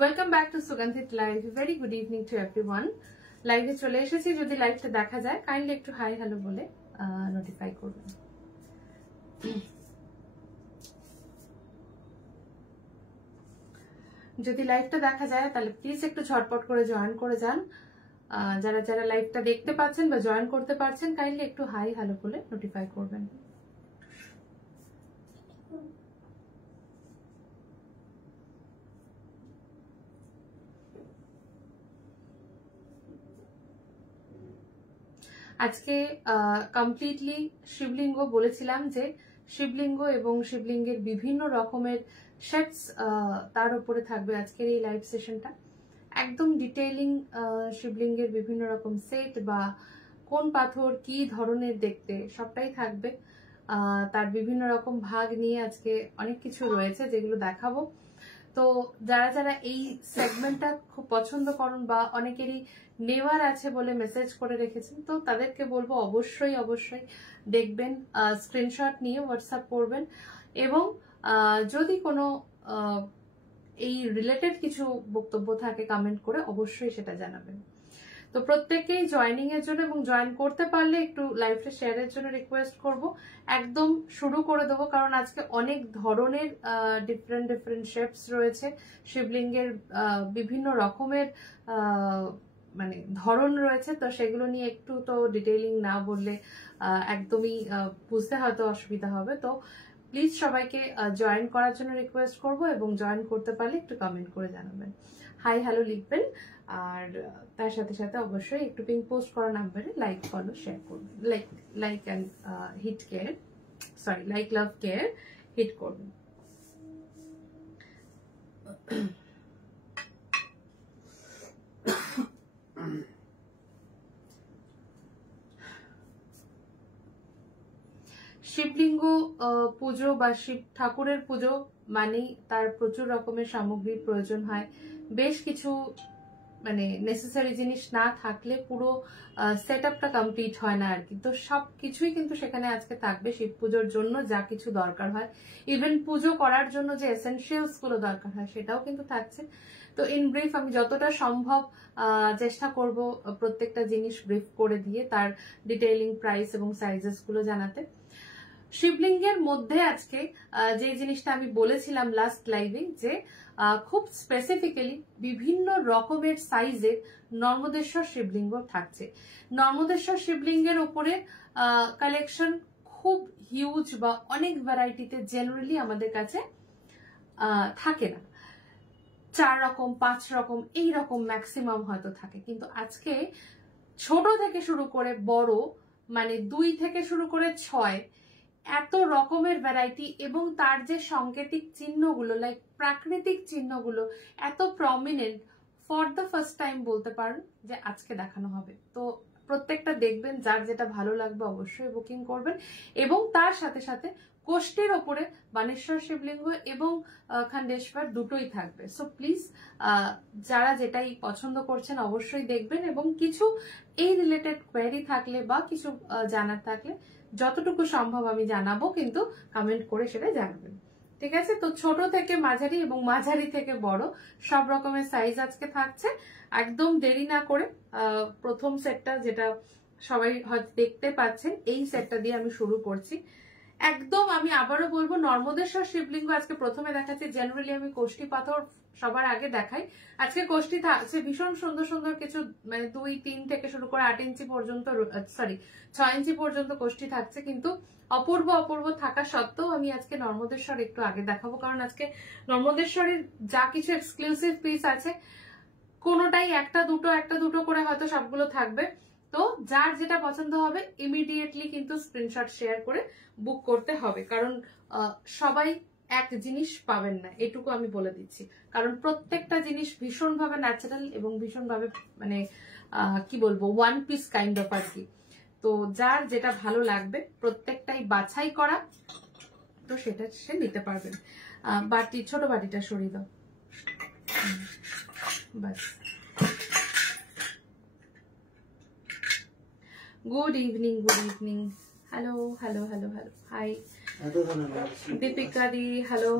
Welcome back to সুগন্ধিত live. Very good evening to everyone. লাইভে চলে এসেছি, যদি লাইভটা দেখা যায় কাইন্ডলি একটু হাই হ্যালো বলে নোটিফাই করবেন। যদি লাইভটা দেখা যায় তাহলে প্লিজ একটু ঝটপট করে জয়েন করে যান। যারা যারা লাইভটা দেখতে পাচ্ছেন বা জয়েন করতে পারছেন কাইন্ডলি একটু হাই হ্যালো বলে নোটিফাই করবেন। আজকে কমপ্লিটলি শিবলিঙ্গ বলেছিলাম যে শিবলিঙ্গ এবং শিবলিঙ্গের বিভিন্ন রকমের শেডস তার উপরে থাকবে আজকের এই লাইভ সেশনটা। একদম ডিটেইলিং শিবলিঙ্গের বিভিন্ন রকম সেট বা কোন পাথর কি ধরনের দেখতে সবটাই থাকবে। তার বিভিন্ন রকম ভাগ নিয়ে আজকে অনেক কিছু রয়েছে যেগুলো দেখাবো। তো যারা যারা এই সেগমেন্টটা খুব পছন্দ করেন বা অনেকেরই নেওয়ার আছে বলে মেসেজ করে রেখেছেন, তো তাদেরকে বলবো অবশ্যই অবশ্যই দেখবেন, স্ক্রিনশট নিয়ে হোয়াটসঅ্যাপ করবেন এবং যদি কোনো এই রিলেটেড কিছু বক্তব্য থাকে কমেন্ট করে অবশ্যই সেটা জানাবেন। তো প্রত্যেককেই জয়েনিং এর জন্য এবং জয়েন করতে পারলে একটু লাইভটা শেয়ারের জন্য রিকোয়েস্ট করব। একদম শুরু করে দেবো কারণ আজকে অনেক ধরনের ডিফারেন্ট ডিফারেন্ট শেপস রয়েছে। শিবলিঙ্গের বিভিন্ন রকমের মানে ধরন রয়েছে, তো সেগুলো নিয়ে একটু তো ডিটেইলিং না বললে একদমই বুঝতে হয়তো অসুবিধা হবে। তো প্লিজ সবাইকে জয়েন করার জন্য রিকোয়েস্ট করব এবং জয়েন করতে পারলে একটু কমেন্ট করে জানাবেন, হাই হ্যালো লিখবেন। আর তার সাথে সাথে অবশ্যই একটু পিং পোস্ট করা নাম্বারে লাইক ফলো শেয়ার করবেন, like and hit care, sorry like love care hit করবেন। শিবলিঙ্গ পুজো বা শিব ঠাকুরের পুজো মানেই তার প্রচুর রকমের সামগ্রীর প্রয়োজন হয়। বেশ কিছু মানে নেসেসারি জিনিস না থাকলে পুরো সেট আপটা কমপ্লিট হয় না আর কি। তো সবকিছুই কিন্তু সেখানে আজকে থাকবে। শিব পুজোর জন্য যা কিছু দরকার হয়, ইভেন পুজো করার জন্য যে এসেনশিয়ালস গুলো দরকার হয় সেটাও কিন্তু থাকছে। তো ইন ব্রিফ আমি যতটা সম্ভব চেষ্টা করব প্রত্যেকটা জিনিস ব্রিফ করে দিয়ে তার ডিটেইলিং প্রাইস এবং সাইজেস গুলো জানাতে। শিবলিঙ্গের মধ্যে আজকে যে জিনিসটা আমি বলেছিলাম লাস্ট লাইভে যে খুব স্পেসিফিক্যালি বিভিন্ন রকমের সাইজের নর্মদেশ্বর শিবলিঙ্গ থাকছে। নর্মদেশ্বর শিবলিঙ্গের উপরে কালেকশন খুব হিউজ বা অনেক ভ্যারাইটিতে জেনারেলি আমাদের কাছে থাকে না। 4 রকম 5 রকম এই রকম ম্যাক্সিমাম হয়তো থাকে, কিন্তু আজকে ছোট থেকে শুরু করে বড় মানে 2 থেকে শুরু করে 6 এত রকমের ভ্যারাইটি এবং তার যে সাংকেতিক চিহ্নগুলো লাইক প্রাকৃতিক চিহ্নগুলো এত prominent, for the first time বলতে পারেন যে আজকে দেখানো হবে। তো প্রত্যেকটা দেখবেন, যার যেটা ভালো লাগবে অবশ্যই বুকিং করবেন। এবং তার সাথে সাথে কোষ্ঠীর ওপরে বানেশ্বর শিবলিঙ্গ এবং খণ্ডেশ্বর দুটোই থাকবে। সো প্লিজ যারা যেটাই পছন্দ করছেন অবশ্যই দেখবেন এবং কিছু এই রিলেটেড কোয়েরি থাকলে বা কিছু জানার থাকলে যতটুকু সম্ভব আমি জানাবো, কিন্তু কমেন্ট করে সেটা জানাবেন, ঠিক আছে? তো ছোট থেকে মাঝারি এবং মাঝারি থেকে বড় সব রকমের সাইজ আজকে থাকছে। একদম দেরি না করে প্রথম সেটটা যেটা সবাই হয়তো দেখতে পাচ্ছেন এই সেটটা দিয়ে আমি শুরু করছি। একদম আমি আবারও বলবো নর্মদেশ্বর শিবলিঙ্গ আজকে প্রথমে দেখাচ্ছি। জেনারেলি আমি কোষ্ঠী পাথর সবার আগে দেখাই। আজকে কোষ্ঠী থাকছে ভীষণ সুন্দর সুন্দর কিছু, মানে 2-3 থেকে শুরু করে 8 ইঞ্চি পর্যন্ত, সরি 6 ইঞ্চি পর্যন্ত কোষ্ঠী থাকছে। কিন্তু অপূর্ব অপূর্ব থাকা সত্ত্বেও আমি আজকে নর্মদেশ্বর একটু আগে দেখাবো, কারণ আজকে নর্মদেশ্বরের যা কিছু এক্সক্লুসিভ পিস আছে কোনোটাই একটা দুটো করে হয়তো সবগুলো থাকবে। তো যার যেটা পছন্দ হবে ইমিডিয়েটলি কিন্তু স্ক্রিনশট শেয়ার করে বুক করতে হবে, কারণ সবাই এক জিনিস পাবেন না, এটুকু আমি বলে দিচ্ছি। কারণ প্রত্যেকটা জিনিস ভীষণভাবে ন্যাচারাল এবং ভীষণভাবে মানে কি বলবো ওয়ান পিস কাইন্ড অফ আর কি। তো যার যেটা ভালো লাগবে প্রত্যেকটাই বাছাই করা, তো সেটা সে নিতে পারবেন। বাটি, ছোট বাটিটা সরিয়ে দাও বাস। Good evening, good evening. Hello hello hello hello, hi Deepika দি, হ্যালো।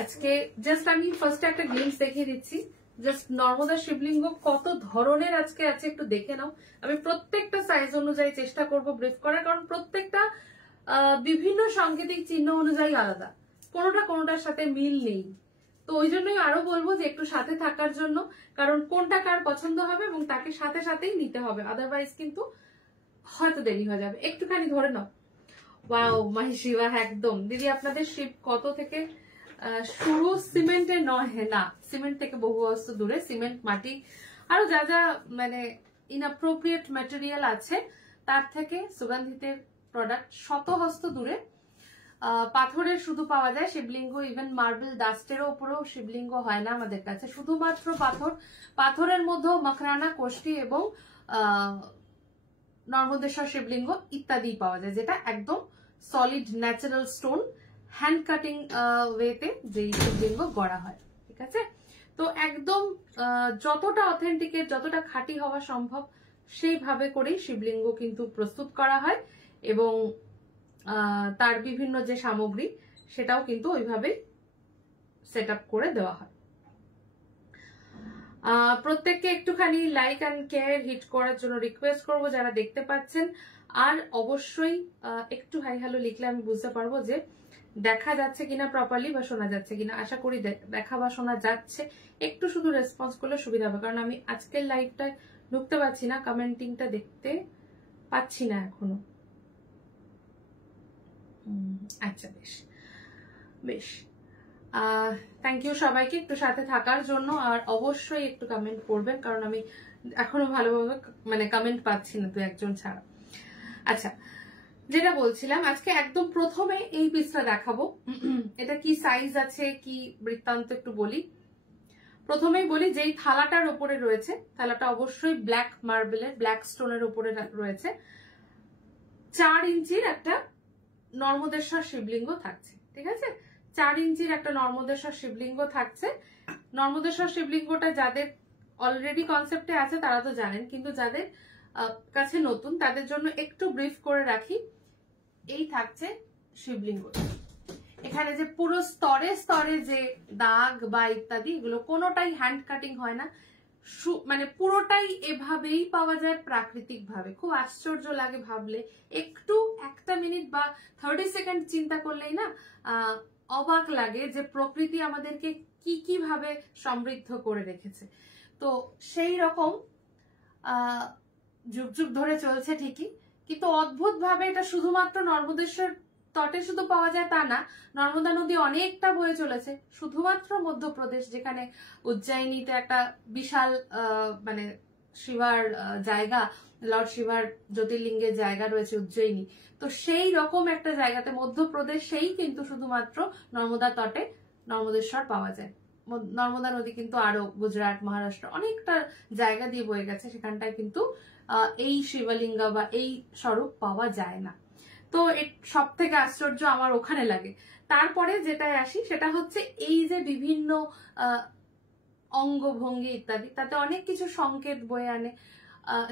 আজকে জাস্ট আমি ফার্স্টে একটা গ্লিমস দেখিয়ে দিচ্ছি। জাস্ট নর্মদা শিবলিঙ্গ কত ধরনের আজকে আছে একটু দেখে নাও। আমি প্রত্যেকটা সাইজ অনুযায়ী চেষ্টা করব ব্রিফ করার, কারণ প্রত্যেকটা বিভিন্ন সাংকেতিক চিহ্ন অনুযায়ী আলাদা, কোনোটার সাথে মিল নেই। তো ওই জন্যই আরো বলবো যে একটু সাথে থাকার জন্য, কারণ কোনটা কার পছন্দ হবে এবং তাকে সাথে সাথেই নিতে হবে, আদারওয়াইজ কিন্তু হয়তো দেরি হয়ে যাবে। একটুখানি ধরে নাও। ওয়াও মাই শিবা, একদম দিদি আপনাদের শিব কত থেকে শুরু? সিমেন্টের নয়, না সিমেন্ট থেকে বহু হস্ত দূরে, সিমেন্ট মাটি আরো যা যা মানে ইনঅ্যাপ্রোপ্রিয়েট ম্যাটেরিয়াল আছে তার থেকে সুগন্ধিতের প্রোডাক্ট শত হস্ত দূরে। পাথরের শুধু পাওয়া যায় শিবলিঙ্গ, ইভেন মার্বেল ডাস্টেরও উপরেও শিবলিঙ্গ হয় না আমাদের কাছে, শুধুমাত্র পাথর। পাথরের মধ্যেও মকরানা, কোষ্ঠী এবং নর্মদেশ্বর শিবলিঙ্গ ইত্যাদি পাওয়া যায়, যেটা একদম solid natural stone hand cutting ওয়েতে যে শিবলিঙ্গ গড়া হয়। ঠিক আছে, তো একদম যতটা অথেন্টিকের, যতটা খাঁটি হওয়া সম্ভব সেইভাবে করেই শিবলিঙ্গ কিন্তু প্রস্তুত করা হয়, এবং তার বিভিন্ন যে সামগ্রী সেটাও কিন্তু ওইভাবেই সেট আপ করে দেওয়া হয়। প্রত্যেককে একটুখানি লাইক অ্যান্ড কেয়ার হিট করার জন্য রিকোয়েস্ট করব যারা দেখতে পাচ্ছেন, আর অবশ্যই একটু হাই হ্যালো লিখলে আমি বুঝতে পারবো যে দেখা যাচ্ছে কিনা প্রপারলি বা শোনা যাচ্ছে কিনা। আশা করি দেখা বা শোনা যাচ্ছে। একটু শুধু রেসপন্স করলে সুবিধা হবে, কারণ আমি আজকের লাইভটায় ঢুকতে পারছি না, কমেন্টিংটা দেখতে পাচ্ছি না এখনো। আচ্ছা, বেশ বেশ, থ্যাংক ইউ সবাইকে একটু সাথে থাকার জন্য, আর অবশ্যই একটু কমেন্ট করবেন, কারণ আমি এখনো ভালোভাবে মানে কমেন্ট পাচ্ছি না, দু একজন ছাড়া। আচ্ছা, যেটা বলছিলাম, আজকে একদম প্রথমে এই পিসটা দেখাবো। এটা কি সাইজ আছে, কি বৃত্তান্ত একটু বলি। প্রথমেই বলি, যেই থালাটার উপরে রয়েছে, থালাটা অবশ্যই ব্ল্যাক মার্বেলের, ব্ল্যাক স্টোনের উপরে রয়েছে। 4 ইঞ্চির একটা নর্মদেশ্বর শিবলিঙ্গ থাকছে। ঠিক আছে, 4 ইঞ্চির একটা নর্মদেশ্বর শিবলিঙ্গ থাকছে। নর্মদেশ্বর শিবলিঙ্গটা যাদের অলরেডি কনসেপ্টে আছে তারা তো জানেন, কিন্তু যাদের কাছে নতুন তাদের জন্য একটু ব্রিফ করে রাখি। এই থাকছে শিবলিঙ্গ। এখানে যে পুরো স্তরে স্তরে যে দাগ বা ইত্যাদি, এগুলো কোনোটাই হ্যান্ড কাটিং হয় না, মানে পুরোটাই এভাবেই পাওয়া যায় প্রাকৃতিক ভাবে। খুব আশ্চর্য লাগে ভাবলে, একটু 1 মিনিট বা 30 সেকেন্ড চিন্তা করলেই না অবাক লাগে যে প্রকৃতি আমাদেরকে কি কি ভাবে সমৃদ্ধ করে রেখেছে। তো সেই রকম যুগ যুগ ধরে চলছে ঠিকই, কিন্তু অদ্ভুত ভাবে এটা শুধুমাত্র নর্মদেশ্বর তটে শুধু পাওয়া যায় তা না, নর্মদা নদী অনেকটা বয়ে চলেছে। শুধুমাত্র মধ্যপ্রদেশ, যেখানে উজ্জয়িনীতে একটা বিশাল মানে শিবার জায়গা, লর্ড শিবার জ্যোতির্লিঙ্গের জায়গা রয়েছে উজ্জয়িনী, তো সেই রকম একটা জায়গাতে মধ্যপ্রদেশ, সেই কিন্তু শুধুমাত্র নর্মদা তটে নর্মদেশ্বর পাওয়া যায়। নর্মদা নদী কিন্তু আরো গুজরাট, মহারাষ্ট্র অনেকটা জায়গা দিয়ে বয়ে গেছে, সেখানটায় কিন্তু এই শিবলিঙ্গ বা এই স্বরূপ পাওয়া যায় না। তো সব থেকে আশ্চর্য আমার ওখানে লাগে। তারপরে যেটায় আসি সেটা হচ্ছে এই যে বিভিন্ন অঙ্গভঙ্গি ইত্যাদি, তাতে অনেক কিছু সংকেত বয়ে আনে।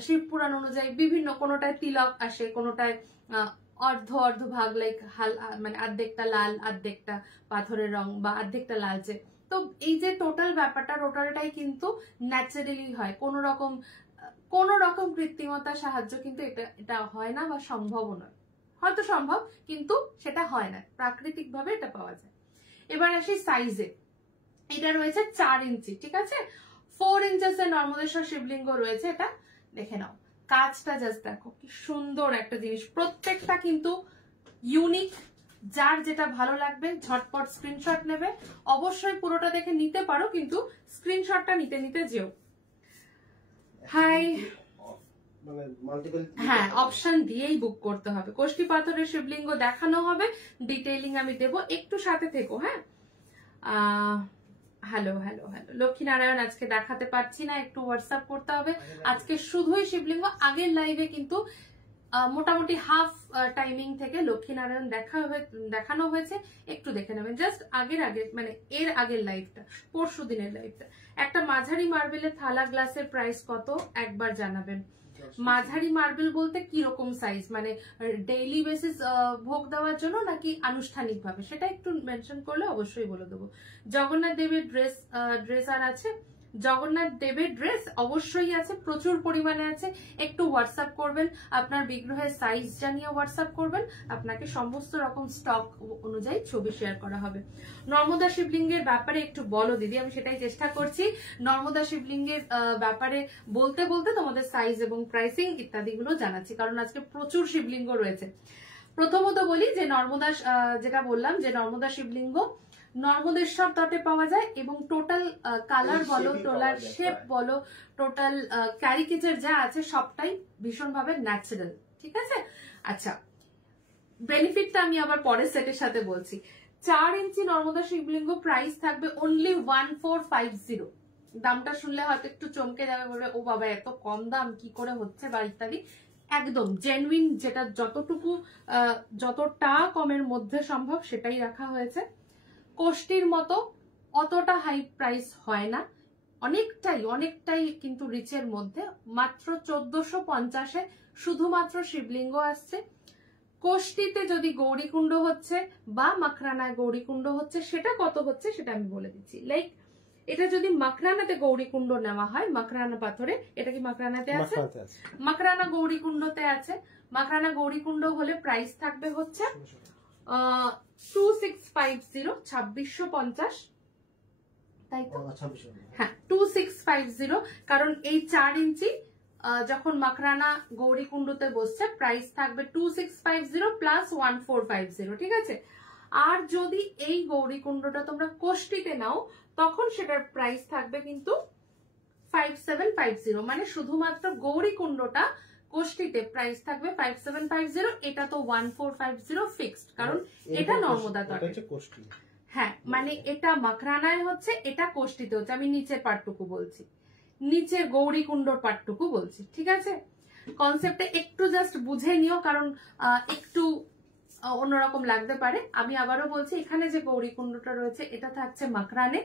শিব পুরাণ অনুযায়ী বিভিন্ন, কোনোটায় তিলক আসে, কোনোটায় অর্ধ অর্ধ ভাগ, লাইক মানে অর্ধেকটা লাল, অর্ধেকটা পাথরের রং, বা অর্ধেকটা লালচে। তো এই যে টোটাল ব্যাপারটা, টোটালটাই কিন্তু ন্যাচারালি হয়, কোন রকম কৃত্রিমতার সাহায্য কিন্তু এটা হয় না, বা সম্ভবও নয়। হয়তো সম্ভব, কিন্তু সেটা হয় না, প্রাকৃতিক ভাবে এটা পাওয়া যায়। এবার আসি সাইজে। এটা রয়েছে 4 ইঞ্চি। ঠিক আছে, 4 ইঞ্চেস এর নর্মদেশ্বর শিবলিঙ্গ রয়েছে। এটা দেখে নাও, কাজটা জাস্ট দেখো কি সুন্দর একটা জিনিস। প্রত্যেকটা কিন্তু ইউনিক, যার যেটা ভালো লাগবে ঝটপট স্ক্রিনশট নেবে। অবশ্যই পুরোটা দেখে নিতে পারো, কিন্তু স্ক্রিনশটটা নিতে নিতে যেও। হাই, হ্যাঁ, অপশন দিয়েই বুক করতে হবে। কোষ্ঠী পাথরের শিবলিঙ্গ দেখানো হবে, ডিটেইলিং আমি দেবো, একটু সাথে থেকো। হ্যাঁ, হ্যালো হ্যালো হ্যালো, লক্ষ্মীনারায়ণ আজকে দেখাতে পারছি না, একটু হোয়াটসঅ্যাপ করতে হবে। আজকে শুধুই শিবলিঙ্গ। আগের লাইভে কিন্তু মোটামুটি হাফ টাইমিং থেকে লক্ষ্মীনারায়ণ দেখানো হয়েছে, একটু দেখে নেবেন। জাস্ট আগের মানে এর আগের লাইভটা, পরশু দিনের লাইভটা। একটা মাঝারি মার্বেলের থালা গ্লাসের প্রাইস কত একবার জানাবেন। মাঝারি মার্বেল বলতে কি রকম সাইজ, মানে ডেইলি বেসিস ভোগ দেওয়ার জন্য নাকি আনুষ্ঠানিক ভাবে, সেটা একটু মেনশন করলে অবশ্যই বলে দেবো। জগন্নাথ দেবের ড্রেস আর আছে, জগন্নাথ দেবের ড্রেস অবশ্যই আছে, প্রচুর পরিমাণে আছে। একটু হোয়াটসঅ্যাপ করবেন, আপনার বিগ্রহের সাইজ জানিয়ে হোয়াটসঅ্যাপ করবেন, আপনাকে সমস্ত রকম স্টক অনুযায়ী ছবি শেয়ার করা হবে। নর্মদা শিবলিঙ্গের ব্যাপারে একটু বলো দিদি, আমি সেটাই চেষ্টা করছি। নর্মদা শিবলিঙ্গের ব্যাপারে বলতে বলতে তোমাদের সাইজ এবং প্রাইসিং ইত্যাদিগুলো জানাচ্ছি, কারণ আজকে প্রচুর শিবলিঙ্গ রয়েছে। প্রথমত বলি যে নর্মদা, যেটা বললাম যে নর্মদা শিবলিঙ্গ নর্মদেশ্বর তটে পাওয়া যায়, এবং টোটাল কালার বলো, টোলার শেপ বলো, টোটাল ক্যারিকেচার যা আছে সবটাই ভীষণভাবে ন্যাচারাল। ঠিক আছে, আচ্ছা বেনিফিটটা আমি আবার পরের সেটের সাথে বলছি। 4 ইঞ্চি নর্মদা শিবলিঙ্গ প্রাইস থাকবে অনলি 1450। দামটা শুনলে হয়তো একটু চমকে যাবে, বলবে ও বাবা এত কম দাম কি করে হচ্ছে বা ইত্যাদি। একদম জেনুইন, যেটা যতটা কমের মধ্যে সম্ভব সেটাই রাখা হয়েছে। কোষ্টির মতো অতটা হাই প্রাইস হয় না, অনেকটাই কিন্তু রিচের মধ্যে। মাত্র 1450-এ শুধুমাত্র শিবলিঙ্গ আসছে। কোষ্টিতে যদি গৌরীকুণ্ড হচ্ছে বা মাখরানায় গৌরীকুণ্ড হচ্ছে, সেটা কত হচ্ছে সেটা আমি বলে দিচ্ছি। লাইক এটা যদি মাখরানাতে গৌরীকুণ্ড নেওয়া হয়, মাখরানা পাথরে, এটা কি মাখরানাতে আছে? মাখরানা গৌরীকুণ্ডতে আছে। মাখরানা গৌরীকুণ্ড হলে প্রাইস থাকবে হচ্ছে 2650, 2650, তাই তো? হ্যাঁ 2650, কারণ এই 4 ইঞ্চি যখন মাখরানা গৌরীকুণ্ডতে বসছে প্রাইস থাকবে 2650 প্লাস 1450। ঠিক আছে, আর যদি এই গৌরীকুণ্ডটা তোমরা কোষ্টিতে নাও তখন সেটার প্রাইস থাকবে কিন্তু 5750, মানে শুধুমাত্র গৌরীকুণ্ডটা কোষ্টিতে প্রাইস থাকবে 5750, এটা তো 1450 ফিক্সড, কারণ এটা নর্মদা তটে। হ্যাঁ মানে এটা মাখরানায় হচ্ছে, এটা কোষ্টিতে হচ্ছে। আমি নিচের পার্টটুকু বলছি, নিচের গৌরীকুণ্ডর পার্টটুকু বলছি। ঠিক আছে, কনসেপ্টে একটু জাস্ট বুঝে নিও, কারণ একটু অন্যরকম লাগতে পারে। আমি আবারও বলছি, এখানে যে গৌরীকুণ্ডটা রয়েছে এটা থাকছে মাখরানে।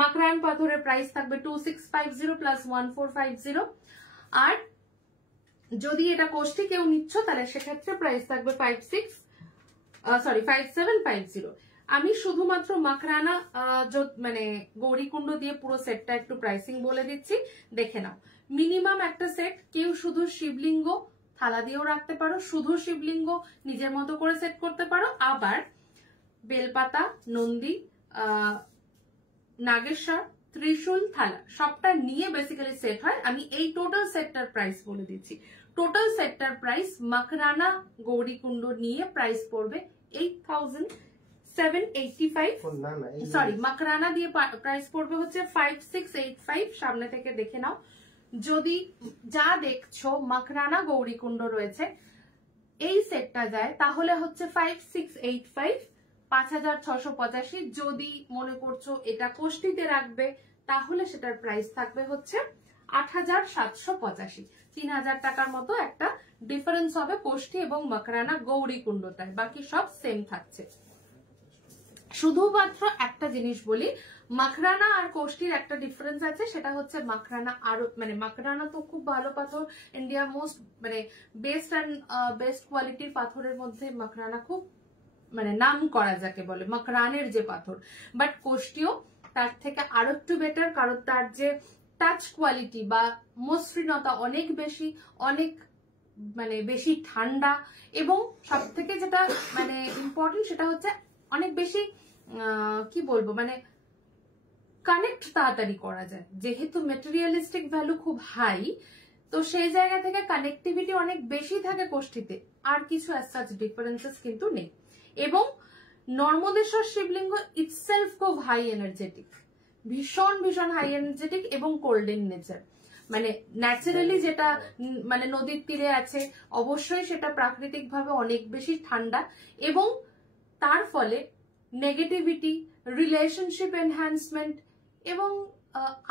মাখরান পাথরের প্রাইস থাকবে 2650 প্লাস 1450, আর যদি এটা কোষ্টি কেউ নিচ্ছ তাহলে সেক্ষেত্রে প্রাইস থাকবে 5750। আমি শুধুমাত্র মাখরানা মানে গৌরীকুণ্ড দিয়ে পুরো সেটটা একটু প্রাইসিং বলে দিচ্ছি, দেখে নাও। মিনিমাম একটা সেট কেউ শুধু শিবলিঙ্গ থালা দিয়েও রাখতে পারো, শুধু শিবলিঙ্গ নিজের মতো করে সেট করতে পারো, আবার বেলপাতা, নন্দী, নাগেশ্বর, ত্রিশূল, থালা সবটা নিয়ে বেসিক্যালি সেট হয়। আমি এই টোটাল সেটটার প্রাইস বলে দিচ্ছি। টোটাল সেটটার প্রাইস মাখরানা গৌরীকুণ্ড নিয়ে প্রাইস পড়বে 8785। সরি, মাখরানা দিয়ে প্রাইস পড়বে হচ্ছে 5685। সামনে থেকে দেখে নাও, যদি যা দেখছো মাখরানা গৌরীকুণ্ড রয়েছে এই সেটটা যায় তাহলে হচ্ছে 5685, 5685। যদি মনে করছো এটা কোষ্টিতে রাখবে তাহলে সেটার প্রাইস থাকবে হচ্ছে 8785। 3000 টাকার মতো একটা ডিফারেন্স হবে কোষ্টি এবং মাখরানা গৌরীকুণ্ডটায়, বাকি সব সেম থাকছে। শুধুমাত্র একটা জিনিস বলি, মাখরানা আর কোষ্টির একটা ডিফারেন্স আছে, সেটা হচ্ছে মাখরানা আরো মানে মাখরানা তো খুব ভালো পাথর, ইন্ডিয়া মোস্ট মানে বেস্ট কোয়ালিটির পাথরের মধ্যে মাখরানা খুব মানে নাম করা যাকে বলে মাখরানের যে পাথর, বাট কোষ্টিও তার থেকে আরো একটু বেটার, কারণ তার যে টাচ কোয়ালিটি বা মসৃণতা অনেক বেশি, অনেক মানে বেশি ঠান্ডা, এবং সব থেকে যেটা মানে ইম্পর্টেন্ট সেটা হচ্ছে অনেক বেশি কি বলবো মানে কানেক্ট তাড়াতাড়ি করা যায়। যেহেতু মেটেরিয়ালিস্টিক ভ্যালু খুব হাই, তো সেই জায়গা থেকে কানেক্টিভিটি অনেক বেশি থাকে কোষ্ঠিতে, আর কিছু অ্যাজ সাচ ডিফারেন্সেস কিন্তু নেই। এবং নর্মদেশ্বর শিবলিঙ্গ ইটসেলফ খুব হাই এনার্জেটিক, ভীষণ ভীষণ হাই এনার্জেটিক এবং কোল্ড ইন নেচার। মানে ন্যাচারালি যেটা মানে নদীর তীরে আছে, অবশ্যই সেটা প্রাকৃতিক ভাবে অনেক বেশি ঠান্ডা, এবং তার ফলে নেগেটিভিটি, রিলেশনশিপ এনহ্যান্সমেন্ট এবং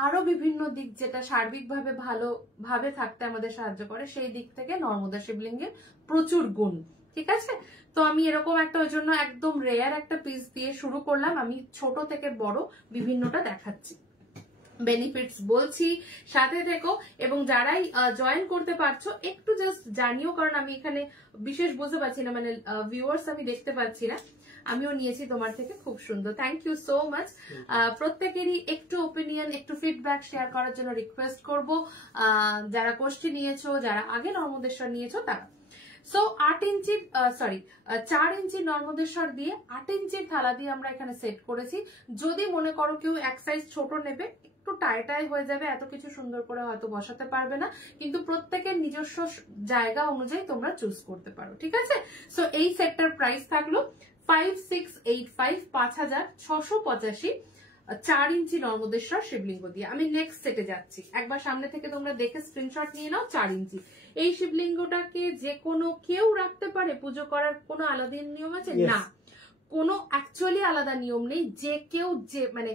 আরো বিভিন্ন দিক যেটা সার্বিকভাবে ভালোভাবে থাকতে আমাদের সাহায্য করে, সেই দিক থেকে নর্মদা শিবলিঙ্গের প্রচুর গুণ। ঠিক আছে, তো আমি এরকম একটা ওই জন্য একদম রেয়ার একটা পিস দিয়ে শুরু করলাম। আমি ছোট থেকে বড় বিভিন্নটা দেখাচ্ছি। বেনিফিটস বলছি, সাথে থেকো। এবং যারাই জয়েন করতে পারছো একটু জাস্ট জানিও, কারণ আমি এখানে বিশেষ বুঝতে পারছি না, মানে ভিউয়ার্স আমি দেখতে পাচ্ছি না। আমিও নিয়েছি তোমার থেকে, খুব সুন্দর, থ্যাংক ইউ সো মাচ। প্রত্যেকেরই একটু ওপিনিয়ন, একটু ফিডব্যাক শেয়ার করার জন্য রিকোয়েস্ট করব, যারা কোষ্ঠী নিয়েছো, যারা আগে নর্মদেশ্বর নিয়েছো তারা। সো 8 ইঞ্চি 4 ইঞ্চি নর্মদেশ্বর দিয়ে 8 ইঞ্চির থালা দিয়ে আমরা এখানে সেট করেছি। যদি মনে করো কেউ এক সাইজ ছোট নেবে, একটু টাই হয়ে যাবে, এত কিছু সুন্দর করে হয়তো বসাতে পারবে না, কিন্তু প্রত্যেকের নিজস্ব জায়গা অনুযায়ী তোমরা চুজ করতে পারো, ঠিক আছে। সো এই সেটটার প্রাইস থাকলো 5685, 5685, 4 ইঞ্চি নর্মদেশ্বর শিবলিঙ্গ দিয়ে। আমি নেক্সট সেটে যাচ্ছি, একবার সামনে থেকে তোমরা দেখে স্ক্রিনশট নিয়ে নাও। 4 ইঞ্চি এই শিবলিঙ্গটাকে যে কোনো কেউ রাখতে পারে, পুজো করার কোনো আলাদা নিয়ম আছে? না, কোনো অ্যাকচুয়ালি আলাদা নিয়ম নেই। যে কেউ যে মানে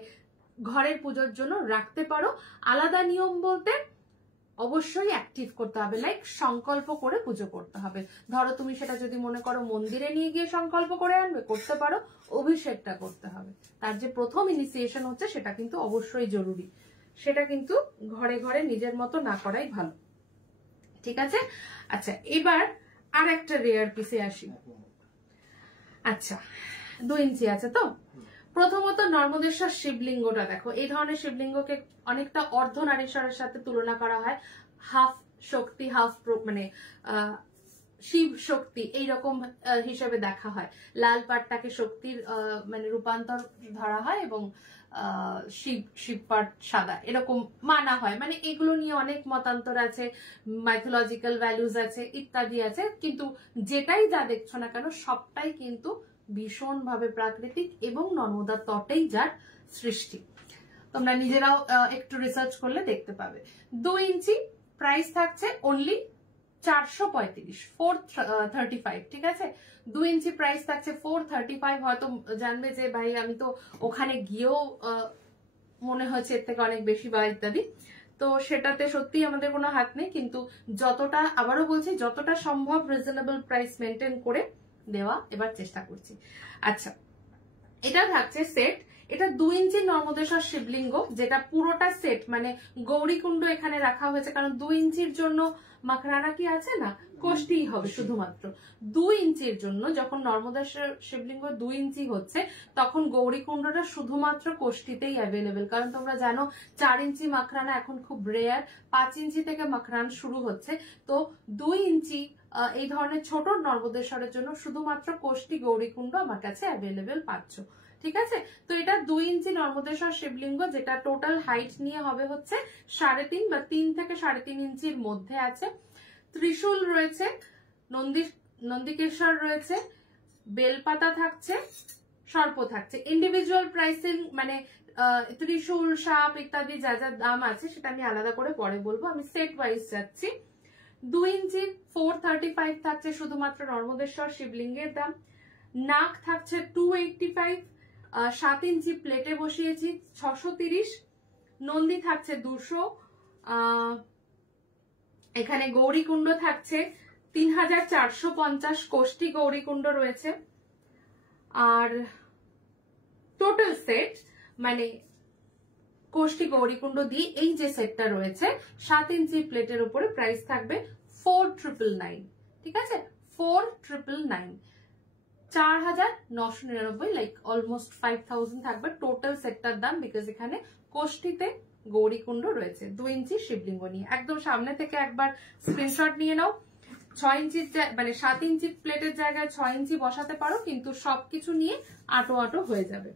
ঘরের পুজোর জন্য রাখতে পারো। আলাদা নিয়ম বলতে অবশ্যই অ্যাক্টিভ করতে হবে, লাইক সংকল্প করে পুজো করতে হবে। ধরো তুমি সেটা যদি মনে করো মন্দিরে নিয়ে গিয়ে সংকল্প করে আনবে, করতে পারো। অভিষেকটা করতে হবে, তার যে প্রথম ইনিশিয়েশন হচ্ছে সেটা কিন্তু অবশ্যই জরুরি। সেটা কিন্তু ঘরে ঘরে নিজের মতো না করাই ভালো, ঠিক আছে। আচ্ছা, এবার আর একটা রেয়ার পিসে আসি। আচ্ছা, 2 ইঞ্চি আছে তো। প্রথমত নর্মদেশ্বর শিবলিঙ্গটা দেখো, এই ধরনের শিবলিঙ্গকে অনেকটা অর্ধনারীশ্বরের সাথে তুলনা করা হয়। হাফ শক্তি, হাফ মানে শিব শক্তি এইরকম হিসেবে দেখা হয়। লাল পাটটাকে শক্তির মানে রূপান্তর ধরা হয়, এবং শিব পাট সাদা এরকম মানা হয়। মানে এগুলো নিয়ে অনেক মতান্তর আছে, মাইথোলজিক্যাল ভ্যালুজ আছে, ইত্যাদি আছে, কিন্তু যেটাই যা দেখছো না কেন সবটাই কিন্তু ভীষণভাবে প্রাকৃতিক এবং নর্মদার তটেই যার সৃষ্টি। তোমরা নিজেরাও একটু রিসার্চ করলে দেখতে পাবে। 2 ইঞ্চি প্রাইস থাকছে অনলি 435, 435, ঠিক আছে। 2 ইঞ্চি প্রাইস থাকছে 435। হয়তো জানবে যে ভাই আমি তো ওখানে গিয়েও মনে হচ্ছে এর থেকে অনেক বেশি বা ইত্যাদি, তো সেটাতে সত্যি আমাদের কোনো হাত নেই, কিন্তু যতটা, আবারও বলছি, যতটা সম্ভব রিজনেবল প্রাইস মেনটেন করে দেওয়া এবার চেষ্টা করছি। আচ্ছা, এটা থাকছে সেট। এটা 2 ইঞ্চি নর্মদেশ্বর শিবলিঙ্গ, যেটা পুরোটা সেট, মানে গৌরীকুণ্ড এখানে রাখা হয়েছে, কারণ 2 ইঞ্চির জন্য মাখরানা কি আছে না, কোষ্ঠীই হবে শুধুমাত্র। 2 ইঞ্চির জন্য যখন নর্মদেশ্বর শিবলিঙ্গ 2 ইঞ্চি হচ্ছে, তখন গৌরীকুণ্ডটা শুধুমাত্র কোষ্ঠীতেই অ্যাভেলেবেল। কারণ তোমরা জানো 4 ইঞ্চি মাখরানা এখন খুব রেয়ার, 5 ইঞ্চি থেকে মাখরানা শুরু হচ্ছে। তো 2 ইঞ্চি এই ধরনের ছোট নর্মদেশ্বরের জন্য শুধুমাত্র কোষ্ঠী গৌরীকুণ্ড আমার কাছে অ্যাভেলেবেল পাচ্ছ, ঠিক আছে। তো এটা 2 ইঞ্চি নর্মদেশ্বর শিবলিঙ্গ, যেটা টোটাল হাইট নিয়ে হবে হচ্ছে 3.5 বা 3 থেকে 3.5 ইঞ্চির মধ্যে আছে। ত্রিশূল রয়েছে, নন্দিকেশ্বর রয়েছে, বেলপাতা থাকছে, সর্প থাকছে। ইন্ডিভিজুয়াল প্রাইসিং মানে ত্রিশূল, সাপ ইত্যাদি যা যা দাম আছে সেটা আমি আলাদা করে পরে বলবো, আমি সেট ওয়াইজ যাচ্ছি। 2 ইঞ্চি 435 থাকছে শুধুমাত্র নর্মদেশ্বর শিবলিঙ্গের দাম। নাক থাকছে 285, 7 ইঞ্চি প্লেটে বসিয়েছি 630। নন্দী থাকছে 200। এখানে গৌরীকুণ্ড থাকছে 3450, কোষ্ঠী গৌরীকুণ্ড রয়েছে। আর টোটাল সেট মানে কোষ্ঠী গৌরীকুণ্ড দিয়ে এই যে সেটটা রয়েছে 7 ইঞ্চি প্লেটের উপরে প্রাইস থাকবে 4999, ঠিক আছে। 4999, 4999, লাইক অলমোস্ট 5000 থাকবে টোটাল সেটটার দাম, বিকজ এখানে কোষ্ঠীতে গৌরীকুণ্ড রয়েছে 2 ইঞ্চি শিবলিঙ্গ নিয়ে। একদম সামনে থেকে একবার স্ক্রিনশট নিয়ে নাও। 6 ইঞ্চির মানে 7 ইঞ্চি প্লেটের জায়গায় 6 ইঞ্চি বসাতে পারো, কিন্তু সবকিছু নিয়ে আটো আটো হয়ে যাবে।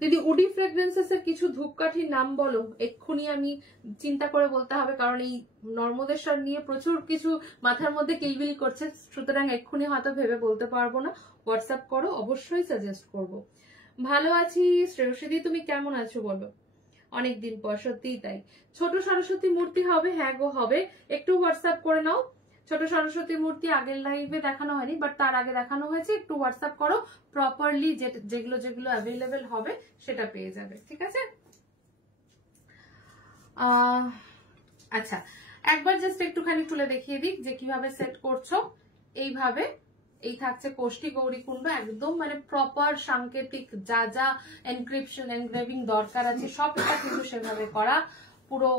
দিদি উডি ফ্রেগ্রেন্সেস এর কিছু ধূপকাঠির নাম বলো, এক্ষুনি আমি চিন্তা করে বলতে হবে, কারণ এই নর্মদেশ্বর নিয়ে প্রচুর কিছু মাথার মধ্যে কিলবিল করছে, সুতরাং এক্ষুনি হয়তো ভেবে বলতে পারবো না। হোয়াটসঅ্যাপ করো, অবশ্যই সাজেস্ট করব। ভালো আছি শ্রেয়সী, তুমি কেমন আছো বলো? অনেকদিন পর, সত্যিই তাই। ছোট সরস্বতী মূর্তি হবে? হ্যাঁ গো হবে, একটু হোয়াটসঅ্যাপ করে নাও। ছোট সরস্বতী মূর্তি আগের লাইভে দেখানো হয়নি, বাট তার আগে দেখানো হয়েছে, একটু হোয়াটসঅ্যাপ করো, প্রপারলি যেগুলো যেগুলো অ্যাভেলেবেল হবে সেটা পেয়ে যাবে, ঠিক আছে। আচ্ছা, একবার জাস্ট একটুখানি খুলে দেখিয়ে দিক যে কিভাবে সেট করছো। এইভাবে এই থাকছে কোষ্ঠী গৌরীকুণ্ড, একদম মানে প্রপার সাংকেতিক যা যা এনক্রিপশন এনগ্রেভিং দরকার আছে সবটা কিন্তু সেভাবে করা, পুরো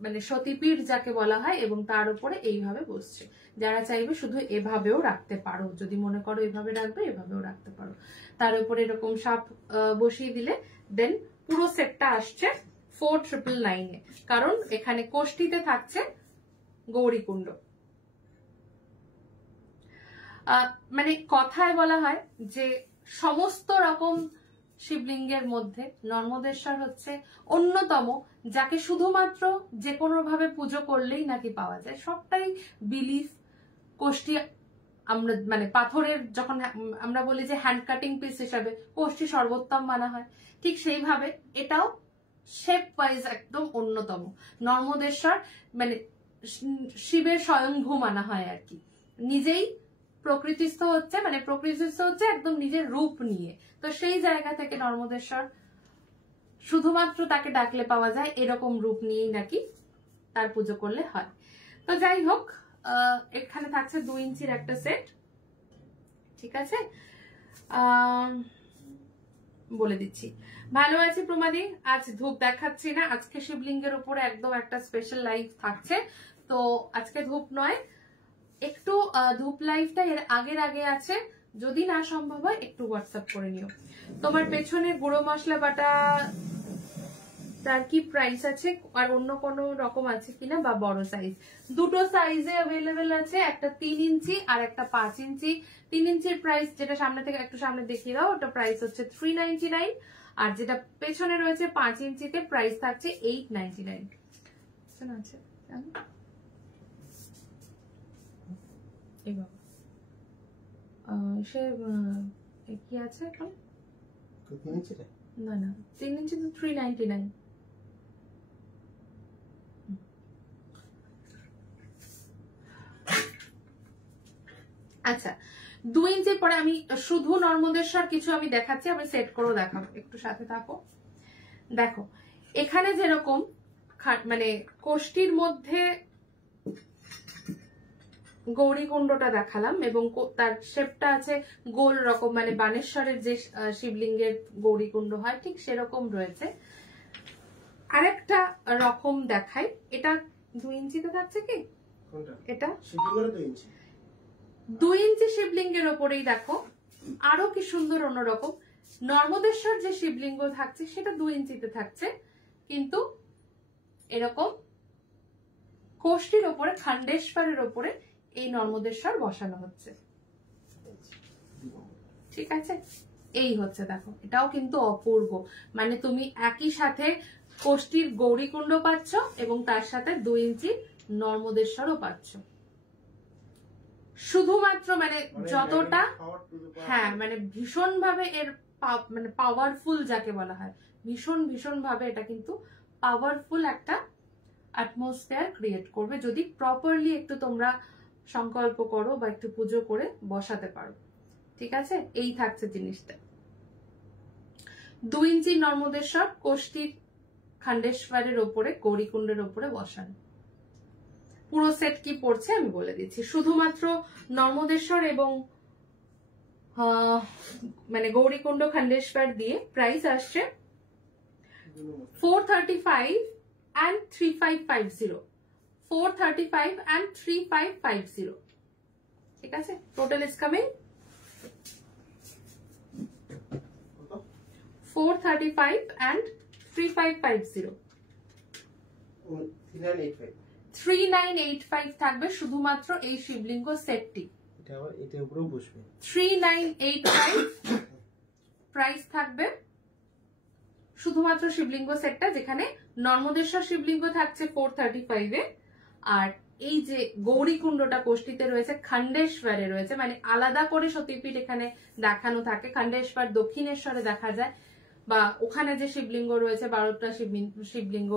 মানে সতীপীঠ যাকে বলা হয়, এবং তার উপরে এইভাবে বসছে। যারা চাইবে শুধু এভাবেও রাখতে পারো, যদি মনে করো এভাবে রাখবে এভাবেও রাখতে পারো। তার উপরে এরকম সাপ বসিয়ে দিলে দেন পুরো সেটটা আসছে 4999 এ, কারণ এখানে কোষ্ঠীতে থাকছে গৌরীকুণ্ড। মানে কথায় বলা হয় যে সমস্ত রকম শিবলিঙ্গের মধ্যে নর্মদেশ্বর হচ্ছে অন্যতম, যাকে শুধুমাত্র যে কোনো ভাবে পুজো করলেই নাকি পাওয়া যায়। সবটাই বিলিফ। কোষ্ঠী আমরা মানে পাথরের যখন আমরা বলি যে হ্যান্ড কাটিং পিস হিসাবে কোষ্ঠী সর্বোত্তম মানা হয়, ঠিক সেইভাবে এটাও শেপ ওয়াইজ একদম অন্যতম। নর্মদেশ্বর মানে শিবের স্বয়ংভূ মানা হয় আর কি, নিজেই প্রকৃতিস্থ হচ্ছে, মানে প্রকৃতিস্থ হচ্ছে একদম নিজের রূপ নিয়ে। তো সেই জায়গা থেকে নর্মদেশ্বর শুধুমাত্র তাকে ডাকলে পাওয়া যায়, এরকম রূপ নিয়েই নাকি তার পুজো করলে হয়। তো যাই হোক, এখানে থাকছে 2 ইঞ্চির একটা সেট, ঠিক আছে। বলে দিচ্ছি, ভালো আছি প্রমাদি, আজ ধূপ দেখাচ্ছি না, আজকে শিবলিঙ্গের উপরে একদম একটা স্পেশাল লাইভ থাকছে, তো আজকে ধূপ নয়, একটু ধূপ লাইভটা এর আগে আছে, যদি না সম্ভব হয় একটু হোয়াটসঅ্যাপ করে নিও। তোমার পেছনে গুঁড়ো মশলা বাটা তার কি প্রাইস আছে, আর অন্য কোনো রকম আছে কিনা, বা বড় সাইজ? দুটো সাইজে অ্যাভেলেবেল আছে, একটা 3 ইঞ্চি আর একটা 5 ইঞ্চি। 3 ইঞ্চির প্রাইস, যেটা সামনে থেকে একটু সামনে দেখিয়ে দাও, ওটা প্রাইস হচ্ছে 399, আর যেটা পেছনে রয়েছে 5 ইঞ্চিতে প্রাইস থাকছে 899 আছে। এই বাবা সে কি আছে এখন? না 3 ইঞ্চি তো 399। আচ্ছা, 2 ইঞ্চির পরে আমি শুধু নর্মদেশ্বর কিছু আমি দেখাচ্ছি, আমি সেট করেও দেখাবো, একটু সাথে থাকো। দেখো এখানে যেরকম মানে কোষ্ঠীর মধ্যে গৌরীকুণ্ডটা দেখালাম, এবং তার শেপটা আছে গোল রকম, মানে বানেশ্বরের যে শিবলিঙ্গের গৌরীকুণ্ড হয় ঠিক সেরকম রয়েছে। আরেকটা রকম দেখাই, এটা 2 ইঞ্চিতে থাকছে কি, এটা 2 ইঞ্চি শিবলিঙ্গের ওপরেই দেখো আরো কি সুন্দর অন্যরকম। নর্মদেশ্বর যে শিবলিঙ্গ থাকছে সেটা 2 ইঞ্চিতে থাকছে, কিন্তু এরকম কোষ্ঠীর ওপরে খান্ডেশ্বরের ওপরে এই নর্মদেশ্বর বসানো হচ্ছে, ঠিক আছে। এই হচ্ছে দেখো, এটাও কিন্তু অপূর্ব, মানে তুমি একই সাথে কোষ্ঠীর গৌরীকুণ্ড পাচ্ছ এবং তার সাথে 2 ইঞ্চি নর্মদেশ্বরও পাচ্ছ। শুধুমাত্র মানে যতটা, হ্যাঁ মানে ভীষণ ভাবে এর মানে পাওয়ারফুল যাকে বলা হয়, ভীষণ ভাবে এটা কিন্তু পাওয়ারফুল একটা অ্যাটমসফিয়ার ক্রিয়েট করবে, যদি প্রপারলি একটু তোমরা সংকল্প করো বা একটু পুজো করে বসাতে পারো, ঠিক আছে। এই থাকছে জিনিসটা। 2 ইঞ্চি নর্মদেশ্বর কোষ্ঠীর খান্ডেশ্বরের ওপরে গৌরীকুণ্ডের ওপরে বসানো। পুরো সেট কি পড়ছে আমি বলে দিচ্ছি, শুধুমাত্র নর্মদেশ্বর এবং মানে গৌরীকুণ্ড খান্ডেশ্বর দিয়ে প্রাইস আসছে 435 and 3550, 435 and 3550, ঠিক আছে। টোটাল ইজ কামিং 435 and 3550, 3985 থাকবে শুধুমাত্র এই শিবলিঙ্গ সেটটি। এটা উপরেও বসবে 3985 প্রাইস থাকবে শুধুমাত্র শিবলিঙ্গ সেটটা, যেখানে নর্মদেশ্বর শিবলিঙ্গ থাকছে 435 এ, আর এই যে গৌরীকুণ্ডটা কোষ্ঠীতে রয়েছে খান্ডেশ্বরে রয়েছে, মানে আলাদা করে সতীপীঠ এখানে দেখানো থাকে। খান্ডেশ্বর দক্ষিণেশ্বরে দেখা যায়, বা ওখানে যে শিবলিঙ্গ রয়েছে 12টা শিবলিঙ্গ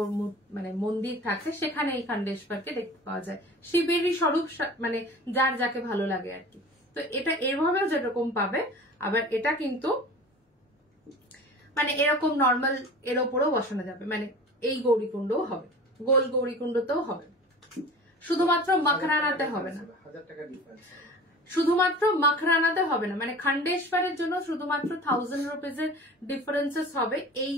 মানে মন্দির থাকছে, সেখানে এই খান্ডেশ্বরকে দেখতে পাওয়া যায়। শিবেরই স্বরূপ, মানে যার যাকে ভালো লাগে আর কি। তো এটা এভাবেও যেরকম পাবে, আবার এটা কিন্তু মানে এরকম নর্মাল এর ওপরেও বসানো যাবে, মানে এই গৌরীকুণ্ডও হবে, গোল গৌরীকুণ্ডতেও হবে, শুধুমাত্র মাখরানাতে হবে না। শুধুমাত্র মাখরানাতে হবে না, মানে খান্ডেশ্বরের জন্য শুধুমাত্র 1000 রুপিজের ডিফারেন্সেস হবে এই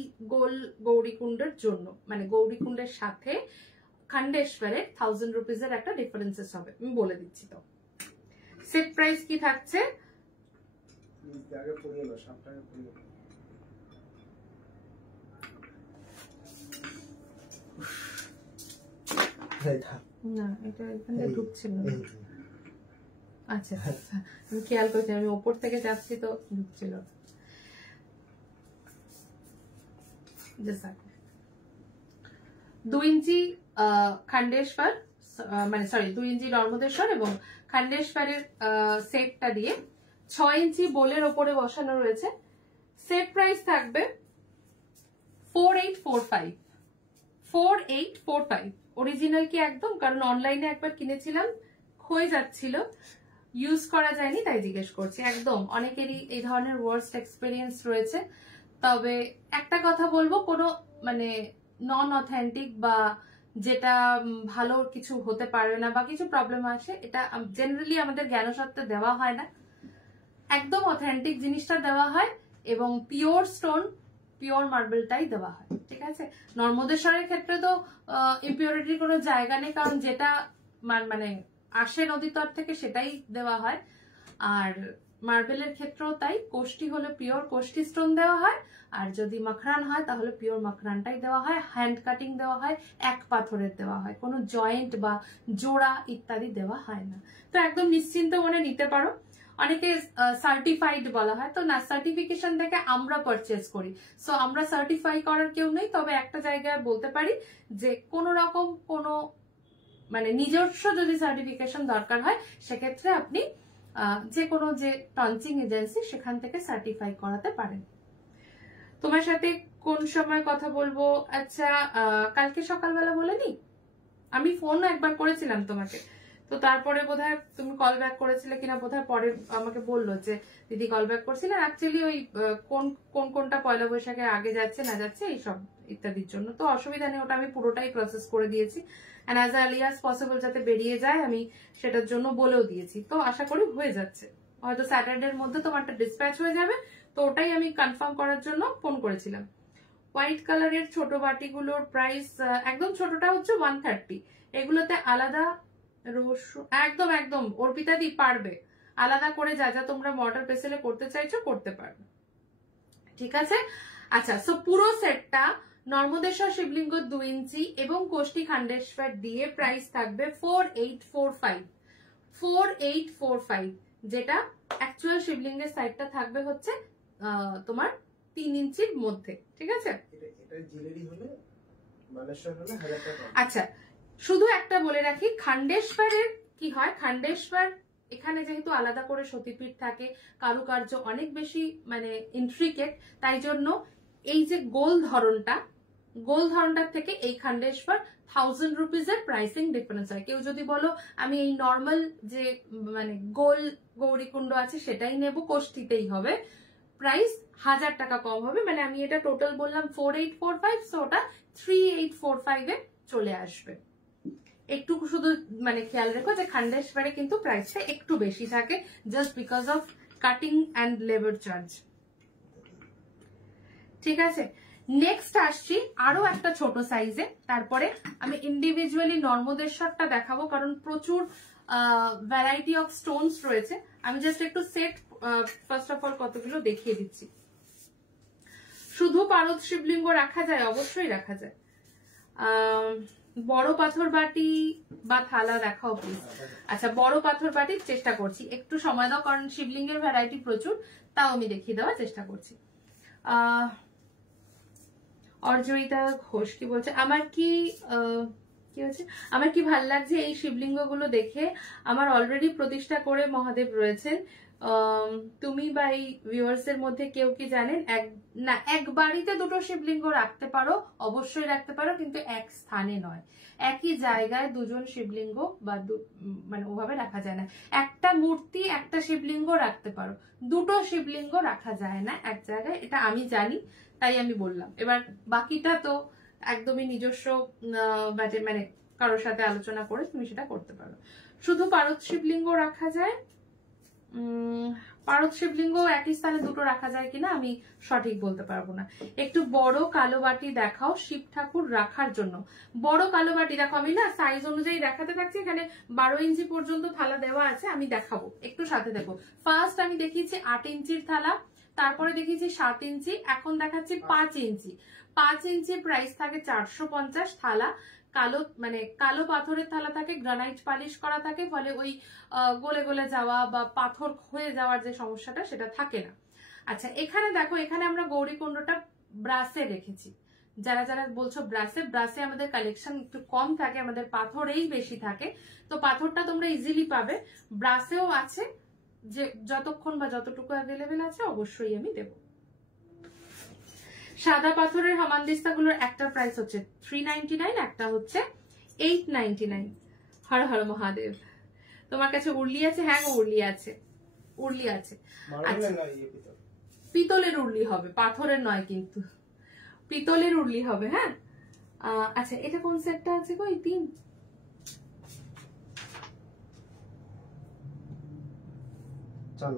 গৌরীকুণ্ডের জন্য, মানে গৌরীকুণ্ডের সাথে খান্ডেশ্বরের 1000 রুপিজের একটা ডিফারেন্সেস হবে। আমি বলে দিচ্ছি। তো সেট প্রাইস কি থাকছে? না, এটা এখানে ঢুকছিল না। আচ্ছা, আমি খেয়াল করছি, আমি ওপর থেকে যাচ্ছি তো ঢুকছিল। 2 ইঞ্চি খান্ডেশ্বর, মানে সরি 2 ইঞ্চি নর্মদেশ্বর এবং খান্ডেশ্বরের সেটটা দিয়ে 6 ইঞ্চি বোলের ওপরে বসানো রয়েছে। সেট প্রাইস থাকবে 4845। 4845 অরিজিনাল কি একদম, কারণ অনলাইনে একবার কিনেছিলাম, ক্ষয়ে যাচ্ছিল, ইউজ করা যায়নি, তাই জিজ্ঞেস করছি। একদম অনেকেরই এই ধরনের ওয়ার্স্ট এক্সপেরিয়েন্স রয়েছে। তবে একটা কথা বলবো, কোনো মানে নন অথেন্টিক বা যেটা ভালো কিছু হতে পারে না বা কিছু প্রবলেম আসে, এটা জেনারেলি আমাদের জ্ঞানসত্ত্বে দেওয়া হয় না। একদম অথেন্টিক জিনিসটা দেওয়া হয় এবং পিওর স্টোন, পিওর মার্বেলটাই দেওয়া হয়, ঠিক আছে। নর্মদেশ্বরের ক্ষেত্রে তো ইম্পিউরিটির কোনো জায়গা নেই, কারণ যেটা মানে আসে নদীতট থেকে সেটাই দেওয়া হয়। আর মার্বেলের ক্ষেত্রেও তাই, কোষ্টি হলে পিওর কোষ্টি স্টোন দেওয়া হয়, আর যদি মাখরান হয় তাহলে পিওর মাখরানটাই দেওয়া হয়। হ্যান্ড কাটিং দেওয়া হয়, এক পাথরের দেওয়া হয়, কোনো জয়েন্ট বা জোড়া ইত্যাদি দেওয়া হয় না। তো একদম নিশ্চিন্ত মনে নিতে পারো। অনেকে সার্টিফাইড বলা হয়, তো না, সার্টিফিকেশন থেকে আমরা পারচেজ করি, সো আমরা সার্টিফাই করার কেউ নেই। তবে একটা জায়গায় বলতে পারি যে কোনো রকম কোনো মানে নিজস্ব যদি সার্টিফিকেশন দরকার হয়, সেক্ষেত্রে আপনি যে কোনো যে টঞ্চিং এজেন্সি সেখান থেকে সার্টিফাই করাতে পারেন। তোমার সাথে কোন সময় কথা বলবো? আচ্ছা, কালকে সকালবেলা বলেনি? আমি ফোনও একবার করেছিলাম তোমাকে, তো তারপরে বোধহয় তুমি কল ব্যাক করেছিলে কিনা, বোধহয় পরে আমাকে বললো যে দিদি কল ব্যাক করছিলেন। অ্যাকচুয়ালি ওই কোনটা পয়লা বৈশাখে আগে যাচ্ছে না যাচ্ছে এইসব ইত্যাদির জন্য, তো অসুবিধা নেই, ওটা আমি পুরোটাই প্রসেস করে দিয়েছি। And as early as possible যাতে বেরিয়ে যায় আমি সেটার জন্য বলেও দিয়েছি। তো আশা করি হয়ে যাচ্ছে, হয়তো স্যাটারডের মধ্যে তোমারটা ডিসপ্যাচ হয়ে যাবে। তো ওটাই আমি কনফার্ম করার জন্য ফোন করেছিলাম। হোয়াইট কালারের ছোট বাটিগুলোর প্রাইস একদম ছোটটা হচ্ছে 130। এগুলোতে আলাদা রসুন, একদম একদম অর্পিতা দি পারবে, আলাদা করে যা যা তোমরা মর্টার পেসেলে করতে চাইছো করতে পারবে, ঠিক আছে। আচ্ছা, সো পুরো সেটটা নর্মদেশ্বর শিবলিঙ্গ 2 ইঞ্চি এবং কোষ্টি খান্ডেশ্বর দিয়ে প্রাইস থাকবে 4845। 4845, যেটা অ্যাকচুয়াল শিবলিঙ্গের সাইজটা থাকবে হচ্ছে তোমার 3 ইঞ্চির মধ্যে, ঠিক আছে। আচ্ছা, শুধু একটা বলে রাখি, খান্ডেশ্বরের কি হয়, খান্ডেশ্বর এখানে যেহেতু আলাদা করে সতীপীঠ থাকে, কারুকার্য অনেক বেশি মানে ইন্ট্রিকেট, তাই জন্য এই যে গোল ধরনটার থেকে এই খান্ডেশ্বর 1000 রুপিজের প্রাইসিং ডিফারেন্স হয়। কেউ যদি বলো আমি এই নর্মাল যে মানে গোল গৌরীকুণ্ড আছে সেটাই নেব, কোষ্ঠীতেই হবে, প্রাইস 1000 টাকা কম হবে। মানে আমি এটা টোটাল বললাম 4845, সো ওটা 3845 এ চলে আসবে। একটু শুধু মানে খেয়াল রেখো যে খান্ডেশ্বরে কিন্তু প্রাইসটা একটু বেশি থাকে, just because of cutting and labour charge, ঠিক আছে। নেক্সট আসছি আরো একটা ছোট সাইজে, তারপরে আমি ইন্ডিভিজুয়ালি নর্মদেশ্বরটা দেখাবো, কারণ প্রচুর ভ্যারাইটি অফ স্টোনস রয়েছে। আমি জাস্ট একটু সেট ফার্স্ট অফ অল কতগুলো দেখিয়ে দিচ্ছি। শুধু পারদ শিবলিঙ্গ রাখা যায়, অবশ্যই রাখা যায়। বড় পাথর বাটি বা থালা দেখাও প্লিজ। আচ্ছা, বড় পাথর বাটির চেষ্টা করছি, একটু সময় দাও, কারণ শিবলিঙ্গের ভ্যারাইটি প্রচুর, তাও আমি দেখিয়ে দেওয়ার চেষ্টা করছি। অর্জয়িতা ঘোষ কি বলছে, আমার কি হচ্ছে, আমার কি ভাল লাগছে এই শিবলিঙ্গ গুলো দেখে। আমার অলরেডি প্রতিষ্ঠা করে মহাদেব রয়েছেন। তুমি বা এই ভিউয়ার্স এর মধ্যে কেউ কি জানেন এক বাড়িতে দুটো শিবলিঙ্গ রাখতে পারো, অবশ্যই রাখতে পারো, কিন্তু এক স্থানে নয়, একই জায়গায় দুজন শিবলিঙ্গ বা মানে ওভাবে রাখা যায় না। একটা মূর্তি একটা শিবলিঙ্গ রাখতে পারো, দুটো শিবলিঙ্গ রাখা যায় না এক জায়গায়, এটা আমি জানি, তাই আমি বললাম। এবার বাকিটা তো একদমই নিজস্ব মানে কারোর সাথে আলোচনা করে তুমি সেটা করতে পারো। শুধু পারদ শিবলিঙ্গ রাখা যায়, পারদ শিবলিঙ্গ একই স্থানে দুটো রাখা যায় কিনা আমি সঠিক বলতে পারবো না। একটু বড় কালো বাটি দেখাও শিব ঠাকুর রাখার জন্য। বড় কালো বাটি দেখো, আমি না সাইজ অনুযায়ী দেখাতে থাকছি, এখানে 12 ইঞ্চি পর্যন্ত থালা দেওয়া আছে, আমি দেখাবো, একটু সাথে দেখো। ফার্স্ট আমি দেখিয়েছি 8 ইঞ্চির থালা, তারপরে দেখিয়েছি 7 ইঞ্চি, এখন দেখাচ্ছি 5 ইঞ্চি। 5 ইঞ্চি প্রাইস থাকে 450। থালা কালো, মানে কালো পাথরের থালা থাকে, গ্রানাইট পালিশ করা থাকে, ফলে ওই গলে গলে যাওয়া বা পাথর হয়ে যাওয়ার যে সমস্যাটা সেটা থাকে না। আচ্ছা, এখানে দেখো, এখানে আমরা গৌরীকুণ্ডটা ব্রাসে রেখেছি। যারা যারা বলছো ব্রাসে আমাদের কালেকশন একটু কম থাকে, আমাদের পাথরেই বেশি থাকে, তো পাথরটা তোমরা ইজিলি পাবে। ব্রাসেও আছে, যে যতক্ষণ বা যতটুকু অ্যাভেলেবেল আছে অবশ্যই আমি দেব। সাদা পাথরের হামানদিস্তাগুলোর একটা প্রাইস হচ্ছে 399, একটা হচ্ছে 899। হর হর মহাদেব। তোমার কাছে উর্লি আছে? হ্যাঁ গো, উর্লি আছে, উর্লি আছে। আচ্ছা, পিতলের উর্লি হবে, পাথরের নয় কিন্তু, পিতলের উর্লি হবে। হ্যাঁ, আচ্ছা, এটা কোন সেটটা আছে গো? এই 3 4।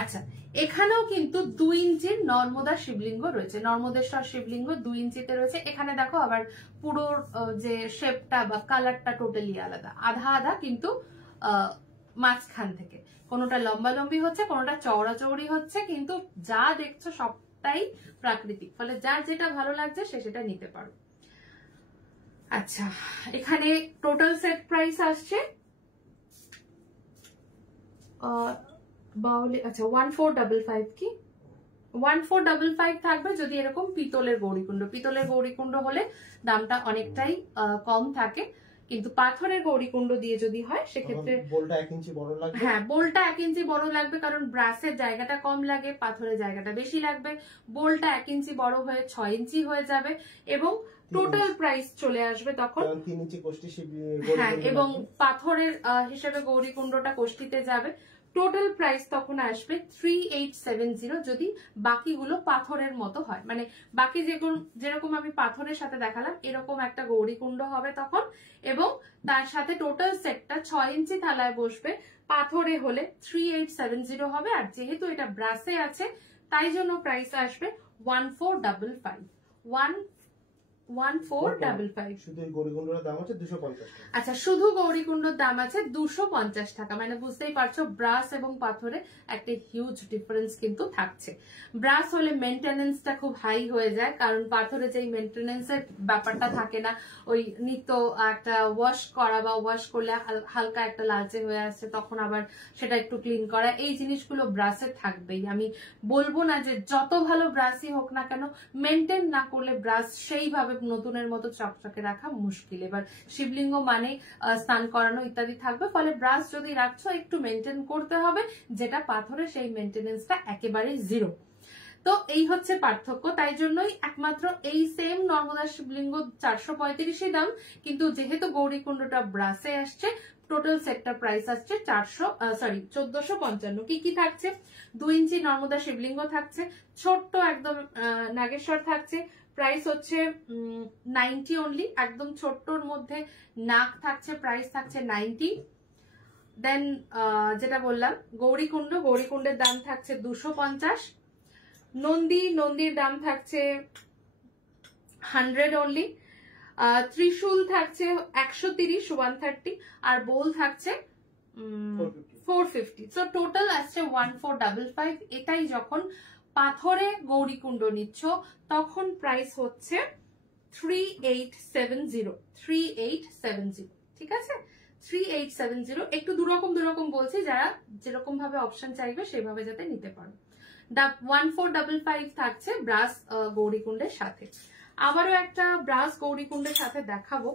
আচ্ছা, এখানেও কিন্তু 2 ইঞ্চির নর্মদা শিবলিঙ্গ রয়েছে, নর্মদেশ্বর শিবলিঙ্গ 2 ইঞ্চিতে রয়েছে। এখানে দেখো আবার পুরো যে শেপটা বা কালারটা টোটালি আলাদা, আধা আধা কিন্তু মাঝখান থেকে কোনোটা লম্বা লম্বি হচ্ছে, কোনোটা চওড়া চৌড়ি হচ্ছে, কিন্তু যা দেখছো সবটাই প্রাকৃতিক, ফলে যার যেটা ভালো লাগছে সে সেটা নিতে পারো। আচ্ছা, এখানে টোটাল সেট প্রাইস আসছে বাউলি, আচ্ছা 1455 কি 1455 থাকবে যদি এরকম পিতলের গৌরীকুণ্ড। পিতলের গৌরীকুণ্ড হলে দামটা অনেকটাই কম থাকে, কিন্তু পাথরের গৌরীকুণ্ড দিয়ে যদি হয় সেক্ষেত্রে বোলটা 1 ইঞ্চি বড় লাগবে। হ্যাঁ, বোলটা 1 ইঞ্চি বড় লাগবে, কারণ ব্রাসের জায়গাটা কম লাগে, পাথরের জায়গাটা বেশি লাগবে। বোলটা 1 ইঞ্চি বড় হয়ে 6 ইঞ্চি হয়ে যাবে, এবং টোটাল প্রাইস চলে আসবে তখন 3 ইঞ্চি কোষ্ঠী হ্যাঁ, এবং পাথরের হিসেবে গৌরীকুণ্ডটা কোষ্ঠীতে যাবে। টোটাল প্রাইস তখন আসবে 3870 যদি বাকিগুলো পাথরের মতো হয়, মানে বাকি যেরকম আমি পাথরের সাথে দেখালাম এরকম একটা গৌরীকুণ্ড হবে তখন, এবং তার সাথে টোটাল সেটটা 6 ইঞ্চি থালায় বসবে। পাথরে হলে 3870 হবে, আর যেহেতু এটা ব্রাসে আছে তাই জন্য প্রাইস আসবে 1455। শুধু গৌরীকুণ্ডের দাম আছে 250 টাকা। আচ্ছা, শুধু গৌরীকুণ্ডের দাম আছে 250 টাকা, মানে বুঝতেই পারছো ব্রাস এবং পাথরে একটা হিউজ ডিফারেন্স কিন্তু থাকছে। ব্রাস হলে মেইনটেনেন্সটা খুব হাই হয়ে যায়, কারণ পাথরে যেই মেইনটেনেন্সের ব্যাপারটা থাকে না, ওই নিত্য একটা ওয়াশ করা বা ওয়াশ করলে হালকা একটা লালচে হয়ে আসছে, তখন আবার সেটা একটু ক্লিন করা, এই জিনিসগুলো ব্রাসে থাকবেই। আমি বলবো না যে যত ভালো ব্রাসই হোক না কেন, মেনটেন না করলে ব্রাস সেইভাবে নতুনের মতো চকচকে রাখা মুশকিল। এবার শিবলিঙ্গ মানে স্নান করানো ইত্যাদি থাকবে, ফলে ব্রাশ যদি রাখছো একটু মেনটেন করতে হবে, যেটা পাথরে সেই মেনটেনেন্সটা একেবারেই জিরো। তো এই হচ্ছে পার্থক্য, তাই জন্যই একমাত্র এই সেম নর্মদা শিবলিঙ্গ 435 দাম, কিন্তু যেহেতু গৌরীকুণ্ডটা ব্রাসে আসছে টোটাল সেটটা প্রাইস আসছে 1455। কি কি থাকছে? 2 ইঞ্চি নর্মদা শিবলিঙ্গ থাকছে, ছোট্ট একদম নাগেশ্বর থাকছে, প্রাইস হচ্ছে 90 অনলি, একদম ছোট্টর মধ্যে নাক থাকছে, প্রাইস থাকছে 90। দেন যেটা বললাম গৌরীকুণ্ডের দাম থাকছে 250। নন্দীর দাম থাকছে 100 অনলি। ত্রিশূল থাকছে 130, 130, আর বোল থাকছে 450। তো টোটাল আসছে 1455। এটাই যখন পাথরে গৌরীকুণ্ড নিচ্ছ তখন প্রাইস হচ্ছে 3870। ঠিক আছে, 3870। একটু দুরকম বলছি, যারা যেরকম ভাবে অপশন চাইবে সেভাবে যাতে নিতে পারো। 1455 থাকছে ব্রাস গৌরীকুণ্ডের সাথে। আবারও একটা ব্রাস গৌরীকুণ্ডের সাথে দেখাবো,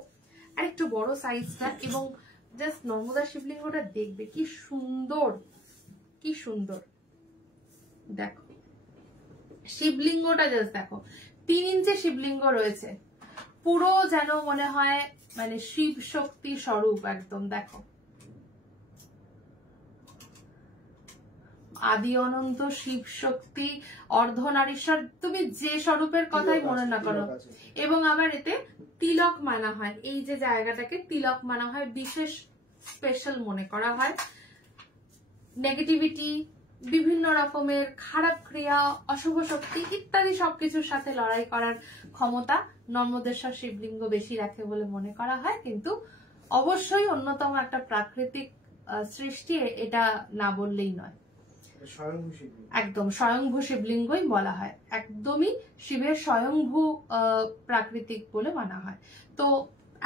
আর একটু বড় সাইজটা, এবং জাস্ট নর্মদা শিবলিঙ্গটা দেখবে কি সুন্দর, কি সুন্দর। দেখো শিবলিঙ্গটা জাস্ট দেখো, 3 ইঞ্চি শিবলিঙ্গ রয়েছে, পুরো যেন মনে হয় মানে শিব শক্তি স্বরূপ একদম। দেখো আদি অনন্ত শিব শক্তি অর্ধনারীশ্বর, তুমি যে স্বরূপের কথাই মনে না করো। এবং আবার এতে তিলক মানা হয়, এই যে জায়গাটাকে তিলক মানা হয় বিশেষ স্পেশাল মনে করা হয়। নেগেটিভিটি, বিভিন্ন রকমের খারাপ ক্রিয়া, অশুভ শক্তি ইত্যাদি সবকিছুর সাথে লড়াই করার ক্ষমতা নর্মদেশ্বর শিবলিঙ্গ বেশি রাখে বলে মনে করা হয়। কিন্তু অবশ্যই অন্যতম একটা প্রাকৃতিক সৃষ্টি, এটা না বললেই নয়। একদম স্বয়ংভূ শিবলিঙ্গই বলা হয়, একদমই শিবের স্বয়ংভূ প্রাকৃতিক বলে মানা হয়। তো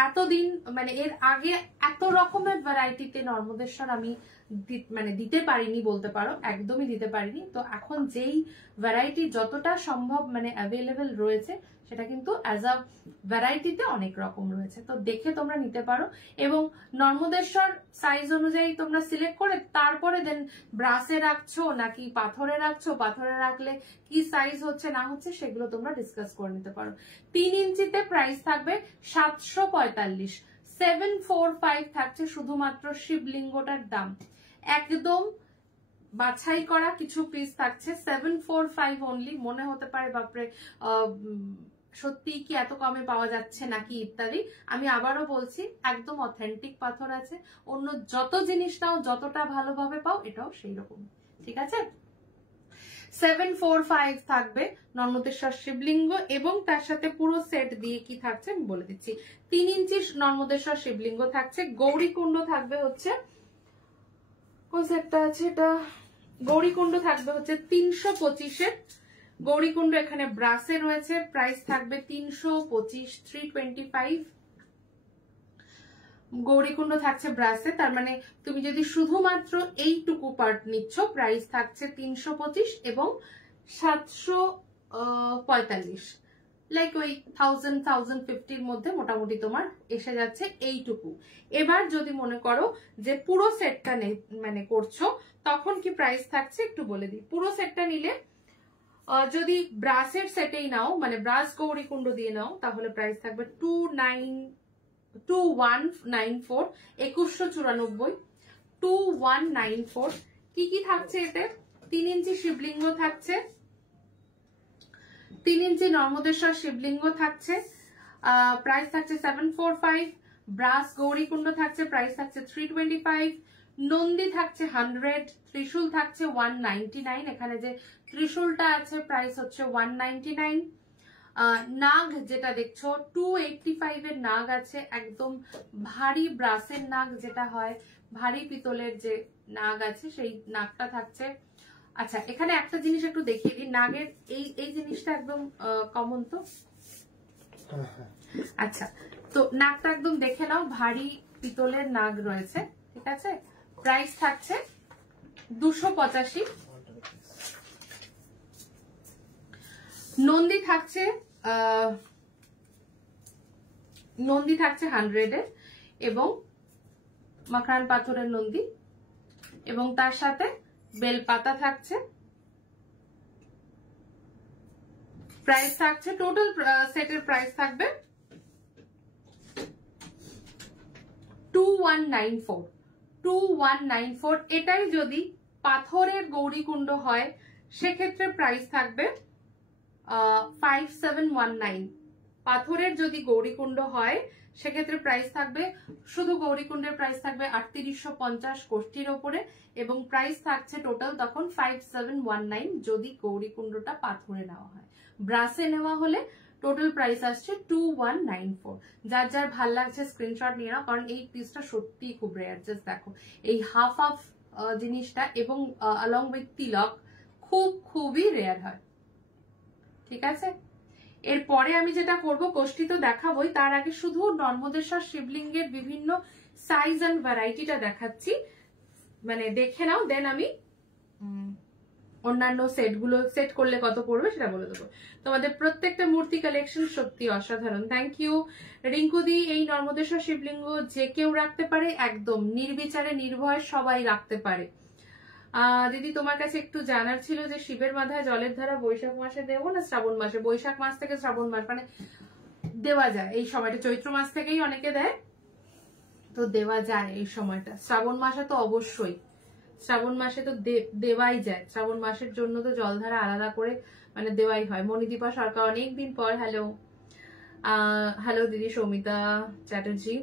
এতদিন মানে এর আগে এত রকমের ভ্যারাইটিতে নর্মদেশ্বর আমি দিতে পারিনি বলতে পারো, একদমই দিতে পারিনি। তো এখন যেই ভ্যারাইটি যতটা সম্ভব অ্যাভেলেবেল রয়েছে সেটা কিন্তু অ্যাজ আ ভ্যারাইটিতে অনেক রকম রয়েছে। তো দেখে তোমরা নিতে পারো এবং নর্মদেশ্বর সাইজ অনুযায়ী তোমরা সিলেক্ট করে তারপরে দেন ব্রাসে রাখছো নাকি পাথরে রাখছো, পাথরে রাখলে কি সাইজ হচ্ছে না হচ্ছে সেগুলো তোমরা ডিসকাস করে নিতে পারো। 3 ইঞ্চিতে প্রাইস থাকবে 745, 745 থাকছে শুধুমাত্র শিবলিঙ্গটার দাম। একদম বাছাই করা কিছু পিস থাকছে 745 অনলি। মনে হতে পারে বাপরে সত্যি কি এত কমে পাওয়া যাচ্ছে নাকি ইত্যাদি। আমি আবারও বলছি একদম অথেন্টিক পাথর আছে, অন্য যত জিনিস নাও যতটা ভালোভাবে পাও এটাও সেই রকম, ঠিক আছে। 745 থাকবে নর্মদেশ্বর শিবলিঙ্গ এবং তার সাথে পুরো সেট দিয়ে কি থাকছে আমি বলে দিচ্ছি। 3 ইঞ্চি নর্মদেশ্বর শিবলিঙ্গ থাকছে, গৌরীকুণ্ড থাকবে হচ্ছে কোন সেটটা আছে এটা, গৌরীকুণ্ড থাকবে হচ্ছে 325-এর গৌরীকুণ্ড, এখানে ব্রাসে রয়েছে, প্রাইস থাকবে 325, 325 গৌরীকুণ্ড থাকছে ব্রাসে। তার মানে তুমি যদি শুধুমাত্র এইটুকু পার্ট নিচ্ছ প্রাইস থাকছে 325 এবং 745, লাইক ওই 1000-1050 মধ্যে মোটামুটি তোমার এসে যাচ্ছে এইটুকু। এবার যদি মনে করো যে পুরো সেটটা করছো তখন কি প্রাইস থাকছে একটু বলে দিই। পুরো সেটটা নিলে যদি ব্রাসের সেটেই নাও ব্রাস গৌরীকুণ্ড দিয়ে নাও তাহলে প্রাইস থাকবে 2194, 2194, 2194। কি কি থাকছে এতে? 3 ইঞ্চি শিবলিঙ্গ থাকছে, 3 ইঞ্চি নর্মদেশ্বর শিবলিঙ্গ থাকছে, প্রাইস থাকছে 745, ব্রাস গৌরীকুণ্ড থাকছে, প্রাইস থাকছে 325, নন্দী থাকছে 100, ত্রিশূল থাকছে 199, এখানে যে ত্রিশূলটা আছে প্রাইস হচ্ছে 199। নাগ যেটা দেখছো 285 এর নাগ আছে, একদম ভারী ব্রাসের নাগ যেটা হয়, ভারী পিতলের যে নাগ আছে সেই নাগটা থাকছে। আচ্ছা এখানে একটা জিনিস একটু দেখিয়ে দিই, নাগের এই জিনিসটা একদম কমন তো। আচ্ছা তো নাগটা একদম দেখে নাও, ভারী পিতলের নাগ রয়েছে, ঠিক আছে। প্রাইস থাকছে 285। নন্দী থাকছে 100-এর এবং মাখরান পাথরের নন্দী এবং তার সাথে বেলপাতা থাকছে। প্রাইস থাকছে টোটাল সেটের প্রাইস থাকবে 2194। এটাই যদি পাথরের গৌরীকুণ্ড হয় সেক্ষেত্রে প্রাইস থাকবে 5719। পাথরের যদি গৌরীকুণ্ড হয় সেক্ষেত্রে প্রাইস থাকবে, শুধু গৌরীকুণ্ডের প্রাইস থাকবে 3850 কোষ্ঠীর ওপরে এবং প্রাইস থাকছে টোটাল তখন 5719 যদি গৌরীকুণ্ডটা পাথরে নেওয়া হয়। ব্রাসে নেওয়া হলে টোটাল প্রাইস আসছে 2194। যার যার ভাল লাগছে স্ক্রিনশট নিয়ে নাও, কারণ এই পিসটা সত্যি খুব রেয়ার। জাস্ট দেখো এই হাফ জিনিসটা এবং along with তিলক খুবই রেয়ার হয়, ঠিক আছে। এরপরে আমি যেটা করব কোষ্ঠী তো দেখাবোই, তার আগে শুধু নর্মদেশ্বর শিবলিঙ্গের বিভিন্ন সাইজ এন্ড ভ্যারাইটিটা দেখাচ্ছি, দেখে নাও, দেন আমি অন্যান্য সেটগুলো সেট করলে কত পড়বে সেটা বলে দেবো। তোমাদের প্রত্যেকটা মূর্তি কালেকশন সত্যি অসাধারণ, থ্যাংক ইউ রিঙ্কুদি। এই নর্মদেশ্বর শিবলিঙ্গ যে কেউ রাখতে পারে, একদম নির্বিচারে নির্ভয় সবাই রাখতে পারে। দিদি তোমার কাছে একটু জানার ছিল যে শিবের মাথায় জলের ধারা বৈশাখ মাসে দেবো না শ্রাবণ মাসে? বৈশাখ মাস থেকে শ্রাবণ মাস দেওয়া যায়, এই সময়টা চৈত্র মাস থেকেই অনেকে দেয়, তো দেওয়া যায় এই সময়টা। শ্রাবণ মাসে তো অবশ্যই, শ্রাবণ মাসে তো দেওয়াই যায়, শ্রাবণ মাসের জন্য তো জলধারা আলাদা করে দেওয়াই হয়। মণিদীপা সরকার অনেকদিন পর, হ্যালো দিদি সৌমিতা চ্যাটার্জি।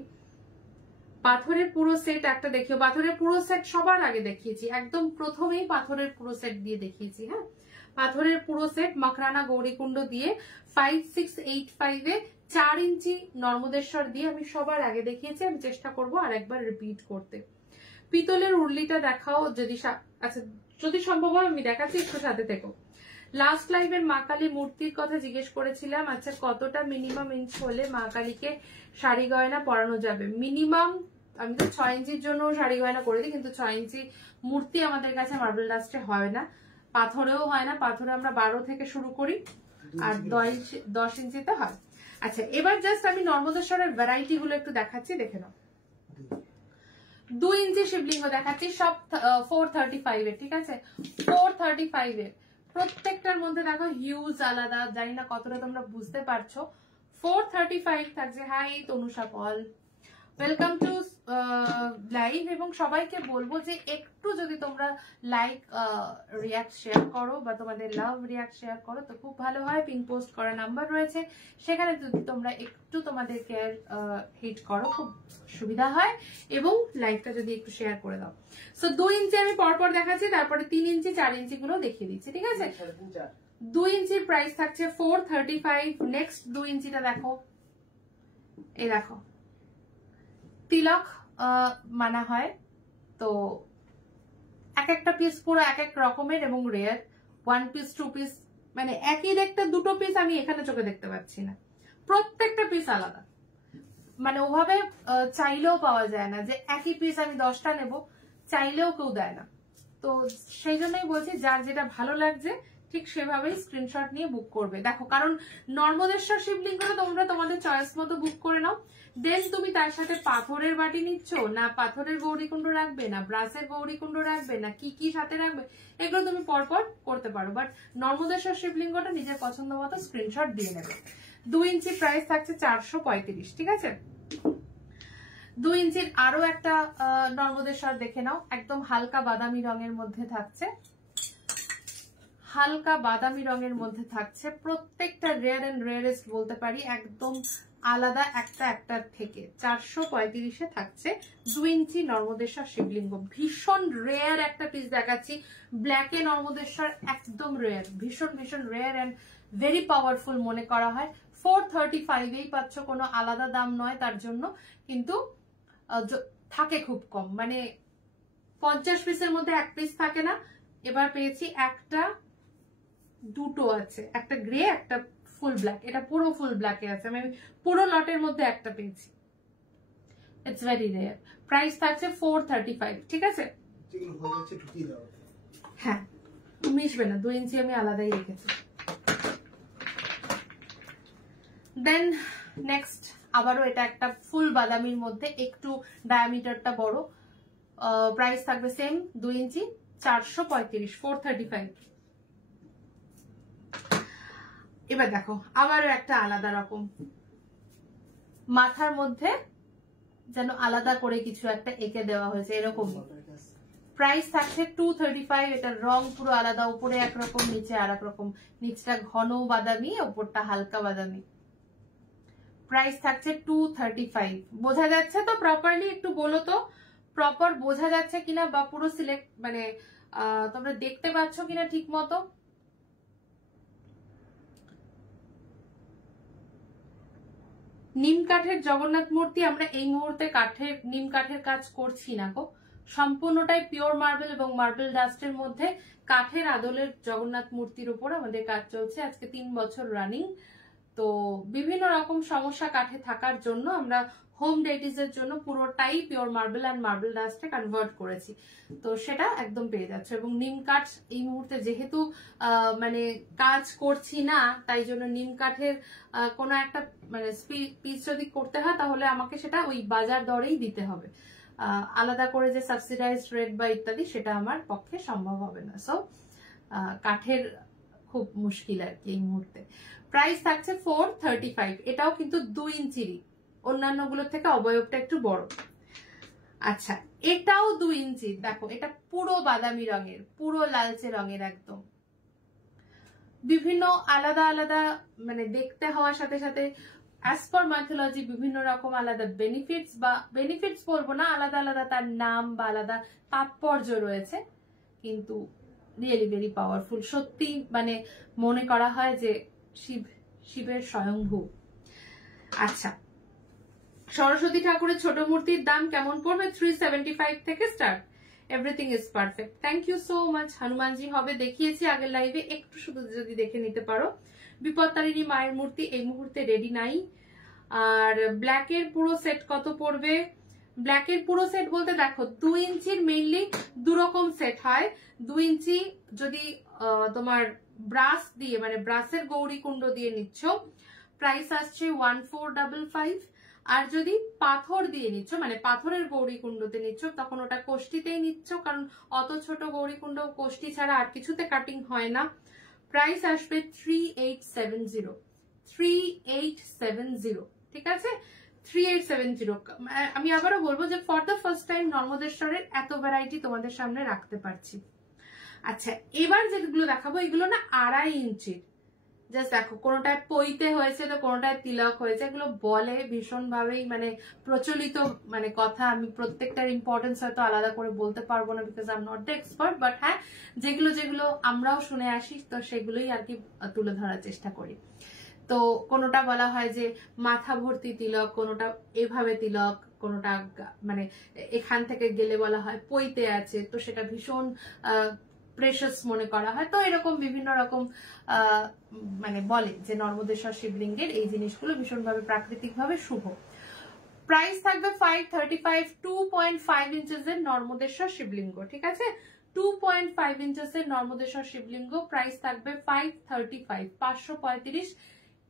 পাথরের পুরো সেট একটা দেখিও। পাথরের পুরো সেট সবার আগে দেখিয়েছি, একদম প্রথমেই পাথরের পুরো সেট দিয়ে দেখিয়েছি। হ্যাঁ, পাথরের পুরো সেট মকরানা গৌরীকুণ্ড দিয়ে 5685 এ 4 ইঞ্চি নর্মদেশ্বর দিয়ে আমি সবার আগে দেখিয়েছি। আমি চেষ্টা করব আর একবার রিপিট করতে। পিতলের উর্লিটা দেখাও যদি, আচ্ছা যদি সম্ভব হয় আমি দেখাচ্ছি, একটু সাথে থেকো। লাস্ট লাইভের মা কালী মূর্তির কথা জিজ্ঞেস করেছিলাম। আচ্ছা, কতটা মিনিমাম ইঞ্চ হলে মা কালীকে শাড়ি গয়না পরানো যাবে? মিনিমাম আমি তো 6 ইঞ্চির জন্য শাড়ি গয়না করে দিই, কিন্তু 6 ইঞ্চি মূর্তি আমাদের কাছে মার্বেল ডাস্টে হয় না, পাথরেও হয় না। পাথরে আমরা 12 থেকে শুরু করি, আর 10 ইঞ্চিতে হয়। আচ্ছা, এবার জাস্ট আমি নর্মদেশ্বরের ভ্যারাইটি গুলো একটু দেখাচ্ছি, দেখে নাও। 2 ইঞ্চি শিবলিঙ্গ দেখাচ্ছি, সব 435 এর, ঠিক আছে? 435 এর প্রত্যেকটার মধ্যে দেখো হিউজ আলাদা, জানি না কতটা তোমরা বুঝতে পারছো। 435 থাকছে। Hi Tanusha Paul, welcome to live. এবং সবাইকে বলবো যে একটু যদি তোমরা লাইক রিয়াক্ট শেয়ার করো বা তোমাদের লাভ রিয়াক্ট শেয়ার করো তো খুব ভালো হয়। পিন পোস্ট করা নাম্বার রয়েছে, সেখানে যদি তোমরা একটু তোমাদের কেয়ার হিট করো খুব সুবিধা হয়, এবং লাইভটা যদি একটু শেয়ার করে দাও। সো 2 ইঞ্চি আমি পরপর দেখাচ্ছি, তারপরে 3 ইঞ্চি 4 ইঞ্চি গুলো দেখিয়ে দিচ্ছি, ঠিক আছে? 2 ইঞ্চির প্রাইস থাকছে 435। নেক্সট 2 ইঞ্চিটা দেখো, এই দেখো তিলক মানা হয়, তো এক একটা পিস পুরো এক এক রকমের এবং রেয়ার। 1 পিস 2 পিস মানে একই দেখতে 2টো পিস আমি এখানে চোখে দেখতে পাচ্ছি না, প্রত্যেকটা পিস আলাদা। মানে ওভাবে চাইলেও পাওয়া যায় না যে একই পিস আমি 10টা নেব, চাইলেও কেউ দেয় না। তো সেই জন্যই বলছি যার যেটা ভালো লাগছে ঠিক সেভাবেই স্ক্রিনশট নিয়ে বুক করবে। দেখো, কারণ নর্মদেশ্বর শিবলিঙ্গটা তোমরা তোমাদের চয়েস মতো বুক করে নাও। দেন তুমি তার সাথে পাথরের বাটি নিচ্ছ না, পাথরের গৌরীকুণ্ড রাখবে না, ব্রাসের গৌরীকুণ্ড রাখবে না, কি কি সাথে রাখবে, এগুলো তুমি পরপর করতে পারো। বাট নর্মদেশ্বর শিবলিঙ্গটা নিজের পছন্দ মতো স্ক্রিনশট দিয়ে নেবে। 2 ইঞ্চি প্রাইস থাকছে 435, ঠিক আছে? 2 ইঞ্চির আরো একটা নর্মদেশ্বর দেখে নাও, একদম হালকা বাদামি রঙের মধ্যে থাকছে, হালকা বাদামি রঙের মধ্যে থাকছে। প্রত্যেকটা রেয়ার এন্ড রেয়ারেস্ট বলতে পারি, একদম আলাদা একটা একটার থেকে। 435-এ থাকছে 2 ইঞ্চি নর্মদেশ্বর শিবলিঙ্গ। ভীষণ রেয়ার একটা পিস দেখাচ্ছি, ব্ল্যাকে নর্মদেশ্বর, একদম রেয়ার, ভীষণ ভীষণ রেয়ার এন্ড ভেরি পাওয়ারফুল মনে করা হয়। 435-এই পাচ্ছ, কোনো আলাদা দাম নয় তার জন্য, কিন্তু থাকে খুব কম, মানে 50 পিসের মধ্যে 1 পিস থাকে না। এবার পেয়েছি একটা, দুটো আছে, একটা গ্রে একটা ফুল ব্ল্যাক, এটা পুরো ফুল ব্ল্যাকে আছে, আমি পুরো লটের মধ্যে একটা পেয়েছি। It's very rare. প্রাইস থাকছে 435, ঠিক আছে? হ্যাঁ, মিশবে না, 2 ইঞ্চি আমি আলাদাই রেখেছি। দেন নেক্সট আবারও এটা একটা ফুল বাদামির মধ্যে, একটু ডায়ামিটারটা বড়, প্রাইস থাকবে সেম 2 ইঞ্চি 435, 435। এবার দেখো আবারও একটা আলাদা রকম, মাথার মধ্যে যেন আলাদা করে কিছু একটা এঁকে দেওয়া হয়েছে এরকম। প্রাইস থাকছে 235। এটার রং পুরো আলাদা, উপরে একরকম নিচে আর এক রকম, নিচটা ঘন বাদামি, উপরটা হালকা বাদামি। প্রাইস থাকছে 235। বোঝা যাচ্ছে তো প্রপারলি? একটু বলো তো প্রপার বোঝা যাচ্ছে কিনা, বা পুরো সিলেক্ট মানে তোমরা দেখতে পাচ্ছ কিনা ঠিক মতো। নিম কাঠের জগন্নাথ মূর্তি আমরা এই মুহূর্তে নিম কাঠের কাজ করছি না গো, সম্পূর্ণটাই পিওর মার্বেল এবং মার্বেল ডাস্টের মধ্যে কাঠের আদলের জগন্নাথ মূর্তির উপর আমাদের কাজ চলছে আজকে 3 বছর রানিং। তো বিভিন্ন রকম সমস্যা কাঠে থাকার জন্য আমরা হোম ডেটিসের জন্য পুরোটাই পিওর মার্বেল অ্যান্ড মার্বেল ডাস্টে কনভার্ট করেছি, তো সেটা একদম পেয়ে যাচ্ছে। এবং নিম কাঠ এই মুহূর্তে যেহেতু মানে কাজ করছি না, তাই জন্য নিম কাঠের কোনো একটা মানে পিস যদি করতে হয় তাহলে আমাকে সেটা ওই বাজার দরেই দিতে হবে, আলাদা করে যে সাবসিডাইজড রেট বা ইত্যাদি সেটা আমার পক্ষে সম্ভব হবে না। সো কাঠের খুব মুশকিল আর কি এই মুহূর্তে। প্রাইস থাকছে 435। এটাও কিন্তু 2 ইঞ্চিরই, অন্যান্য গুলোর থেকে অবয়বটা একটু বড়। আচ্ছা, এটাও 2 ইঞ্চি। দেখো এটা পুরো বাদামি রঙের, পুরো লালচে রঙের, একদম বিভিন্ন আলাদা আলাদা মানে দেখতে হওয়ার সাথে সাথে অ্যাজ পার মাইথোলজি বিভিন্ন রকম আলাদা বেনিফিটস, বা বেনিফিটস বলবো না, আলাদা আলাদা তার নাম বা আলাদা তাৎপর্য রয়েছে, কিন্তু রিয়েলি ভেরি পাওয়ারফুল। সত্যি মানে মনে করা হয় যে শিবের স্বয়ংভূ। আচ্ছা, সরস্বতী ঠাকুরের ছোট মূর্তির দাম কেমন পড়বে? 375 থেকে start. Everything is perfect. Thank you so much. Hanumanji হবে দেখিয়েছি আগের লাইভে, একটু শুধু যদি দেখে নিতে পারো। বিপত্তারিণী মায়ের মূর্তি এই মুহূর্তে রেডি নাই। আর ব্ল্যাকের পুরো সেট কত পড়বে? ব্ল্যাকের পুরো সেট বলতে দেখো 2 ইঞ্চির মেইনলি দুরকম সেট হয়। 2 ইঞ্চি যদি তোমার ব্রাস দিয়ে মানে ব্রাসের গৌরী কুণ্ড দিয়ে নিচ্ছ, প্রাইস আসছে 1455। আর যদি পাথর দিয়ে নিচ্ছ মানে পাথরের গৌরী কুণ্ডতে নিচ্ছ, তখন ওটা কোষ্ঠীতেই নিচ্ছ, কারণ অত ছোট গৌরী কুণ্ড কোষ্ঠী ছাড়া আর কিছুতে কাটিং হয় না। প্রাইস আসবে 3870। 3870, ঠিক আছে? 3870। আমি আবারও বলবো যে ফর দ্য ফার্স্ট টাইম নর্মদেশ্বরের এত ভ্যারাইটি তোমাদের সামনে রাখতে পারছি। আচ্ছা, এবার যেগুলো দেখাবো এগুলো না 2.5 ইঞ্চির। জাস্ট দেখো, কোনোটায় পইতে হয়েছে তো কোনোটায় তিলক হয়েছে। এগুলো বলে ভীষণ ভাবেই মানে প্রচলিত মানে কথা। আমি প্রত্যেকটার ইম্পর্টেন্স হয়তো আলাদা করে বলতে পারবো না, because I am not the expert, but হ্যাঁ যেগুলো যেগুলো আমরাও শুনে আসি তো সেগুলোই আর কি তুলে ধরার চেষ্টা করি। তো কোনোটা বলা হয় যে মাথা ভর্তি তিলক, কোনোটা এভাবে তিলক, কোনোটা মানে এখান থেকে গেলে বলা হয় পইতে আছে, তো সেটা ভীষণ প্রেশাস মনে করা হয়। তো এরকম বিভিন্ন রকম মানে বলে যে নর্মদেশ্বর শিবলিঙ্গের এই জিনিসগুলো ভীষণভাবে প্রাকৃতিকভাবে শুভ। প্রাইস থাকবে 535। 2.5 ইঞ্চেসের নর্মদেশ্বর শিবলিঙ্গ, ঠিক আছে? 2.5 ইঞ্চেসের নর্মদেশ্বর শিবলিঙ্গ, প্রাইস থাকবে 535, 535।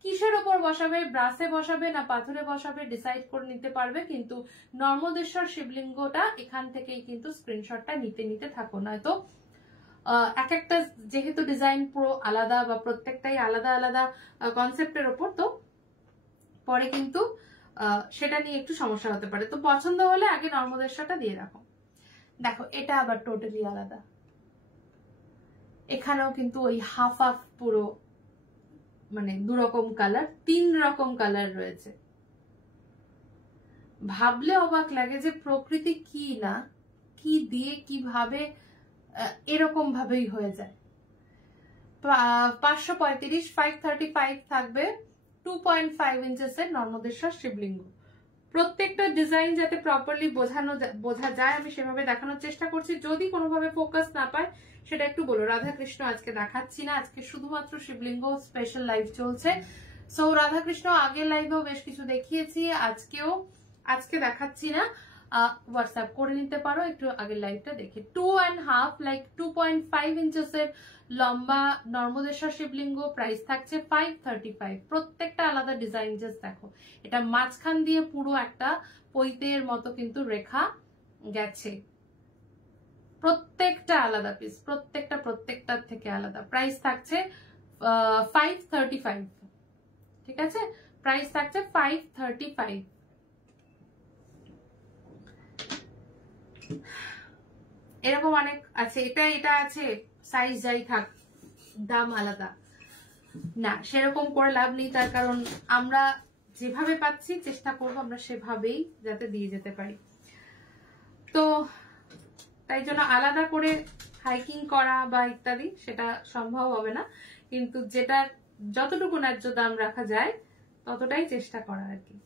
কিসের ওপর বসাবে, ব্রাসে বসাবে না পাথরে বসাবে ডিসাইড করে নিতে পারবে, কিন্তু নর্মদেশ্বর শিবলিঙ্গটা এখান থেকেই কিন্তু স্ক্রিনশটটা নিতে থাকো, নয়তো এক একটা যেহেতু ডিজাইন পুরো আলাদা বা প্রত্যেকটাই আলাদা আলাদা কনসেপ্টের ওপর, তো পরে কিন্তু সেটা নিয়ে একটু সমস্যা হতে পারে। তো পছন্দ হলে আগে নর্মদেশ্বরটা দিয়ে রাখো। দেখো, এটা আবার টোটালি আলাদা। এখানেও কিন্তু ওই হাফ হাফ পুরো মানে 2 রকম কালার, 3 রকম কালার রয়েছে। ভাবলে অবাক লাগে যে প্রকৃতি কি না কি দিয়ে কিভাবে এরকম ভাবেই হয়ে যায়। 535, 535 থাকবে 2.5 ইঞ্চেসের নর্মদেশ্বর শিবলিঙ্গ। প্রত্যেকটা ডিজাইন যাতে প্রপারলি বোঝা যায় আমি সেভাবে দেখানোর চেষ্টা করছি। যদি কোনোভাবে ফোকাস না পায় সেটা একটু বলো। রাধাকৃষ্ণ আজকে দেখাচ্ছি না, আজকে শুধুমাত্র শিবলিঙ্গ স্পেশাল লাইভ চলছে। সো রাধাকৃষ্ণ আগের লাইভেও বেশ কিছু দেখিয়েছি, আজকে দেখাচ্ছি না। হোয়াটসঅ্যাপ করে নিতে পারো একটু আগের লাইভটা দেখে। 2.5 লাইক 2.5 ইঞ্চেসের লম্বা নর্মদেশ্বর শিবলিঙ্গ, প্রাইস থাকছে 535। প্রত্যেকটা আলাদা ডিজাইন, জাস্ট দেখো এটা মাঝখান দিয়ে পুরো একটা পৈতের মতো কিন্তু রেখা গেছে। প্রত্যেকটা আলাদা পিস, প্রত্যেকটার থেকে আলাদা। প্রাইস থাকছে 535, ঠিক আছে? প্রাইস থাকছে 535। এরকম অনেক আছে, এটা আছে, সাইজ যাই থাক দাম আলাদা না, সেরকম করে লাভ নেই। তার কারণ আমরা যেভাবে পাচ্ছি চেষ্টা করবো আমরা সেভাবেই যাতে দিয়ে যেতে পারি। তো তাই জন্য আলাদা করে হাইকিং করা বা ইত্যাদি সেটা সম্ভব হবে না, কিন্তু যেটা যতটুকু ন্যায্য দাম রাখা যায় ততটাই চেষ্টা করা আর কি।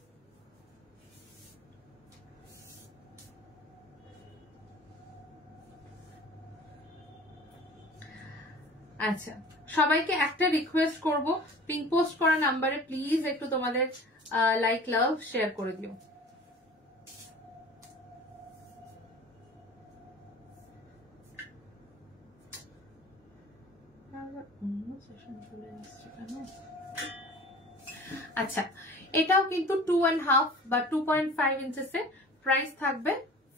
আচ্ছা, সবাইকে একটা রিকোয়েস্ট করব, পিন পোস্ট করা নাম্বারে প্লিজ একটু তোমাদের লাইক লাভ শেয়ার করে দিও। আচ্ছা, এটাও কিন্তু 2.5 বা 2.5 ইঞ্চেসে, প্রাইস থাকবে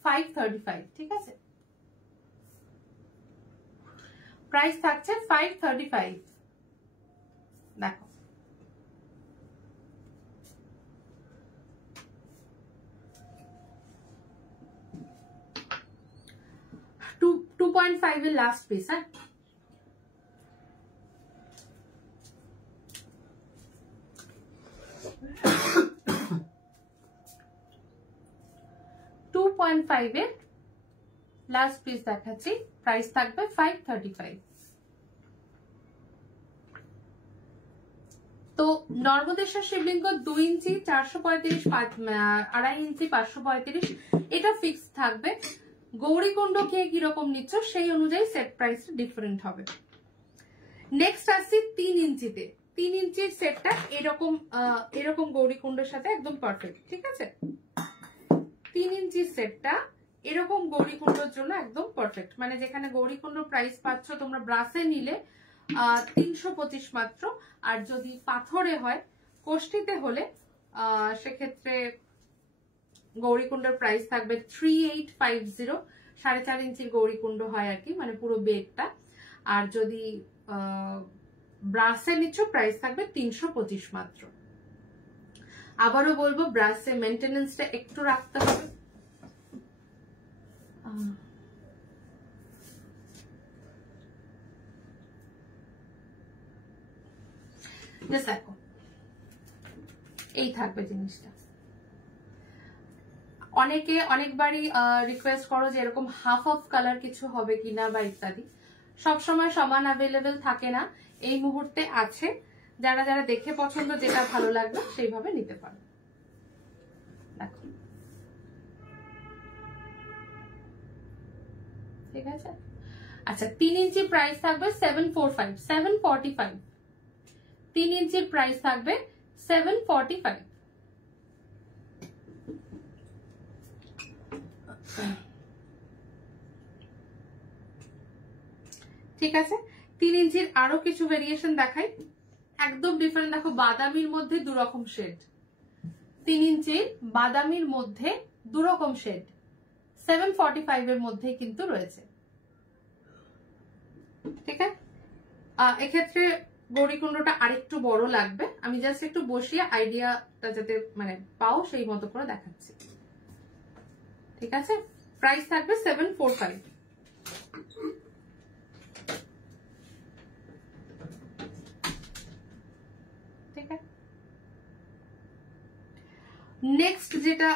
535, ঠিক আছে? প্রাইস থাকছে 535। দেখো, টু 2.5 এর লাস্ট পিস। হ্যাঁ, 315 এর লাস্ট পিস দেখাচ্ছি, প্রাইস থাকবে 535। তো নর্মদেশ্বর শিবলিঙ্গ 2 ইঞ্চি 435, 2.5 ইঞ্চি 535, এটা ফিক্স থাকবে। গৌরীকুণ্ড কে কিরকম নিচ্ছ সেই অনুযায়ী সেট প্রাইস ডিফারেন্ট হবে। নেক্সট আসছি 3 ইঞ্চিতে। 3 ইঞ্চির সেটটা এরকম গৌরীকুণ্ডের সাথে একদম পারফেক্ট, ঠিক আছে? 3 ইঞ্চির সেটটা এরকম গৌরীকুণ্ডের জন্য একদম পারফেক্ট, মানে যেখানে গৌরীকুণ্ড প্রাইস পাচ্ছ তোমরা ব্রাসে নিলে 325 মাত্র, আর যদি পাথরে হয়, কোষ্ঠীতে হলে সেক্ষেত্রে গৌরীকুণ্ডের প্রাইস থাকবে 3850, 4.5 ইঞ্চির গৌরীকুণ্ড হয় আর কি, মানে পুরো বেডটা। আর যদি ব্রাসে নিচ্ছ প্রাইস থাকবে 325 মাত্র। আবারও বলবো, ব্রাসে মেনটেনেন্সটা একটু রাখতে হবে। দেখো এই থাকবে জিনিসটা। অনেকে অনেকবারই রিকোয়েস্ট করো যে এরকম হাফ অফ কালার কিছু হবে কিনা বা ইত্যাদি। সবসময় সমান অ্যাভেলেবেল থাকে না, এই মুহূর্তে আছে। যারা যারা দেখে পছন্দ, যেটা ভালো লাগবে সেইভাবে নিতে পারো। দেখো ঠিক আছে। আচ্ছা, 3 ইঞ্চি প্রাইস থাকবে 745, 745। 3 ইঞ্চির প্রাইস থাকবে 745। ঠিক আছে, 3 ইঞ্চির আরো কিছু ভেরিয়েশন দেখাই, একদম ডিফারেন্ট। দেখো, বাদামির মধ্যে 2 রকম শেড। 3 ইঞ্চির বাদামির মধ্যে 2 রকম শেড 745 এর মধ্যে কিন্তু রয়েছে। ঠিক আছে, এক্ষেত্রে গৌরীকুণ্ডটা আরেকটু বড় লাগবে। আমি জাস্ট একটু বসিয়ে আইডিয়াটা যাতে মানে পাও সেই মতো করে দেখাচ্ছি। ঠিক আছে, প্রাইস থাকবে 745। ঠিক আছে, নেক্সট যেটা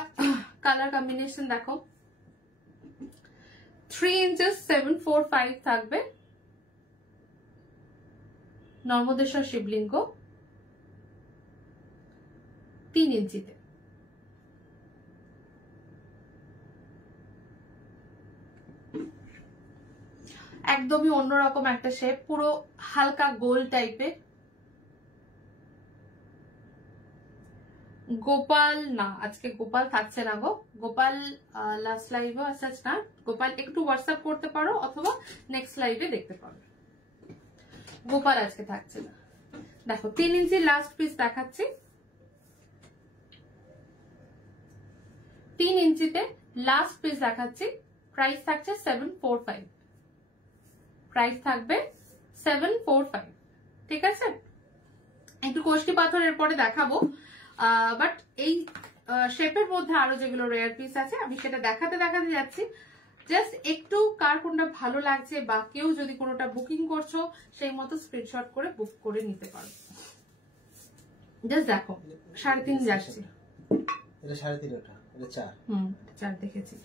কালার কম্বিনেশন দেখো, 3 ইঞ্চেস 745 থাকবে নর্মদেশ্বর শিবলিঙ্গ 3 ইঞ্চিতে। একদমই অন্যরকম একটা শেপ, পুরো হালকা গোল টাইপের। গোপাল না, আজকে গোপাল থাকছে না গো। গোপাল লাস্ট লাইভে আছে না। গোপাল একটু হোয়াটসঅ্যাপ করতে পারো অথবা নেক্সট লাইভে দেখতে পারো। গোপাল আজকে থাকছে না। দেখো 3 ইঞ্চি লাস্ট পিস দেখাচ্ছি। 3 ইঞ্চিতে লাস্ট পিস দেখাচ্ছি, প্রাইস থাকছে 745। প্রাইস থাকবে 745। ঠিক আছে, একটু কোষ্ঠী পাথরের পরে দেখাবো, বাট এই শেপের মধ্যে আরো যেগুলো রেয়ার পিস আছে আমি সেটা দেখাতে যাচ্ছি। জাস্ট একটু কার কোনটা ভালো লাগছে বা কেউ যদি কোনোটা বুকিং করছো সেই মতো স্ক্রিনশট করে বুক করে নিতে পারো। জাস্ট দেখো 3.5 যাচ্ছে, এটা 3.5, এটা 4। 4 দেখেছি।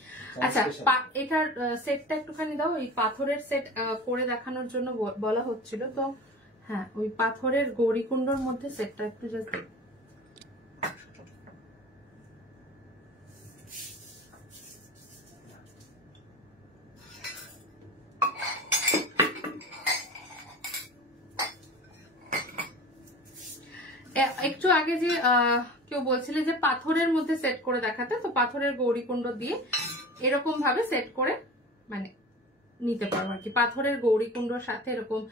আচ্ছা, এটার সেটটা একটুখানি দাও। এই পাথরের সেট করে দেখানোর জন্য বলা হচ্ছিল, তো হ্যাঁ ওই পাথরের গৌরীকুণ্ডর মধ্যে সেটটা একটু জাস্ট একটু আগে যে কেউ বলছিলে যে পাথরের মধ্যে সেট করে দেখাতে, তো পাথরের গৌরীকুণ্ড দিয়ে এরকম ভাবে সেট করে মানে নিতে পারবো আর কি। পাথরের গৌরীকুণ্ডর সাথে এরকম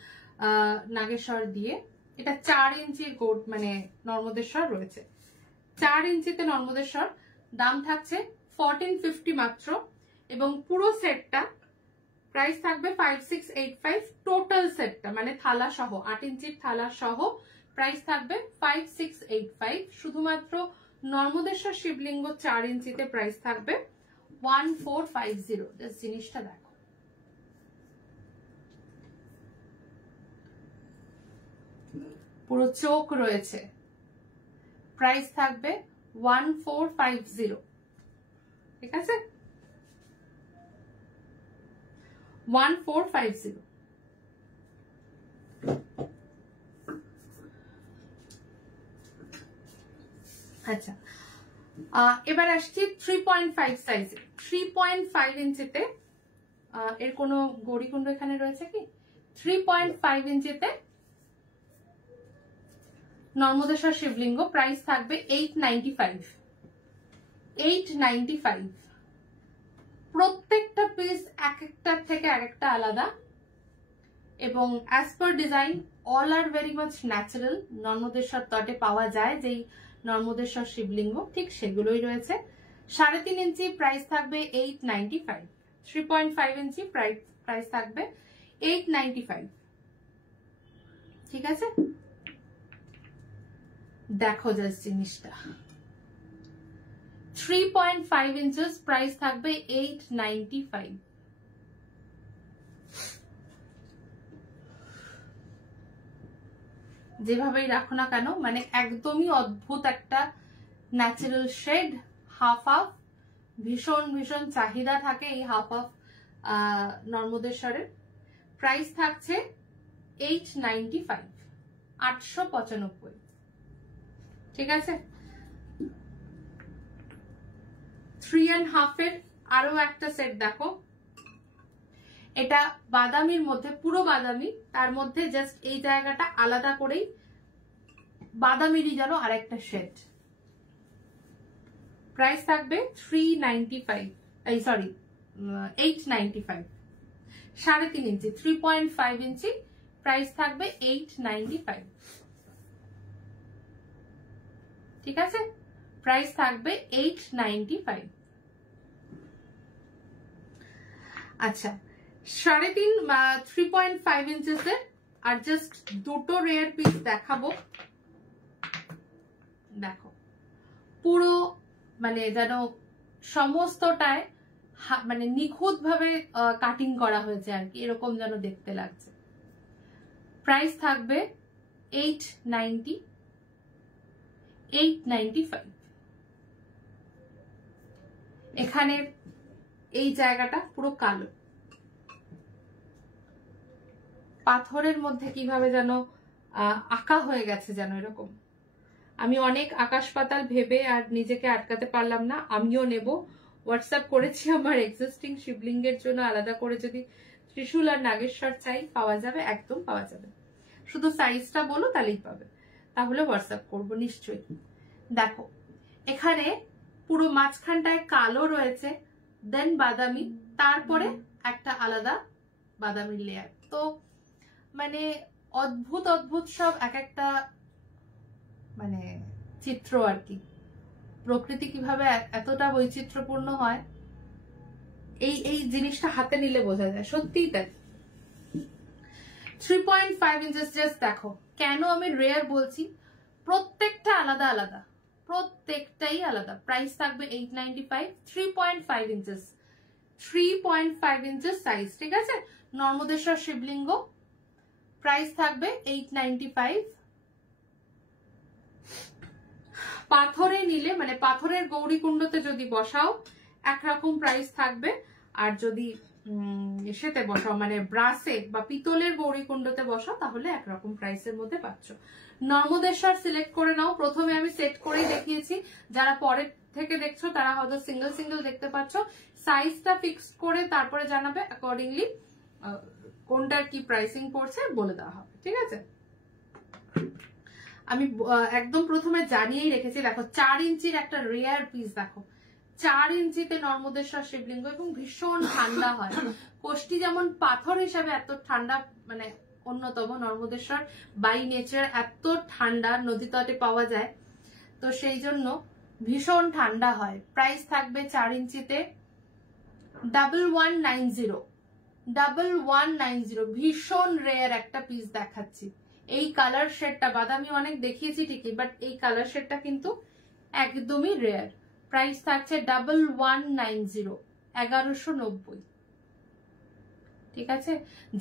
নাগেশ্বর দিয়ে, এটা 4 ইঞ্চির মানে নর্মদেশ্বর রয়েছে। 4 ইঞ্চিতে নর্মদেশ্বর, দাম থাকছে 1450 মাত্র, এবং পুরো সেটটা প্রাইস থাকবে 5685। টোটাল সেটটা মানে থালা সহ, 8 ইঞ্চির থালা সহ প্রাইস থাকবে 5685। শুধুমাত্র নর্মদেশ্বর শিবলিঙ্গ 4 ইঞ্চিতে প্রাইস থাকবে 1450। জাস্ট জিনিসটা দেখো, পুরো চোখ রয়েছে, প্রাইস থাকবে 1450। ঠিক আছে, 1450। আচ্ছা, এবার আসছি 3.5 সাইজে। 3.5 ইঞ্চিতে এর কোনো গড়িকুণ্ড এখানে রয়েছে কি? 3.5 ইঞ্চিতে নর্মদেশ্বর শিবলিঙ্গ, প্রাইস থাকবে 895। 895। প্রত্যেকটা পিস এক একটার থেকে এক একটা আলাদা এবং as per design all are very much natural. Narmadeshwar তটে পাওয়া যায় যেই নর্মদেশ্বর শিবলিঙ্গ, ঠিক সেগুলোই রয়েছে। 3.5 ইঞ্চি, প্রাইস থাকবে 895। 3.5 ইঞ্চি প্রাইস থাকবে 895। ঠিক আছে, দেখো জাস্ট জিনিসটা। 3.5 ইঞ্চেস, প্রাইস থাকবে 895। যেভাবেই রাখো না কেন, মানে একদমই অদ্ভুত একটা ন্যাচারাল শেড, হাফ হাফ। ভীষণ ভীষণ চাহিদা থাকে এই হাফ হাফ নর্মদেশ্বরের। প্রাইস থাকছে 895, 895। ঠিক আছে, 3.5 এর আরো একটা সেট দেখো। এটা বাদামির মধ্যে, পুরো বাদামি, তার মধ্যে জাস্ট এই জায়গাটা আলাদা করেই বাদামিরই যেন আরেকটা শেড। প্রাইস থাকবে 395, এই সরি 895। 3.5 ইঞ্চি, 3.5 ইঞ্চি, প্রাইস থাকবে 895। ঠিক আছে, প্রাইস থাকবে 895। আচ্ছা, 3.5 ইঞ্চেসের আর জাস্ট দুটো রেয়ার পিস দেখাবো। দেখো, পুরো মানে যেন সমস্তটায় মানে নিখুঁত ভাবে কাটিং করা হয়েছে আর কি, এরকম যেন দেখতে লাগছে। প্রাইস থাকবে 890, 895। এখানে এই জায়গাটা পুরো কালো, পাথরের মধ্যে কিভাবে যেন আঁকা হয়ে গেছে যেন এরকম। আমি অনেক আকাশ পাতাল ভেবে আর নিজেকে আটকাতে পারলাম না, আমিও নেব। হোয়াটসঅ্যাপ করেছি আমার এক্সিস্টিং শিবলিঙ্গের জন্য আলাদা করে, যদি ত্রিশূল আর নাগেশ্বর চাই পাওয়া যাবে, একদম পাওয়া যাবে। শুধু সাইজটা বলো তাহলেই পাবে, তাহলে হোয়াটসঅ্যাপ করব নিশ্চয়ই। দেখো, এখানে পুরো মাঝখানটায় কালো রয়েছে, দেন বাদামি, তারপরে একটা আলাদা বাদামি লেয়ার। তো মানে অদ্ভুত অদ্ভুত সব এক একটা মানে চিত্র আর কি। প্রকৃতি কিভাবে এতটা বৈচিত্র্যপূর্ণ হয়, এই জিনিসটা হাতে নিলে বোঝা যায়, সত্যিই তাই। 3.5 ইঞ্চেস, জাস্ট দেখো। কেন আমি রেয়ার বলছি, প্রত্যেকটা আলাদা আলাদা, প্রত্যেকটাই আলাদা। প্রাইস থাকবে 895। 3.5 ইঞ্চেস, 3.5 ইঞ্চেস সাইজ। ঠিক আছে, নর্মদেশ্বর শিবলিঙ্গ, প্রাইস থাকবে 895। পাথরে নিলে মানে পাথরের গৌরীকুণ্ডতে যদি বসাও একরকম প্রাইস থাকবে, আর যদি এসেতে বসাও মানে ব্রাসে বা পিতলের গৌরীকুণ্ডতে বসাও তাহলে একরকম প্রাইসের মধ্যে পাচ্ছ। নর্মদেশ্বর সিলেক্ট করে নাও। প্রথমে আমি সেট করেই দেখিয়েছি, যারা পরের থেকে দেখছো তারা হয়তো সিঙ্গেল সিঙ্গেল দেখতে পাচ্ছ। সাইজটা ফিক্সড করে তারপরে জানাবে, অ্যাকর্ডিংলি কোনটার কি প্রাইসিং পড়ছে বলে দেওয়া হবে। ঠিক আছে, আমি একদম প্রথমে জানিয়েই রেখেছি। দেখো, 4 ইঞ্চির একটা রেয়ার পিস দেখো, 4 ইঞ্চিতে নর্মদেশ্বর শিবলিঙ্গ, এবং ভীষণ ঠান্ডা হয়। কোষ্ঠী যেমন পাথর হিসাবে এত ঠান্ডা, মানে অন্যতম নর্মদেশ্বর বাই নেচার এত ঠান্ডা, নদী তটে পাওয়া যায়, তো সেই জন্য ভীষণ ঠান্ডা হয়। প্রাইস থাকবে 4 ইঞ্চিতে 1190, 1190। ভীষণ রেয়ার একটা পিস দেখাচ্ছি। এই কালার শেডটা, বাদামি অনেক দেখিয়েছি ঠিকই, বাট এই কালার শেডটা কিন্তু একদমই রেয়ার। প্রাইস থাকছে 1190, 1190। ঠিক আছে,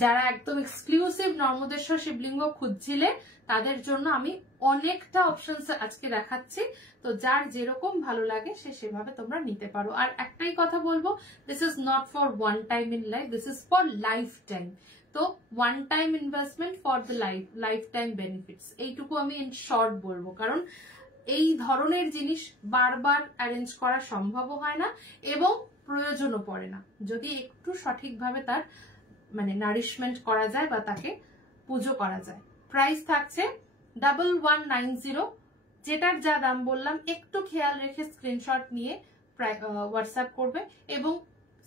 যারা একদম এক্সক্লুসিভ নর্মদেশ্বর শিবলিঙ্গ খুঁজছিলে তাদের জন্য আমি অনেকটা অপশনস আজকে দেখাচ্ছি, তো যার যেরকম ভালো লাগে সে সেভাবে তোমরা নিতে পারো। আর একটাই কথা বলবো, this is not for one time in life, this is for lifetime. তো one time investment for the lifetime benefits, এইটুকু আমি ইন শর্ট বলবো। কারণ এই ধরনের জিনিস বারবার অ্যারেঞ্জ করা সম্ভবও হয় না এবং প্রয়োজনও পড়ে না, যদি একটু সঠিকভাবে তার মানে নারিশমেন্ট করা যায় বা তাকে পুজো করা যায়। প্রাইস থাকছে 1190, যেটার যা দাম বললাম একটু খেয়াল রেখে স্ক্রিনশট নিয়ে হোয়াটসঅ্যাপ করবে এবং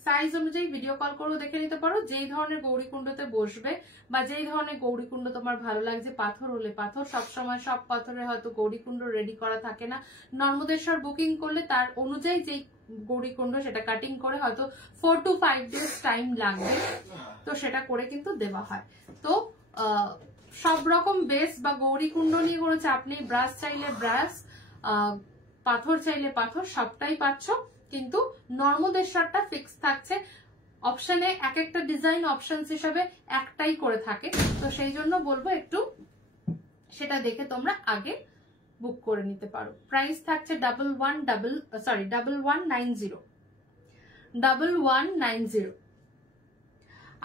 সাইজ অনুযায়ী ভিডিও কল করেও দেখে নিতে পারো যেই ধরনের গৌরীকুণ্ডতে বসবে বা যেই ধরনের গৌরীকুণ্ড তোমার ভালো লাগছে। পাথর হলে পাথর, সবসময় সব পাথরে হয়তো গৌরীকুণ্ড রেডি করা থাকে না, নর্মদেশ্বর বুকিং করলে তার অনুযায়ী যেই গৌরীকুণ্ড সেটা কাটিং করে হয়তো 4 to 5 days টাইম লাগবে, তো সেটা করে কিন্তু দেওয়া হয়। তো সব রকম বেস বা গৌরীকুণ্ড নিয়ে কোনো চাপ নেই, ব্রাশ চাইলে ব্রাশ, পাথর চাইলে পাথর, সবটাই পাচ্ছ। কিন্তু নর্মদেশ্বরটা ফিক্স থাকছে, অপশনে এক একটা ডিজাইন অপশনস হিসাবে একটাই করে থাকে, তো সেই জন্য বলবো একটু সেটা দেখে তোমরা আগে বুক করে নিতে পারো। প্রাইস থাকছে 1190।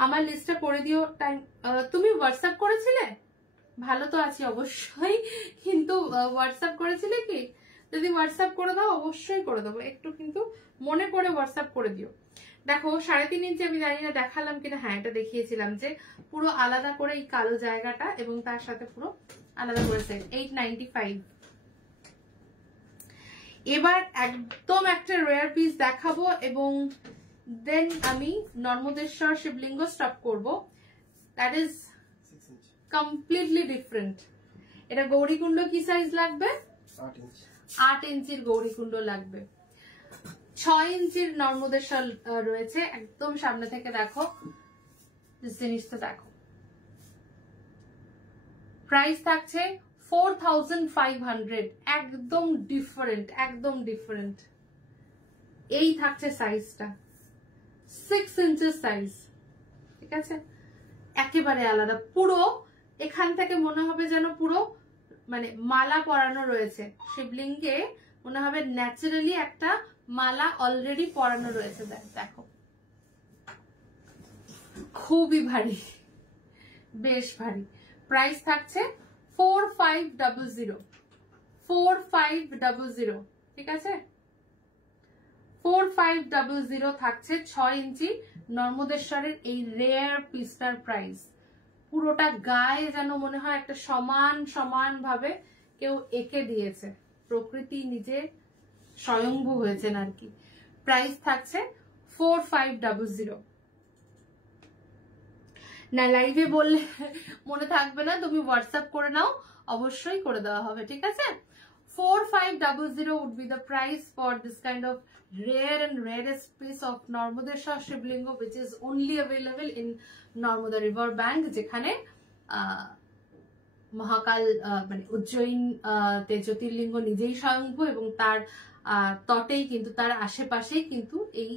আমার লিস্টটা করে দিও। টাইম তুমি হোয়াটসঅ্যাপ করেছিলে? ভালো তো আছি অবশ্যই, কিন্তু হোয়াটসঅ্যাপ করেছিলে কি? যদি হোয়াটসঅ্যাপ করে দাও অবশ্যই করে দেবো, একটু কিন্তু মনে করে হোয়াটসঅ্যাপ করে দিও। দেখো 3.5 ইঞ্চি আমি জানি না দেখালাম কিনা, হ্যাঁ এটা দেখিয়েছিলাম যে পুরো আলাদা করে এই কালো জায়গাটা এবং তার সাথে পুরো আলাদা করে সেট 895। এবার একদম একটা রেয়ার পিস দেখাবো এবং দেন আমি নর্মদেশ্বর শিবলিঙ্গ স্টপ করব। That is completely different. এটা গৌরীকুণ্ড কি সাইজ লাগবে? 8 ইঞ্চির গৌরীকুণ্ড লাগবে। 6 ইঞ্চির নর্মদেশ্বর রয়েছে, একদম সামনে থেকে দেখো জিনিসটা দেখো। প্রাইস থাকছে 4500, একদম ডিফারেন্ট, একদম ডিফারেন্ট। এই থাকছে সাইজটা 6 ইঞ্চের সাইজ, ঠিক আছে, একেবারে আলাদা। পুরো এখান থেকে মনে হবে যেন পুরো মানে মালা পরানো রয়েছে শিবলিঙ্গে, মনে হবে ন্যাচারালি একটা মালা অলরেডি পরানো রয়েছে। দেখো খুবই ভারী, বেশ ভারী। প্রাইস থাকছে 4500, ঠিক আছে, 4500 থাকছে 6 ইঞ্চি নর্মদেশ্বরের এই রেয়ার পিসটার প্রাইস। পুরোটা গায়ে যেন মনে হয় একটা সমান সমান ভাবে কেউ এঁকে দিয়েছে, প্রকৃতি নিজে স্বয়ংভূ হয়েছেন আর কি। প্রাইস থাকছে 4500। না লাইভে বললে মনে থাকবে না, তুমি হোয়াটসঅ্যাপ করে নাও, অবশ্যই করে দেওয়া হবে, ঠিক আছে। 4500 would be the price for this kind of rare and rarest piece of Narmadeshwar Shivlinga, which is only available in Narmada River Bank, যেখানে মহাকাল মানে উজ্জয়িন তে জ্যোতির্লিঙ্গ নিজেই স্বয়ংভূ এবং তার তটেই কিন্তু তার আশেপাশেই কিন্তু এই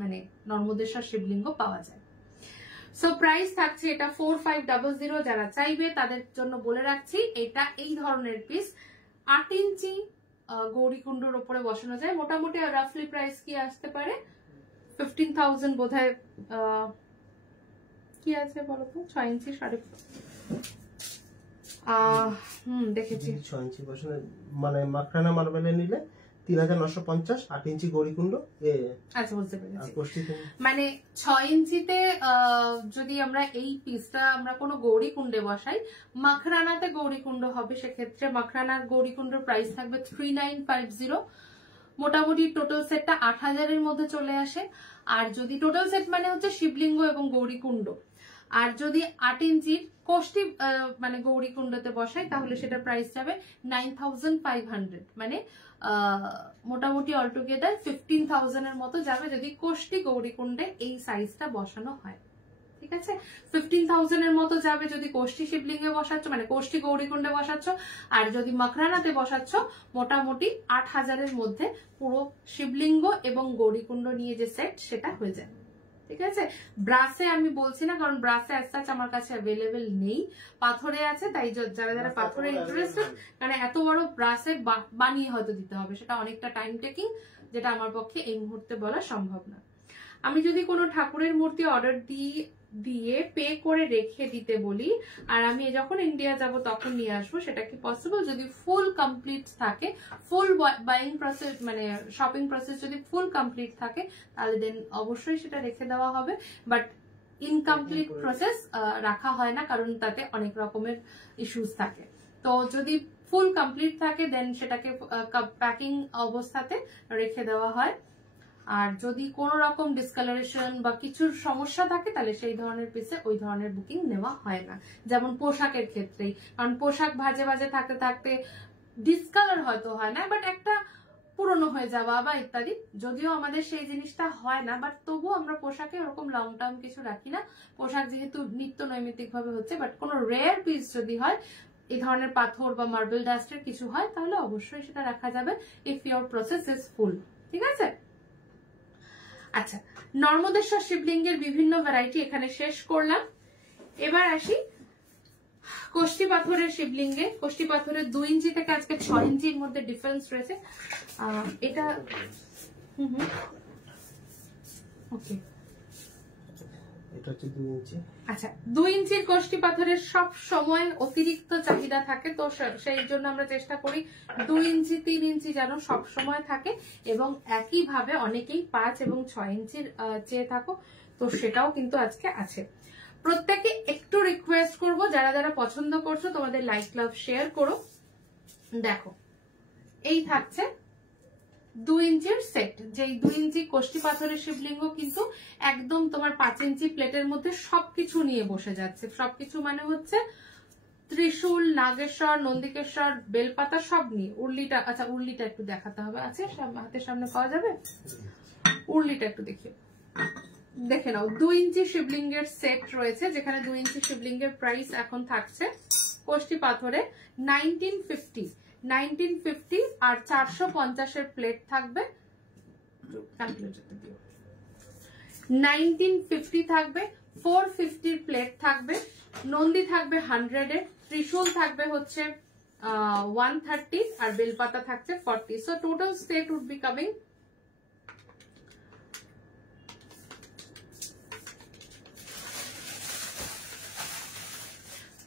মানে নর্মদেশ্বর শিবলিঙ্গ পাওয়া যায়। সো প্রাইস থাকছে এটা 4500। যারা চাইবে তাদের জন্য বলে রাখছি, এটা এই ধরনের পিস 8 ইঞ্চি গৌরীকুণ্ডর উপরে বসানো যায়। মোটামুটি রাফলি প্রাইস কি আসতে পারে? 15,000 বোধহয়। কি আছে বলতো? 6 ইঞ্চি 5.5 দেখেছি। 6 ইঞ্চি বসানো মানে মাখরানা মার্বেলে নিলে 3950, 8 ইঞ্চি গৌরীকুণ্ড। আচ্ছা বুঝতে পেরেছি, মানে 6 ইঞ্চিতে যদি আমরা এই পিসটা আমরা কোনো গৌরীকুণ্ডে বসাই, মাখরানাতে গৌরীকুণ্ড হবে, সেক্ষেত্রে মাখরানার গৌরীকুণ্ডের প্রাইস থাকবে 3950। মোটামুটি টোটাল সেটটা 8000-এর মধ্যে চলে আসে। আর যদি টোটাল সেট মানে হচ্ছে শিবলিঙ্গ এবং গৌরীকুণ্ড, আর যদি 8 ইঞ্চির কোষ্ঠী মানে গৌরীকুণ্ডতে বসাই তাহলে সেটা প্রাইস যাবে 9500, মানে মোটামুটি অলটুগেদার 15,000-এর মতো যাবে যদি কোষ্ঠী গৌরীকুণ্ডে এই সাইজটা বসানো হয়, ঠিক আছে। 15,000-এর মতো যাবে যদি কোষ্ঠী শিবলিঙ্গে বসাচ্ছ, মানে কোষ্ঠী গৌরীকুণ্ডে বসাচ্ছ। আর যদি মাখরানাতে বসাচ্ছ মোটামুটি 8000-এর মধ্যে পুরো শিবলিঙ্গ এবং গৌরীকুণ্ড নিয়ে যে সেট সেটা হয়ে যাবে, ঠিক আছে। ব্রাশে আমি বলছি না, কারণ ব্রাশে অ্যাজ সাচ আমার কাছে অ্যাভেলেবেল নেই, পাথরে আছে, তাই যারা যারা পাথরে ইন্টারেস্টেড, মানে এত বড় ব্রাশে বানিয়ে হয়তো দিতে হবে, সেটা অনেকটা টাইম টেকিং, যেটা আমার পক্ষে এই মুহূর্তে বলা সম্ভব না। আমি যদি কোনো ঠাকুরের মূর্তি অর্ডার দিয়ে পে করে রেখে দিতে বলি, আর আমি যখন ইন্ডিয়া যাব তখন নিয়ে আসবো, সেটা কি পসিবল? যদি ফুল কমপ্লিট থাকে, ফুল বাইং প্রসেস মানে শপিং প্রসেস যদি ফুল কমপ্লিট থাকে, তাহলে দেন অবশ্যই সেটা রেখে দেওয়া হবে। বাট ইনকমপ্লিট প্রসেস রাখা হয় না, কারণ তাতে অনেক রকমের ইস্যুস থাকে। তো যদি ফুল কমপ্লিট থাকে দেন সেটাকে প্যাকিং অবস্থাতে রেখে দেওয়া হয়। আর যদি কোনো রকম ডিসকালারেশন বা কিছুর সমস্যা থাকে, তাহলে সেই ধরনের পিসে ওই ধরনের বুকিং নেওয়া হয় না। যেমন পোশাকের ক্ষেত্রেই, কারণ পোশাক ভাজে ভাজে থাকতে থাকতে ডিসকালার হয়তো হয় না, বাট একটা পুরনো হয়ে যাওয়া বা ইত্যাদি, যদিও আমাদের সেই জিনিসটা হয় না, বাট তবুও আমরা পোশাকে ওরকম লং টার্ম কিছু রাখি না। পোশাক যেহেতু নিত্য নৈমিত্তিক ভাবে হচ্ছে, বাট কোনো রেয়ার পিস যদি হয়, এই ধরনের পাথর বা মার্বেল ডাস্টের কিছু হয়, তাহলে অবশ্যই সেটা রাখা যাবে if your process is full. ঠিক আছে। আচ্ছা, নর্মদেশ্বর শিবলিঙ্গের বিভিন্ন ভ্যারাইটি এখানে শেষ করলাম। এবার আসি কোষ্ঠী পাথরের শিবলিঙ্গে। কোষ্ঠী পাথরের 2 ইঞ্চি থেকে আজকে 6 ইঞ্চির মধ্যে ডিফারেন্স রয়েছে। এটা ওকে, এটা হচ্ছে 2 ইঞ্চি। আচ্ছা, 2 ইঞ্চির কোষ্ঠী পাথরের সব সময় অতিরিক্ত চাহিদা থাকে, তো সেই জন্য আমরা চেষ্টা করি 2 ইঞ্চি 3 ইঞ্চি যেন সব সময় থাকে, এবং একইভাবে অনেকেই 5 এবং 6 ইঞ্চির চেয়ে থাকো, তো সেটাও কিন্তু আজকে আছে। প্রত্যেকে একটু রিকোয়েস্ট করব, যারা যারা পছন্দ করছো তোমাদের লাইক লাভ শেয়ার করো। দেখো, এই থাকছে 2 ইঞ্চির সেট, যেই 2 ইঞ্চি কোষ্ঠী পাথরের শিবলিঙ্গ কিন্তু একদম তোমার 5 ইঞ্চি প্লেটের মধ্যে সবকিছু নিয়ে বসে যাচ্ছে। সবকিছু মানে হচ্ছে ত্রিশূল, নাগেশ্বর, নন্দিকেশ্বর, বেলপাতা সব নিয়ে। উর্লিটা, আচ্ছা উর্লিটা একটু দেখাতে হবে, আছে হাতের সামনে পাওয়া যাবে? উর্লিটা একটু দেখে নাও। 2 ইঞ্চি শিবলিঙ্গের সেট রয়েছে, যেখানে 2 ইঞ্চি শিবলিঙ্গের প্রাইস এখন থাকছে কোষ্ঠী পাথরে 1950 আর 450 এর প্লেট থাকবে। 1950 থাকবে, 450 এর প্লেট থাকবে, নন্দী থাকবে 100 এর, ত্রিশূল থাকবে হচ্ছে 130 আর বেলপাতা থাকছে 40। So total set would be coming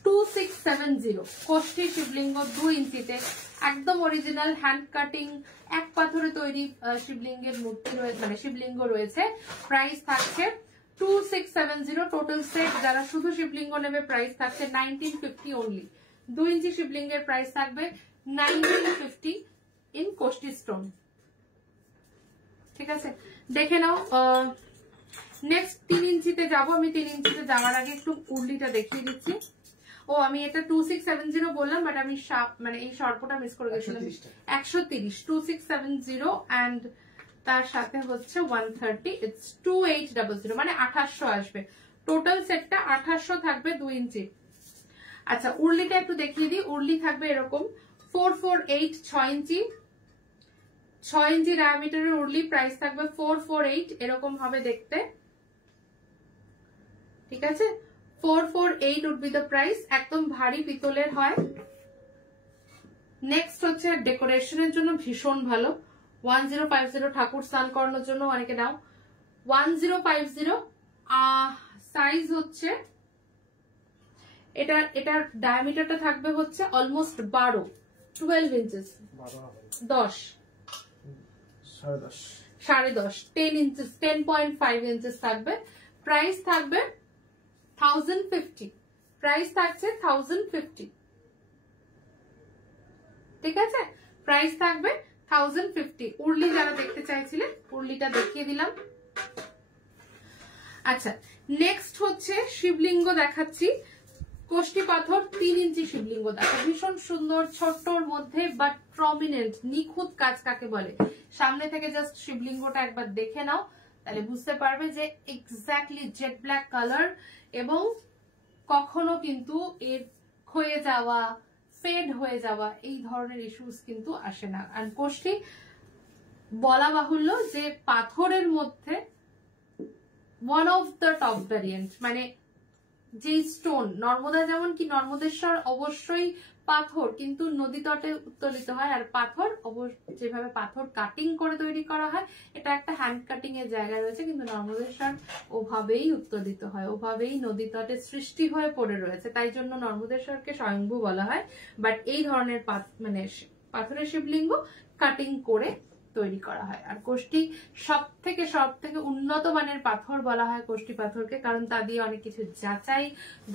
2670। কোষ্ঠী শিবলিঙ্গ 2 ইঞ্চিতে, একদম অরিজিনাল হ্যান্ড কাটিং এক পাথরে তৈরি শিবলিঙ্গের মূর্তি রয়েছে, মানে শিবলিঙ্গ রয়েছে। প্রাইস থাকছে 2670 টোটাল সেট। যারা শুধু শিবলিঙ্গ নেবে প্রাইস থাকছে 1950 অনলি। 2 ইঞ্চি শিবলিঙ্গের প্রাইস থাকবে 1950 ইন কোষ্ঠী স্টোন। ঠিক আছে, দেখে নাও। নেক্সট 3 ইঞ্চিতে যাবো। আমি 3 ইঞ্চিতে যাওয়ার আগে একটু উর্লিটা দেখিয়ে দিচ্ছি। ও, আমি এটা 2670 বললাম, বাট আমি মানে এই সর্পটা মিস করে গেছিলাম। 130 2670 অ্যান্ড তার সাথে হচ্ছে 130, ইটস 2800, মানে 2800 আসবে। টোটাল সেটটা 2800 থাকবে 2 ইঞ্চি। আচ্ছা, উর্লিটা একটু দেখিয়ে দিই। উর্লি থাকবে এরকম 448, 6 ইঞ্চি 6 ইঞ্চি ডায়ামিটারের উর্লি, প্রাইস থাকবে 448, এরকম হবে দেখতে। ঠিক আছে, 448 উড বি দ্য প্রাইস। একদম ভারী পিতলের হয়। নেক্সট হচ্ছে ডেকোরেশনের জন্য ভীষণ ভালো 1050, ঠাকুর স্নান করানোর জন্য অনেকে নাও 1050। সাইজ হচ্ছে এটার ডায়ামিটারটা থাকবে হচ্ছে অলমোস্ট 12 ইঞ্চেস, 10.5 ইঞ্চেস, 10.5 ইঞ্চেস থাকবে। প্রাইস থাকবে 1050, প্রাইস থাকছে 1050। ঠিক আছে, প্রাইস থাকবে 1050। উর্লি যারা দেখতে চাইছিলেন উর্লিটা দেখিয়ে দিলাম। আচ্ছা, নেক্সট হচ্ছে শিবলিঙ্গ দেখাচ্ছি। কোষ্ঠী পাথর 3 ইঞ্চি শিবলিঙ্গ দেখো, ভীষণ সুন্দর, ছোট্টর মধ্যে বাট প্রমিনেন্ট, নিখুঁত কাজ কাকে বলে। সামনে থেকে জাস্ট শিবলিঙ্গটা একবার দেখে নাও, তাহলে বুঝতে পারবে যে এক্স্যাক্টলি জেট ব্ল্যাক কালার, এবং কখনো কিন্তু এর ক্ষয়ে যাওয়া, ফেড হয়ে যাওয়া এই ধরনের ইস্যুস কিন্তু আসে না। আর কোষ্ঠী বলা বাহুল্য যে পাথরের মধ্যে one of the top variant. মানে যে স্টোন, নর্মদা যেমন কি নর্মদেশ্বর অবশ্যই পাথর, কিন্তু নদী তটে উত্তোলিত হয়, আর পাথর যেভাবে পাথর কাটিং করে তৈরি করা হয়, এটা একটা হ্যান্ড কাটিং এর জায়গা রয়েছে, কিন্তু নর্মদেশ্বর ওভাবেই উত্তোলিত হয়, ওভাবেই নদী তটে সৃষ্টি হয়ে পড়ে রয়েছে, তাই জন্য নর্মদেশ্বরকে স্বয়ংভূ বলা হয়। বাট এই ধরনের মানে পাথরের শিবলিঙ্গ কাটিং করে তৈরি করা হয়। আর কোষ্টি সব থেকে উন্নত মানের পাথর বলা হয় কোষ্টি পাথরকে, কারণ তা দিয়ে অনেক কিছু যাচাই,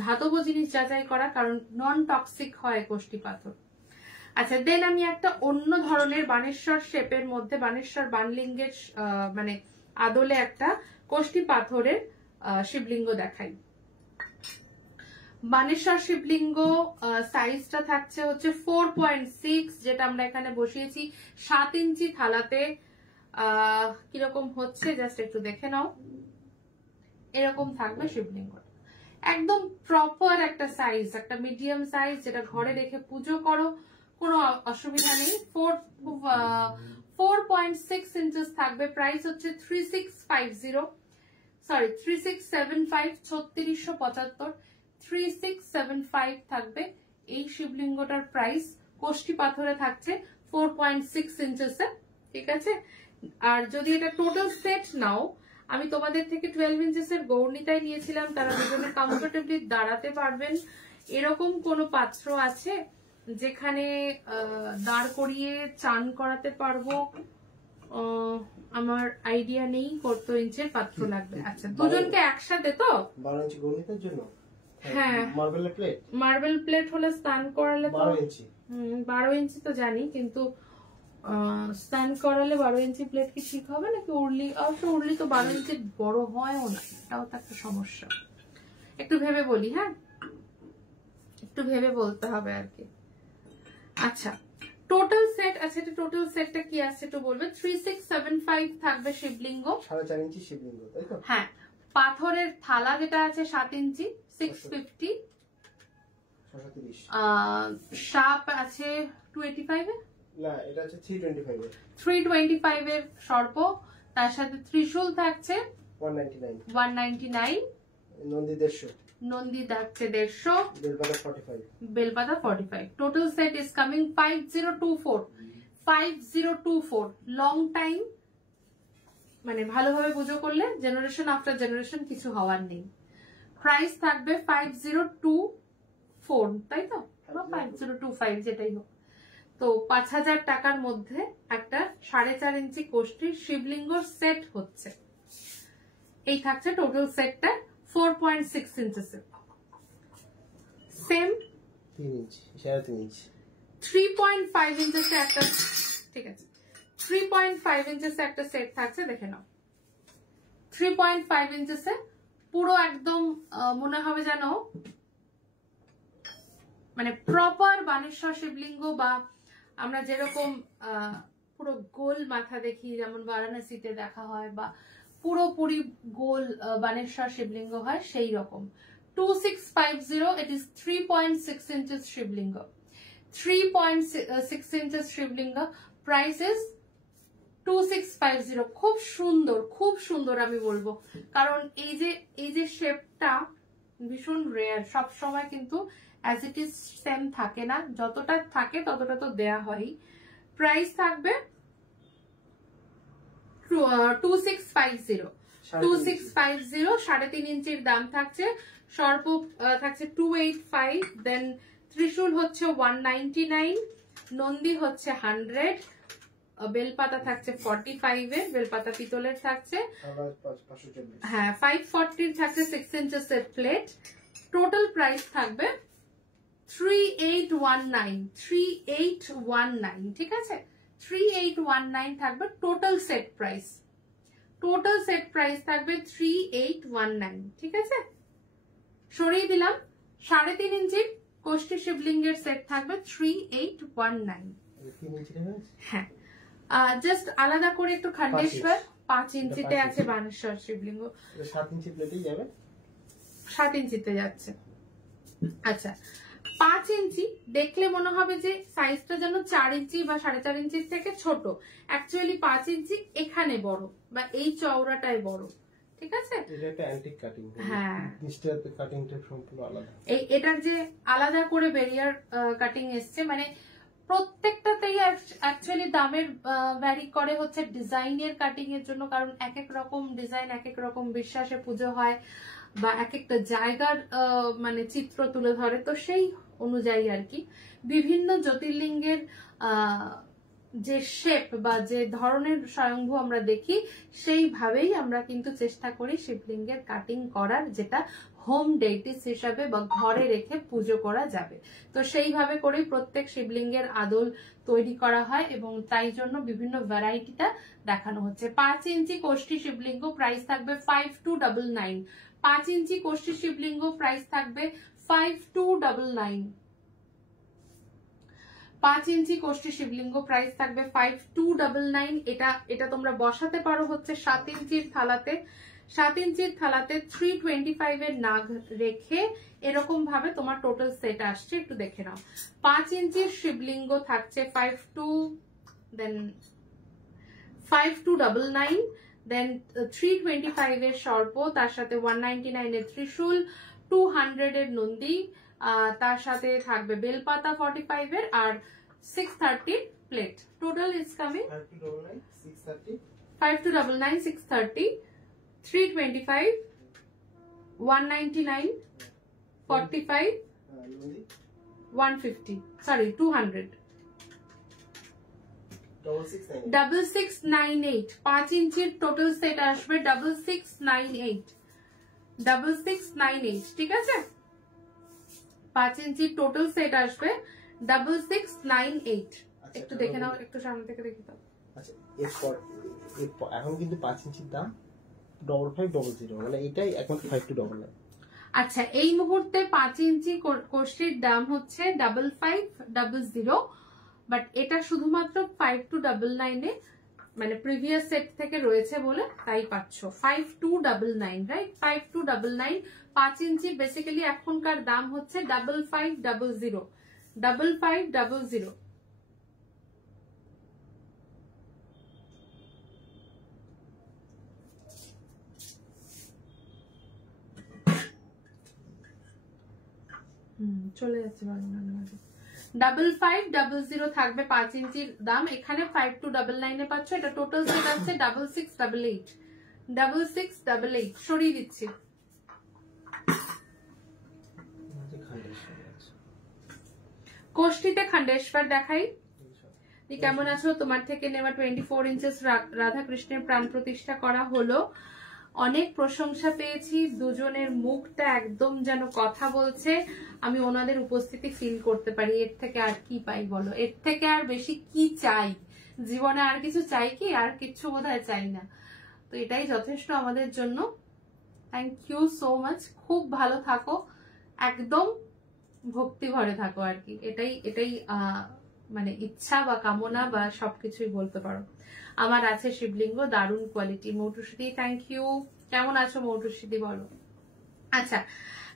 ধাতব জিনিস যাচাই করা, কারণ নন টক্সিক হয় কোষ্টি পাথর। আচ্ছা, দেন আমি একটা অন্য ধরনের বানেশ্বর শেপের মধ্যে, বানেশ্বর বানলিঙ্গের মানে আদলে একটা কোষ্টি পাথরের শিবলিঙ্গ দেখাই। বানেশ্বর শিবলিঙ্গ সাইজটা থাকছে হচ্ছে 4.6, যেটা আমরা এখানে বসিয়েছি 7 ইঞ্চি থালাতে। কিরকম হচ্ছে জাস্ট একটু দেখে নাও। এরকম থাকবে শিবলিঙ্গ, একদম প্রপার একটা সাইজ, একটা মিডিয়াম সাইজ, যেটা ঘরে রেখে পুজো করো, কোনো অসুবিধা নেই। 4.6 ইঞ্চেস থাকবে। প্রাইস হচ্ছে 3675, 3675 3675 থাকবে এই শিবলিঙ্গটার প্রাইস। কোষ্টি পাথরে থাকছে 4.6 ইঞ্চেসে, ঠিক আছে। আর যদি এটা টোটাল সেট নাও, আমি তোমাদের থেকে 12 ইঞ্চেসের গৌরনীতায় নিয়েছিলাম, তারা দুজনে কমফোর্টেবলি দাঁড়াতে পারবেন। এরকম কোনো পাত্র আছে যেখানে দাঁড় করিয়ে চান করাতে পারবো? আমার আইডিয়া নেই কত ইঞ্চের পাত্র লাগবে। আচ্ছা, দুজনকে একসাথে তো 12 ইঞ্চি গৌরনীতার জন্য? হ্যাঁ, মার্বেল প্লেট হলে স্নান করালে তো 12 ইঞ্চি তো জানি, কিন্তু স্নান করালে 12 ইঞ্চি প্লেট কি ঠিক হবে নাকি? উর্লি, অবশ্য উর্লি তো 12 ইঞ্চি বড় হয়ও না, এটাও তো একটা সমস্যা। একটু ভেবে বলি, হ্যাঁ একটু ভেবে বলতে হবে আর কি। আচ্ছা, টোটাল সেট আছে, টোটাল সেটটা কি আছে একটু বলবে। 3675 থাকবে শিবলিঙ্গ, 4.5 ইঞ্চি শিবলিঙ্গ, তাই তো? হ্যাঁ। পাথরের থালা যেটা আছে 7 ইঞ্চি 650, সাপ আছে 285 এ, না এটা আছে 325 এ, 325 এর সর্প, তার সাথে ত্রিশূল থাকছে 199, নন্দী 150, নন্দী থাকছে 150, বেলপাতা 45, বেলপাতা 45। Total set is coming 5024 long time. মানে ভালোভাবে পুজো করলে জেনারেশন আফটার জেনারেশন কিছু হওয়ার নেই। প্রাইস থাকবে 5024, তাই তো? 5025 যেটাই হোক। তো 5000 টাকার মধ্যে একটা 4.5 ইঞ্চি কোষ্ঠীর শিবলিঙ্গ সেট হচ্ছে। এই থাকছে টোটাল সেটটা 4.6 ইঞ্চেস। সেম 3 ইঞ্চি, 3.5 ইঞ্চি, 3.5 ইঞ্চেস একটা, ঠিক আছে, 3.5 ইঞ্চেস একটা সেট থাকছে, দেখে নাও। 3.5 ইঞ্চেসে পুরো একদম মনে হবে যেন মানে প্রপার বানেশ্বর শিবলিঙ্গ, বা আমরা যেরকম পুরো গোল মাথা দেখি, যেমন বারাণসীতে দেখা হয়, বা পুরোপুরি গোল বানেশ্বর শিবলিঙ্গ হয়, সেই রকম। 2650, ইট ইজ 3.6 ইঞ্চেস শিবলিঙ্গ, 3.6 ইঞ্চেস শিবলিঙ্গ। Price is 2650। খুব সুন্দর, খুব সুন্দর আমি বলবো, কারণ এই যে শেপটা ভীষণ রেয়ার, সব সময় কিন্তু অ্যাজ ইট ইজ সেম থাকে না, যতটা থাকে ততটা তো দেয়া হয়। প্রাইস থাকবে 2650, 3.5 ইঞ্চির দাম থাকছে। সর্প থাকছে 285, দেন ত্রিশূল হচ্ছে 199, নন্দী হচ্ছে 100, বেলপাতা থাকছে 45 এর, বেলপাতা পিতলের থাকছে, হ্যাঁ 540 থাকছে 6 ইঞ্চেসের প্লেট। টোটাল প্রাইস থাকবে 3819, ঠিক আছে, 3819 থাকবে total set price. Total set price থাকবে 3819, ঠিক আছে। সরিয়ে দিলাম। 3.5 ইঞ্চির কোষ্ঠী শিবলিঙ্গের সেট থাকবে 3819। হ্যাঁ, জাস্ট আলাদা করে একটু খণ্ডেশ্বর 5 ইঞ্চিতে আছে বানেশ্বর শিবলিঙ্গ, 7 ইঞ্চি প্লেটেই যাবে, 7 ইঞ্চিতে যাচ্ছে। আচ্ছা, 5 ইঞ্চি দেখলে মনে হবে যে সাইজটা যেন 4 ইঞ্চি বা 4.5 ইঞ্চির থেকে ছোট, অ্যাকচুয়ালি 5 ইঞ্চি এখানে বড়, বা এই চওড়াটাই বড়, ঠিক আছে? এটা একটা অ্যান্টিক কাটিং, হ্যাঁ, নিচটার কাটিংটা সম্পূর্ণ আলাদা। এটার যে আলাদা করে বেরিয়ার কাটিং এসছে, মানে প্রত্যেকটাতেই অ্যাকচুয়ালি দামের ভ্যারি করে হচ্ছে ডিজাইনের কাটিং এর জন্য, কারণ এক এক রকম ডিজাইন এক এক রকম বিশ্বাসে পুজো হয় বা এক একটা জায়গার মানে চিত্র তুলে ধরে, তো সেই অনুযায়ী আর কি বিভিন্ন জ্যোতির্লিঙ্গের যে শেপ বা যে ধরনের স্বয়ংভূ আমরা দেখি সেইভাবেই আমরা কিন্তু চেষ্টা করি শিবলিঙ্গের কাটিং করার, যেটা হোম ডেটিস হিসাবে বা ঘরে রেখে পুজো করা যাবে। তো সেইভাবে করেই প্রত্যেক শিবলিঙ্গের আদল তৈরি করা হয় এবং তাই জন্য বিভিন্ন ভ্যারাইটিটা দেখানো হচ্ছে। 5 ইঞ্চি কোষ্ঠী শিবলিঙ্গ প্রাইস থাকবে 5299। 5 ইঞ্চি কোষ্ঠী শিবলিঙ্গ প্রাইস থাকবে 5299। 5 ইঞ্চি কোষ্ঠী শিবলিঙ্গ প্রাইস থাকবে 5299। এটা তোমরা বসাতে পারো হচ্ছে 7 ইঞ্চির থালাতে। 7 ইঞ্চির থালাতে 325 এর নাগ রেখে এরকম ভাবে তোমার টোটাল সেট আসছে, একটু দেখে নাও। 5 ইঞ্চির শিবলিঙ্গ থাকছে 5299, দেন 325 এর সর্প, তার সাথে 199 এর ত্রিশূল, 200 এর নন্দী, তার সাথে থাকবে বেলপাতা 45 এর, আর 630 plate. Total is coming 5299 630 325 199 45 150, sorry 200 6698। 5 ইঞ্চির টোটাল সেট আসবে 6698, ঠিক আছে? 5 ইঞ্চির টোটাল সেট আসবে 6698। একটু দেখে নাও, একটু সামনে থেকে দেখে দাও। আচ্ছা, এরপর এখন কিন্তু 5 ইঞ্চির দাম 5500, মানে এটাই এখন 5299। আচ্ছা, এই মুহূর্তে 5 ইঞ্চি কোষ্ঠীর দাম হচ্ছে 5500, বাট এটা শুধুমাত্র 5299 এ, মানে প্রিভিয়াস সেট থেকে রয়েছে বলে তাই পাচ্ছ 5299, রাইট? 5299 5 ইঞ্চি বেসিক্যালি এখনকার দাম হচ্ছে 5500 5500। চলে যাচ্ছে 5500 থাকবে 5 ইঞ্চির দাম। এখানে 5299 এ পাচ্ছ। এটা টোটাল সেট আছে 6688 6688। সরিয়ে দিচ্ছি। কোষ্ঠীতে খান্ডেশ্বর দেখাই। কেমন আছো? তোমার থেকে নেওয়া 24 ইঞ্চেস রাধা কৃষ্ণের প্রাণ প্রতিষ্ঠা করা হলো। অনেক প্রশংসা পেয়েছি, দুজনের মুখটা একদম যেন কথা বলছে। আমি ওনাদের উপস্থিতি ফিল করতে পারি। এর থেকে আর কি পাই বলো? এর থেকে আর বেশি কি চাই জীবনে? আর কিছু চাই কি? আর কিচ্ছু বোধহয় চাই না। তো এটাই যথেষ্ট আমাদের জন্য। Thank you so much. খুব ভালো থাকো, একদম ভক্তি ভরে থাকো আর কি। এটাই মানে ইচ্ছা বা কামনা বা সবকিছুই বলতে পারো। আমার আছে শিবলিঙ্গ, দারুণ কোয়ালিটি। মৌটুসিদি thank you. কেমন আছো মৌটুসিদি বলো? আচ্ছা,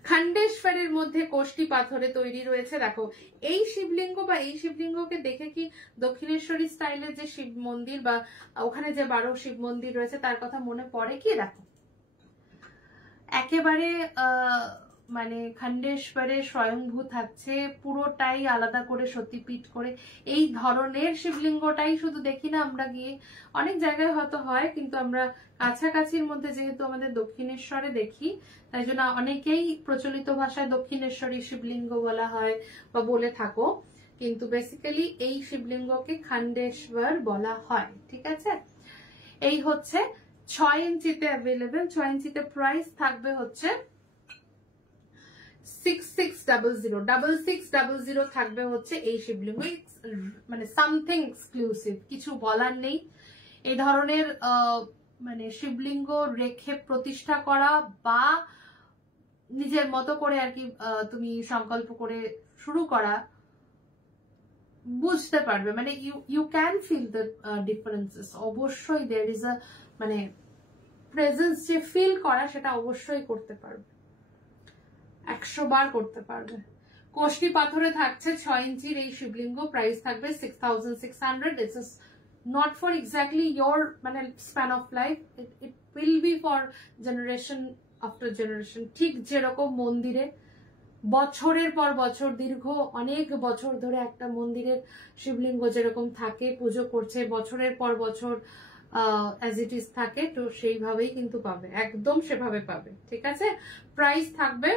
খান্ডেশ্বরের মধ্যে কোষ্ঠী পাথরে তৈরি রয়েছে। দেখো, এই শিবলিঙ্গ বা এই শিবলিঙ্গকে দেখে কি দক্ষিণেশ্বরী স্টাইলের যে শিব মন্দির বা ওখানে যে 12 শিব মন্দির রয়েছে তার কথা মনে পড়ে কি? দেখো, একেবারে মানে খান্ডেশ্বরে স্বয়ংভূ থাকছে, পুরোটাই আলাদা করে সতীপীঠ করে। এই ধরনের শিবলিঙ্গটাই শুধু দেখি না আমরা গিয়ে, অনেক জায়গায় হয়তো হয়, কিন্তু আমরা কাছাকাছির মধ্যে যেহেতু আমাদের দক্ষিণেশ্বরে দেখি, তাই জন্য অনেকেই প্রচলিত ভাষায় দক্ষিণেশ্বরী শিবলিঙ্গ বলা হয় বা বলে থাকো, কিন্তু বেসিক্যালি এই শিবলিঙ্গকে খান্ডেশ্বর বলা হয়। ঠিক আছে, এই হচ্ছে 6 ইঞ্চিতে অ্যাভেলেবেল। 6 ইঞ্চিতে প্রাইস থাকবে হচ্ছে 6600 থাকবে হচ্ছে এই শিবলিঙ্গ। মানে সামথিং এক্সক্লুসিভ, কিছু বলার নেই। এই ধরনের মানে শিবলিঙ্গ রেখে প্রতিষ্ঠা করা বা নিজের মতো করে আর কি তুমি সংকল্প করে শুরু করা, বুঝতে পারবে। মানে you can feel the differences. অবশ্যই দেয়ার ইজ আ মানে প্রেজেন্স যে ফিল করা, সেটা অবশ্যই করতে পারবে, 100 বার করতে পারবে। কোষ্ঠী পাথরে থাকছে 6 ইঞ্চির এই শিবলিঙ্গ, প্রাইস থাকবে 6600। This is not for exactly your মানে span of life, it will be for generation after generation. ঠিক যেরকম মন্দিরে বছরের পর বছর দীর্ঘ অনেক বছর ধরে একটা মন্দিরের শিবলিঙ্গ যেরকম থাকে পুজো করছে বছরের পর বছর as it is থাকে, তো সেইভাবেই কিন্তু পাবে, একদম সেভাবে পাবে। ঠিক আছে, প্রাইস থাকবে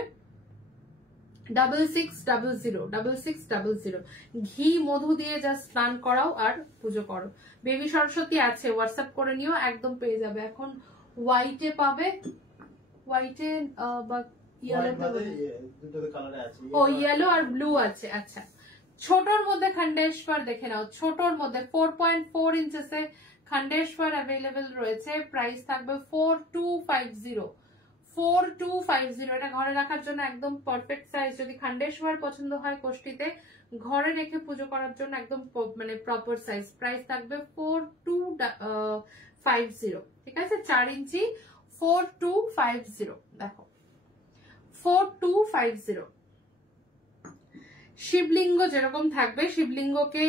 6600 ঘি মধু দিয়ে জাস্ট স্নান করাও আর পুজো করো। বেবি সরস্বতী আছে, হোয়াটসঅ্যাপ করে নিও, একদম পেয়ে যাবে। এখন হোয়াইটে পাবে, হোয়াইটে বা ও ইয়েলো আর ব্লু আছে। আচ্ছা, ছোটর মধ্যে খন্ডেশ্বর দেখে নাও, ছোটর মধ্যে 4.4 ইঞ্চেসে খন্ডেশ্বর অ্যাভেলেবেল রয়েছে। প্রাইস থাকবে 4250। এটা ঘরে রাখার জন্য একদম পারফেক্ট সাইজ। যদি খন্ডেশ্বর পছন্দ হয় কোষ্ঠীতে ঘরে রেখে পুজো করার জন্য একদম মানে প্রপার সাইজ। প্রাইস থাকবে 4250। ঠিক আছে, 4 ইঞ্চি 4250। দেখো 4250। শিবলিঙ্গ যেরকম থাকবে, শিবলিঙ্গকে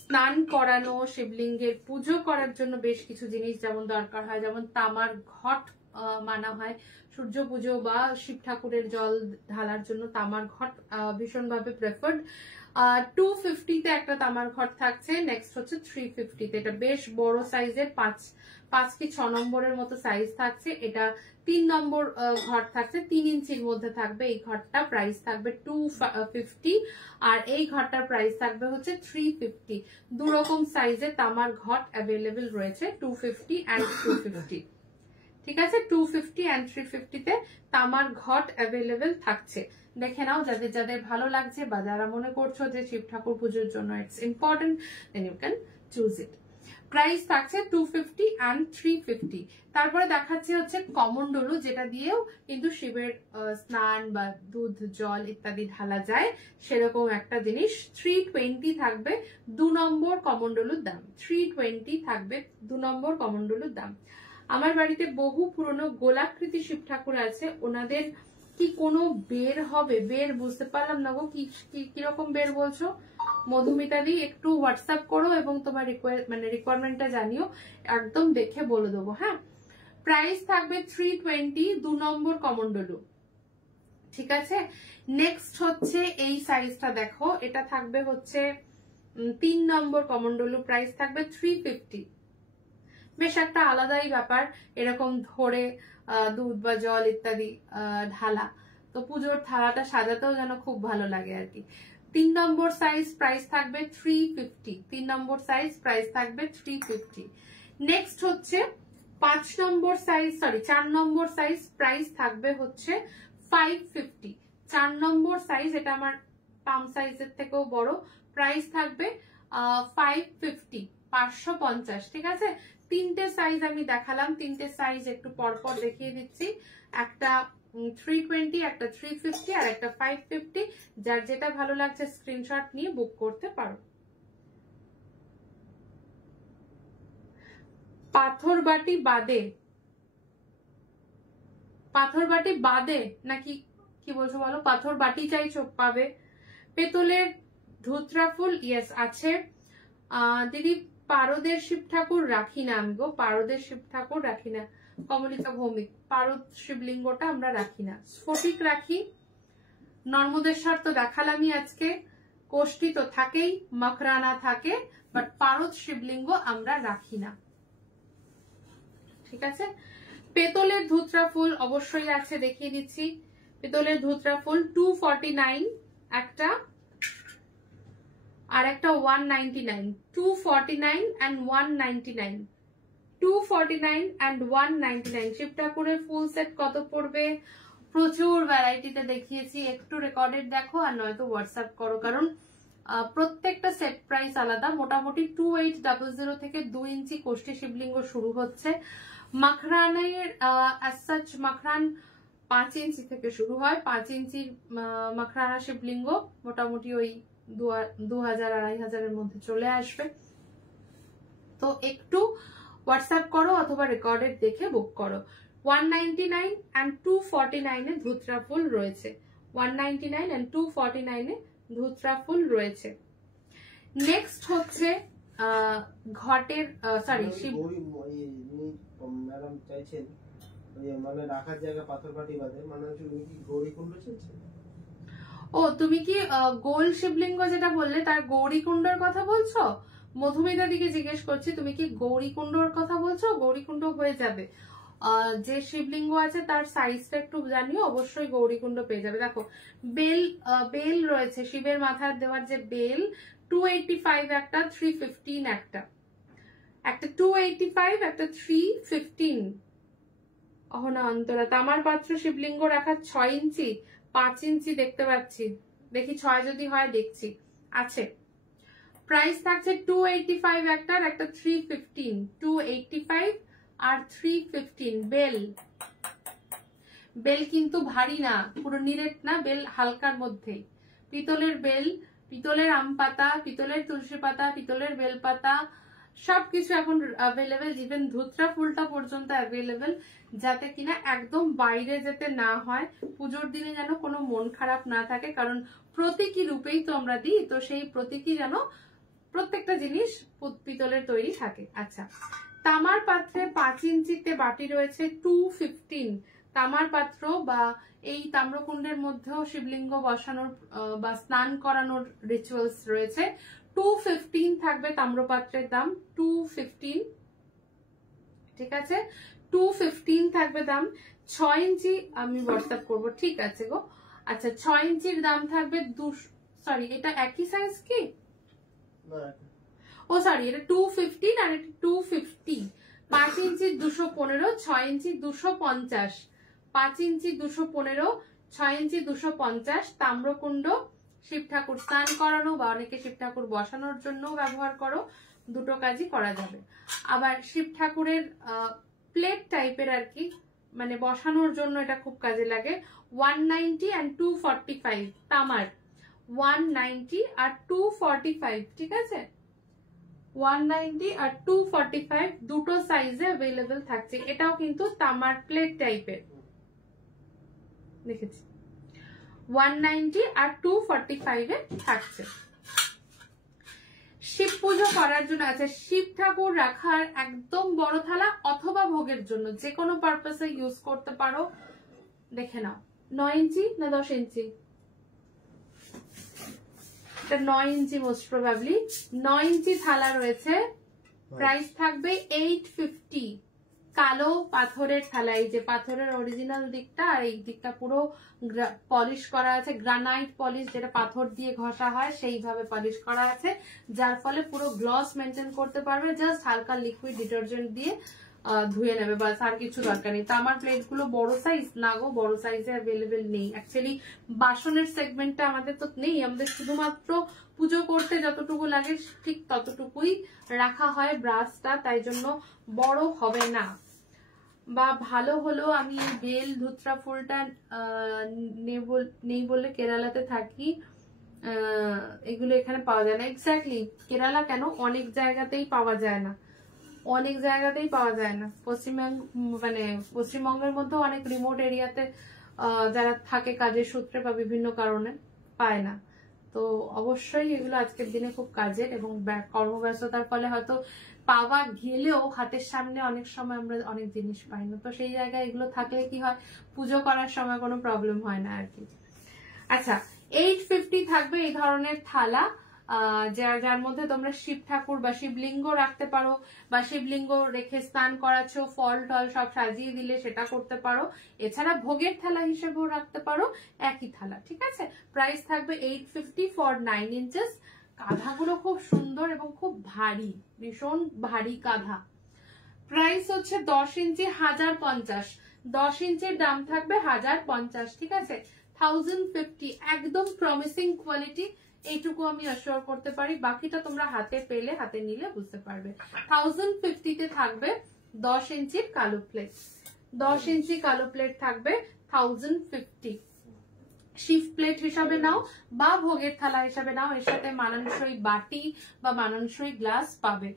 স্নান করানো, শিবলিঙ্গের পুজো করার জন্য বেশ কিছু জিনিস যেমন দরকার হয়, যেমন তামার ঘট মানা হয় সূর্য পুজো বা শিব ঠাকুরের জল ঢালার জন্য তামার ঘট ভীষণভাবে প্রেফার্ড। 250 তে একটা তামার ঘট থাকছে, নেক্সট হচ্ছে 350 তে। এটা বেশ বড় সাইজের, 5 কি 6 নম্বরের মতো সাইজ থাকছে। এটা 3 নম্বর ঘট থাকছে, 3 ইঞ্চির মধ্যে থাকবে এই ঘরটা। প্রাইস থাকবে 250 আর এই ঘরটার প্রাইস থাকবে হচ্ছে 350। দুরকম সাইজে তামার ঘট অ্যাভেলেবেল রয়েছে, 250 and 250। ঠিক আছে, 250 and 350 তে তামার ঘট অ্যাভেলেবেল থাকছে। দেখে নাও যাদের যাদের ভালো লাগছে বা যারা মনে করছো যে শিব ঠাকুর পুজোর জন্য it's important, then you can choose it. Price থাকছে 250 and 350। তারপরে দেখাচ্ছে হচ্ছে কমণ্ডলু, যেটা দিয়েও কিন্তু শিবের স্নান বা দুধ জল ইত্যাদি ঢালা যায়, সেরকম একটা জিনিস। 320 থাকবে 2 নম্বর কমণ্ডলুর দাম। 320 থাকবে 2 নম্বর কমণ্ডলুর দাম। আমার বাড়িতে বহু পুরনো গোলাকৃতি শিব ঠাকুর আছে, ওনাদের কি কোনো বের হবে? বের বুঝতে পারলাম না গো, কিরকম বের বলছো? মধুমিতা দি একটু হোয়াটসঅ্যাপ করো এবং তোমার রিকোয়ারমেন্টটা জানিও, একদম দেখে বলে দেবো। হ্যাঁ, প্রাইস থাকবে 320, 2 নম্বর কমণ্ডলু। ঠিক আছে, নেক্সট হচ্ছে এই সাইজটা দেখো, এটা থাকবে হচ্ছে 3 নম্বর কমণ্ডলু। প্রাইস থাকবে 350। বেশ একটা আলাদাই ব্যাপার, এরকম ধরে দুধ বা জল ইত্যাদি ঢালা, তো পুজোর থালাটা সাজাতেও যেন খুব ভালো লাগে আর কি। 3 নম্বর সাইজ, প্রাইস থাকবে 350। 3 নম্বর সাইজ, প্রাইস থাকবে 350। নেক্সট হচ্ছে 5 নম্বর সাইজ, সরি 4 নম্বর সাইজ, প্রাইস থাকবে হচ্ছে 550। 4 নম্বর সাইজ, এটা আমার পাম সাইজের থেকেও বড়। প্রাইস থাকবে 550, 550। ঠিক আছে, 3টে সাইজ আমি দেখালাম, 3টে সাইজ একটু পরপর দেখিয়ে দিচ্ছি। একটা 320, একটা 350 আর একটা 550। যার যেটা ভালো লাগছে স্ক্রিনশট নিয়ে বুক করতে পারো। পাথর বাটি বাদে, পাথর বাটি বাদে নাকি কি বলছো বলো? পাথর বাটি চাইছো, পাবে। পেতলের ধুতরা ফুল, ইয়েস আছে। দিদি পারদের শিব ঠাকুর রাখি না আমি গো, পারদের শিব ঠাকুর রাখি না। কমলিকা ভৌমিক, পারদ শিবলিঙ্গটা আমরা রাখি না। স্ফটিক রাখি। নর্মদেশ্বর তো দেখালামই আজকে, কোষ্ঠী তো থাকেই, মকরানা থাকে, বাট পারদ শিবলিঙ্গ আমরা রাখি না। ঠিক আছে, পেতলের ধুতরা ফুল অবশ্যই আছে, দেখিয়ে দিচ্ছি। পেতলের ধুতরা ফুল 249 একটা, আর একটা 199। 249 and 199। 249 and 199। শিব ঠাকুরের ফুল সেট কত পড়বে? প্রচুর ভ্যারাইটিতে দেখিয়েছি, একটু রেকর্ডেড দেখো আর নয়তো হোয়াটসঅ্যাপ করো, কারণ প্রত্যেকটা সেট প্রাইস আলাদা। মোটামুটি 2800 থেকে 2 ইঞ্চি কোষ্ঠী শিবলিঙ্গ শুরু হচ্ছে। মাখরানের মাখরান 5 ইঞ্চি থেকে শুরু হয়। 5 ইঞ্চির মাখরানা শিবলিঙ্গ মোটামুটি ওই 2000-2500 মধ্যে চলে আসবে। তো একটু হোয়াটসঅ্যাপ করো অথবা রেকর্ডেড দেখে বুক করো। 199 and 249 এ ধুতরা ফুল রয়েছে। 199 and 249 এ ধুতরা ফুল রয়েছে। নেক্সট হচ্ছে ঘটের সরি শিব ম্যাডাম চাইছেন মানে রাখার জায়গা পাথর পাটি বাদে মানে তুমি কি গৌরীকুণ্ড চাইছেন? ও তুমি কি গোল শিবলিঙ্গ যেটা বললে তার গৌরীকুণ্ডর কথা বলছো? মধুমিতা দিকে জিজ্ঞেস করছি, তুমি কি গৌরীকুণ্ডর কথা বলছো? গৌরীকুণ্ড হয়ে যাবে, যে শিবলিঙ্গ আছে তার সাইজটা একটু জানিও, অবশ্যই গৌরীকুণ্ড পেয়ে যাবে। দেখো বেল রয়েছে, শিবের মাথার দেওয়ার যে বেল 285 একটা, 315 একটা 285 একটা 315। অহনা অন্তরা, তামার পাত্র শিবলিঙ্গ রাখার 6 ইঞ্চি 5 ইঞ্চি দেখতে পাচ্ছি, দেখি 6 যদি হয় দেখছি আছে। প্রাইস থাকছে 285 একটা 315, 285 আর 315। বেল কিন্তু ভারী না, পুরো নিরেট না, বেল হালকার মধ্যে। পিতলের বেল, পিতলের আম পাতা, পিতলের তুলসী পাতা, পিতলের বেল পাতা সবকিছু এখন অ্যাভেলেবেল, ইভেন ধুতরা ফুলটা পর্যন্ত অ্যাভেলেবেল, যাতে কিনা একদম বাইরে যেতে না হয়, পুজোর দিনে যেন কোনো মন খারাপ না থাকে, কারণ প্রতীকী রূপেই তো আমরা দিই, তো সেই প্রতীকী যেন প্রত্যেকটা জিনিস পিতলের তৈরি থাকে। আচ্ছা, তামার পাত্রে 5 ইঞ্চিতে বাটি রয়েছে 215। তামার পাত্র বা এই তাম্রকুণ্ডের মধ্যেও শিবলিঙ্গ বসানোর বা স্নান করানোর রিচুয়ালস রয়েছে। 215 থাকবে তাম্রপাত্রের দাম, 215, ঠিক আছে? 215 থাকবে দাম। 6 ইঞ্চি আমি হোয়াটসঅ্যাপ করবো, ঠিক আছে গো। আচ্ছা, 6 ইঞ্চির দাম থাকবে সরি এটা একই সাইজ কি? ও সরি, এটা 215 আর এটা 250। 5 ইঞ্চি 215, 6 ইঞ্চি 250, 5 ইঞ্চি 215, 6 ইঞ্চি 250। তাম্রকুণ্ড শিব ঠাকুর স্নান করানো বা অনেকে শিব ঠাকুর বসানোর জন্য ব্যবহার করো, দুটো কাজই করা যাবে। আবার শিব ঠাকুরের প্লেট টাইপের আর কি, মানে বসানোর জন্য এটা খুব কাজে লাগে। 190 and 245 তামার, 190 আর 245, ঠিক আছে? 190 আর 245 দুটো সাইজে অ্যাভেলেবেল থাকছে। এটাও কিন্তু তামার প্লেট টাইপের দেখেছি, 190 আর 245 এ থাকছে। শিব পুজো করার জন্য আছে, শিব ঠাকুর রাখার একদম বড় থালা অথবা ভোগের জন্য যে কোনো পারপাসে ইউজ করতে পারো। দেখে নাও, 9 ইঞ্চি না 10 ইঞ্চি? এটা 9 ইঞ্চি মোস্ট প্রবাবলি। 9 ইঞ্চি থালা রয়েছে, প্রাইস থাকবে 850। কালো পাথরের থালা, এই যে পাথরের অরিজিনাল দিকটা আর এই দিকটা পুরো পলিশ করা আছে, গ্রানাইট পলিশ, যেটা পাথর দিয়ে ঘষা হয় সেইভাবে পলিশ করা আছে, যার ফলে পুরো গ্লস মেনটেন করতে পারবে। জাস্ট হালকা লিকুইড ডিটারজেন্ট দিয়ে ধুয়ে নেবে, বাস, আর কিছু দরকার নেই। তো আমার প্লেট গুলো বড় সাইজ না গো, বড় সাইজে অ্যাভেলেবেল নেই। অ্যাকচুয়ালি বাসনের সেগমেন্টটা আমাদের তো নেই, আমাদের শুধুমাত্র পুজো করতে যতটুকু লাগে ঠিক ততটুকুই রাখা হয় ব্রাশটা, তাই জন্য বড় হবে না। বা ভালো হলো আমি বেল ধুতরা ফুলটা নেই বলে কেরালাতে থাকি, এগুলো এখানে পাওয়া যায় না। এক্স্যাক্টলি, কেরালা কেন, অনেক জায়গাতেই পাওয়া যায় না, অনেক জায়গাতেই পাওয়া যায় না। পশ্চিমবঙ্গের মধ্যে অনেক রিমোট এরিয়াতে যারা থাকে কাজের সূত্রে বা বিভিন্ন কারণে পায় না। তো অবশ্যই এগুলো আজকের দিনে খুব কাজের, এবং কর্মব্যস্ততার ফলে হয়তো পাওয়া গেলেও হাতের সামনে অনেক সময় আমরা অনেক জিনিস পাই না, তো সেই জায়গায় এগুলো থাকলে কি হয়, পুজো করার সময় কোনো প্রবলেম হয় না আর কি। আচ্ছা, 850 থাকবে এই ধরনের থালা, যার মধ্যে তোমরা শিব ঠাকুর বা শিবলিঙ্গ রাখতে পারো, বা শিবলিঙ্গ রেখে স্নান করাচ্ছ, ফল টল সব সাজিয়ে দিলে সেটা করতে পারো। এছাড়া ভোগের থালা হিসেবেও রাখতে পারো, একই থালা, ঠিক আছে? প্রাইস থাকবে 850 ফর 9 ইঞ্চেস। কাঁধাগুলো খুব সুন্দর এবং খুব ভারী, ভীষণ ভারী কাঁধা। প্রাইস হচ্ছে 10 ইঞ্চি 1050, 10 ইঞ্চির দাম থাকবে 1050, ঠিক আছে? 1050, একদম প্রমিসিং কোয়ালিটি, এইটুকু আমি অ্যাসিওর করতে পারি। বাকিটা তোমরা হাতে পেলে, হাতে নিলে বুঝতে পারবে। 1050 তে থাকবে 10 ইঞ্চির কালো প্লেট, 10 ইঞ্চি কালো প্লেট থাকবে 1050। শিফ প্লেট হিসাবে নাও বা ভোগের থালা হিসাবে নাও, এর সাথে মানানসই বাটি বা মানানসই গ্লাস পাবে।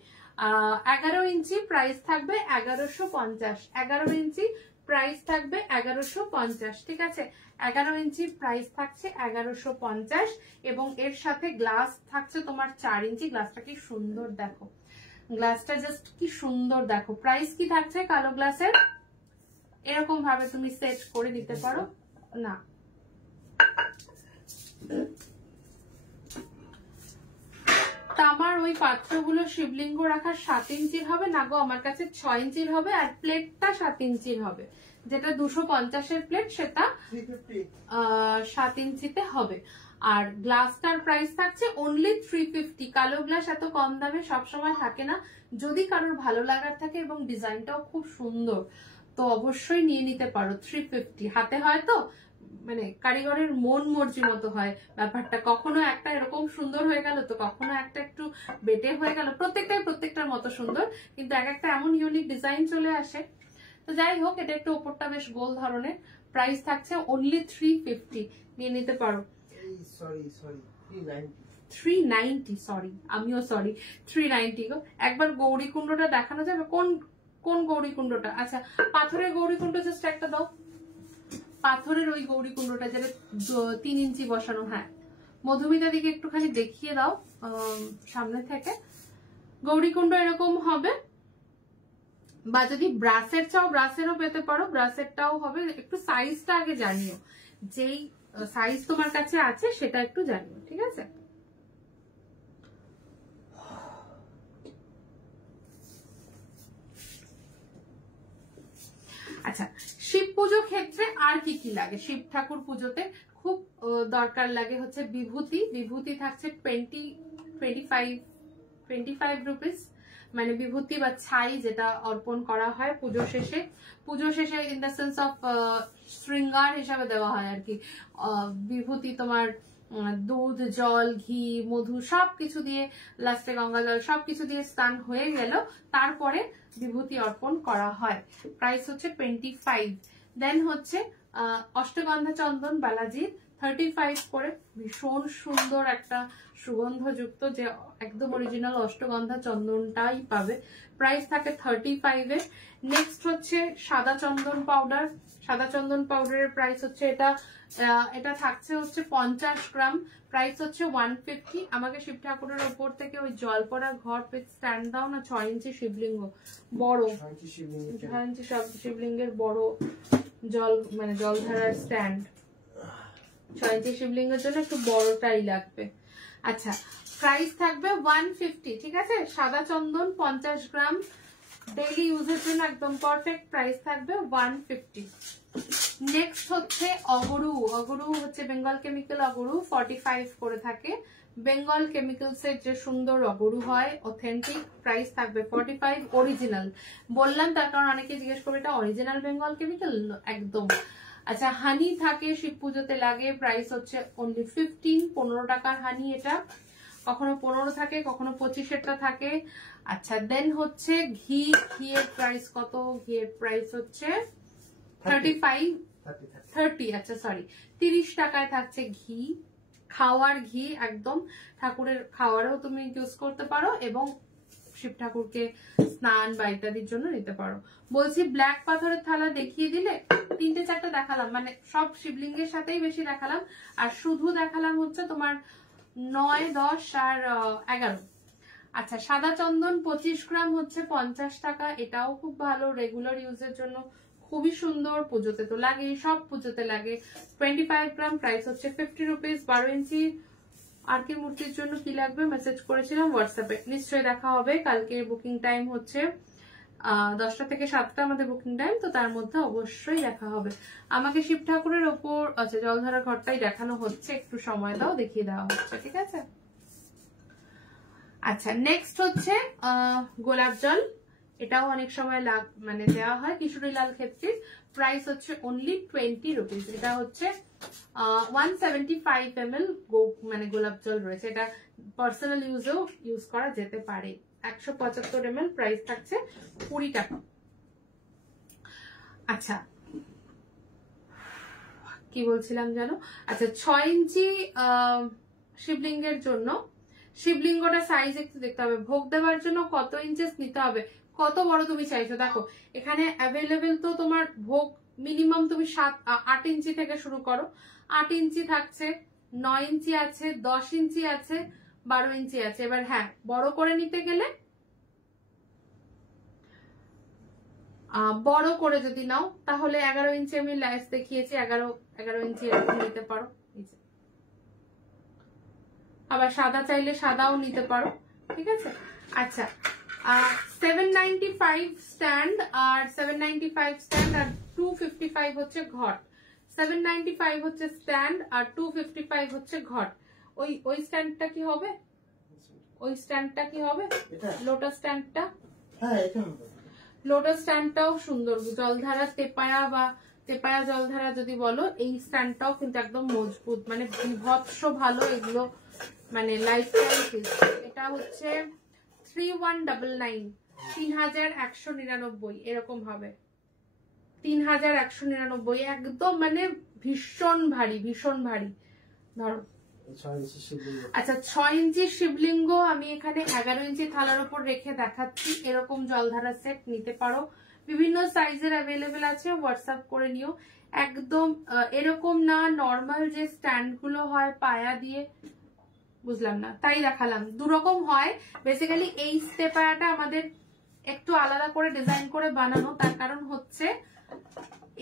11 ইঞ্চি প্রাইস থাকবে 1150, 11 ইঞ্চি প্রাইস থাকবে 1150, ঠিক আছে? 11 ইঞ্চি প্রাইস থাকছে 1150, এবং এর সাথে গ্লাস থাকছে তোমার 4 ইঞ্চি। গ্লাসটা কি সুন্দর দেখো, গ্লাসটা জাস্ট কি সুন্দর দেখো। প্রাইস কি থাকছে কালো গ্লাসের, এরকম ভাবে তুমি সেট করে দিতে পারো। না তামার ওই পাত্রগুলো শিবলিঙ্গ রাখার 7 ইঞ্চির হবে না গো, আমার কাছে 6 ইঞ্চির হবে, আর প্লেটটা 7 ইঞ্চির হবে। যেটা 250-এর প্লেট সেটা 7 ইঞ্চিতে হবে। আর গ্লাসটার প্রাইস থাকছে অনলি 350। কালো গ্লাস এত কম দামে সবসময় থাকে না, যদি কারোর ভালো লাগার থাকে এবং ডিজাইনটাও খুব সুন্দর তো অবশ্যই নিয়ে নিতে পারো। 350 হাতে হয় তো, মানে কারিগরের মন মর্জি মতো হয় ব্যাপারটা। কখনো একটা এরকম সুন্দর হয়ে গেল, তো কখনো একটা একটু বেটে হয়ে গেল, প্রত্যেকটার মতো সুন্দর, কিন্তু এক একটা এমন ইউনিক ডিজাইন চলে আসে। তো যাই হোক, এটা একটু ওপরটা বেশ গোল ধরনের। প্রাইস থাকছে অনলি 350, নিয়ে নিতে পারো। 390, সরি, আমিও সরি, 390 গো। একবার গৌরী কুণ্ডটা দেখানো যাবে? কোন গৌরী কুণ্ডটা? আচ্ছা, পাথরের গৌরী কুণ্ড জাস্ট একটা দাও, পাথরের ওই গৌরী কুণ্ডটা যেটা 3 ইঞ্চি বসানো। হ্যাঁ, মধুমিতা দিকে একটুখানি দেখিয়ে দাও সামনে থেকে। গৌরী কুণ্ড এরকম হবে, বা যদি ব্রাসের চাও ব্রাসেরও পেতে পারো, ব্রাসেরটাও হবে। একটু সাইজটা আগে জানিও, যেই সাইজ তোমার কাছে আছে সেটা একটু জানিও, ঠিক আছে? আচ্ছা, শিব পুজো ক্ষেত্রে আর কি কি লাগে? শিব ঠাকুর পুজোতে খুব দরকার লাগে হচ্ছে বিভূতি। বিভূতি থাকছে 25 রুপিস, মানে বিভূতি বা ছাই যেটা অর্পণ করা হয় পুজো শেষে। পুজো শেষে ইন দ্য সেন্স অফ শৃঙ্গার হিসাবে দেওয়া হয় আর কি। বিভূতি তোমার দুধ, জল, ঘি, মধু সবকিছু দিয়ে, লাস্টে গঙ্গা জল সবকিছু দিয়ে স্নান হয়ে গেল, তারপরে বিভূতি অর্পণ করা হয়। প্রাইস হচ্ছে 25। দেন হচ্ছে অষ্টগন্ধা চন্দন বালাজির 35 করে, ভীষণ সুন্দর একটা সুগন্ধযুক্ত, যে একদম অরিজিনাল অষ্টগন্ধা চন্দনটাই পাবে। প্রাইস থাকে 35-এ। নেক্সট হচ্ছে সাদা চন্দন পাউডার। সাদা চন্দন পাউডারের প্রাইস হচ্ছে এটা থাকছে হচ্ছে 50 গ্রাম, প্রাইস হচ্ছে 150। আমাকে শিব ঠাকুরের উপর থেকে ওই জল পড়া ঘর স্ট্যান্ড দাও না, 6 ইঞ্চি শিবলিঙ্গ বড়, 6 ইঞ্চি শিবলিঙ্গের বড় জল, মানে জলধারার স্ট্যান্ড। 6 ইঞ্চি শিবলিঙ্গের জন্য একটু বড়টাই লাগবে। আচ্ছা, প্রাইস থাকবে 150, ঠিক আছে? সাদা চন্দন 50 গ্রাম, ডেইলি ইউজের জন্য একদম পারফেক্ট। প্রাইস থাকবে 150। নেক্সট হচ্ছে অগরু। অগরু হচ্ছে বেঙ্গল কেমিক্যাল অগরু, 45 করে থাকে। বেঙ্গল কেমিক্যালস এর যে সুন্দর অগরু হয় অথেন্টিক, প্রাইস থাকবে 45, অরিজিনাল। বললাম তার কারণ অনেকে জিজ্ঞেস করবে এটা অরিজিনাল বেঙ্গল কেমিক্যাল, একদম। আচ্ছা, হানি থাকে শিব পুজোতে লাগে, প্রাইস হচ্ছে অনলি 15 টাকার হানি। এটা কখনো 15 থাকে, কখনো 25-এরটা থাকে। আচ্ছা, দেন হচ্ছে ঘি। ঘিয়ের প্রাইস কত? ঘিয়ের প্রাইস হচ্ছে 30। আচ্ছা সরি, 30 টাকায় থাকছে ঘি। খাওয়ার ঘি, একদম ঠাকুরের খাওয়ারও তুমি ইউজ করতে পারো, এবং শিব ঠাকুরকে স্নান বা ইত্যাদির জন্য নিতে পারো। বলছি ব্ল্যাক পাথরের থালা দেখিয়ে দিলে, 3-4টা দেখালাম, মানে সব শিবলিঙ্গের সাথেই বেশি দেখালাম, আর শুধু দেখালাম হচ্ছে তোমার 9, 10 আর 11। আচ্ছা, সাদা চন্দন 25 গ্রাম হচ্ছে 50 টাকা, এটাও খুব ভালো, রেগুলার ইউজের জন্য খুবই সুন্দর। পুজোতে তো লাগে, সব পুজোতে লাগে। 25 গ্রাম, প্রাইস হচ্ছে 50 রুপিস। 12 ইঞ্চি আর কি মূর্তির জন্য কি লাগবে মেসেজ করেছিলাম হোয়াটসঅ্যাপে, নিশ্চয়ই দেখা হবে। কালকে বুকিং টাইম হচ্ছে 10টা থেকে 7টা আমাদের বুকিং টাইম, তো তার মধ্যে অবশ্যই দেখা হবে। আমাকে শিব ঠাকুরের ওপর, আচ্ছা জলধারা ঘরটাই দেখানো হচ্ছে, একটু সময় দাও, দেখিয়ে দেওয়া হচ্ছে, ঠিক আছে? আচ্ছা, নেক্সট হচ্ছে গোলাপ জল। এটাও অনেক সময় মানে দেওয়া হয় কিশোরী লাল ক্ষেত্রে। প্রাইস হচ্ছে অনলি 20 রুপিস। এটা হচ্ছে 175 ml মানে গোলাপ জল রয়েছে। এটা পার্সোনাল ইউজেও ইউজ করা যেতে পারে। 175 ml, প্রাইস থাকছে 20 টাকা। আচ্ছা, কি বলছিলাম জানো? আচ্ছা, 6 ইঞ্চি শিবলিঙ্গের জন্য, শিবলিঙ্গটা সাইজ একটু দেখতে হবে। ভোগ দেওয়ার জন্য কত ইঞ্চেস নিতে হবে? কত বড় তুমি চাইছো দেখো, এখানে অ্যাভেলেবেল তো তোমার ভোগ মিনিমাম তুমি 8 ইঞ্চি থেকে শুরু করো। 8 ইঞ্চি থাকছে, 9 ইঞ্চি আছে, 10 ইঞ্চি আছে, 12 ইঞ্চি আছে। এবার হ্যাঁ, বড় করে নিতে গেলে, বড় করে যদি নাও তাহলে 11 ইঞ্চি আমি ল্যাস দেখিয়েছি, 11 ইঞ্চি এরকম নিতে পারো। আবার সাদা চাইলে সাদাও নিতে পারো, ঠিক আছে। আচ্ছা, 795 স্ট্যান্ড আর 795 স্ট্যান্ড আর 255 হচ্ছে ঘট। 795 হচ্ছে স্ট্যান্ড আর 255 হচ্ছে ঘট। ওই স্ট্যান্ডটা কি হবে? ওই স্ট্যান্ডটা কি হবে? লোটাস স্ট্যান্ডটা, হ্যাঁ এটা হবে। লোটাস স্ট্যান্ডটাও সুন্দর, জলধারা তেপায়া বা তেপায়া জলধারা যদি বলো, এই স্ট্যান্ডটাও কিন্তু একদম মজবুত, মানে বিভৎস ভালো এগুলো, মানে লাইফ টাইম পিস। এটা হচ্ছে 3199, 3199 এরকম হবে, 3199 একদম মানে ভীষণ ভারী, ভীষণ ভারী। ধরো আচ্ছা, 6 ইঞ্চি শিবলিঙ্গ আমি এখানে 11 ইঞ্চি থালার উপর রেখে দেখাচ্ছি। এরকম জলধারা সেট নিতে পারো, বিভিন্ন সাইজের অ্যাভেলেবেল আছে, হোয়াটসঅ্যাপ করে নিও। একদম এরকম না, নর্মাল যে স্ট্যান্ড গুলো হয় পায়া দিয়ে, বুঝলাম না তাই দেখালাম, দুরকম হয়। বেসিক্যালি এই স্টেপায়াটা আমাদের একটু আলাদা করে ডিজাইন করে বানানো, তার কারণ হচ্ছে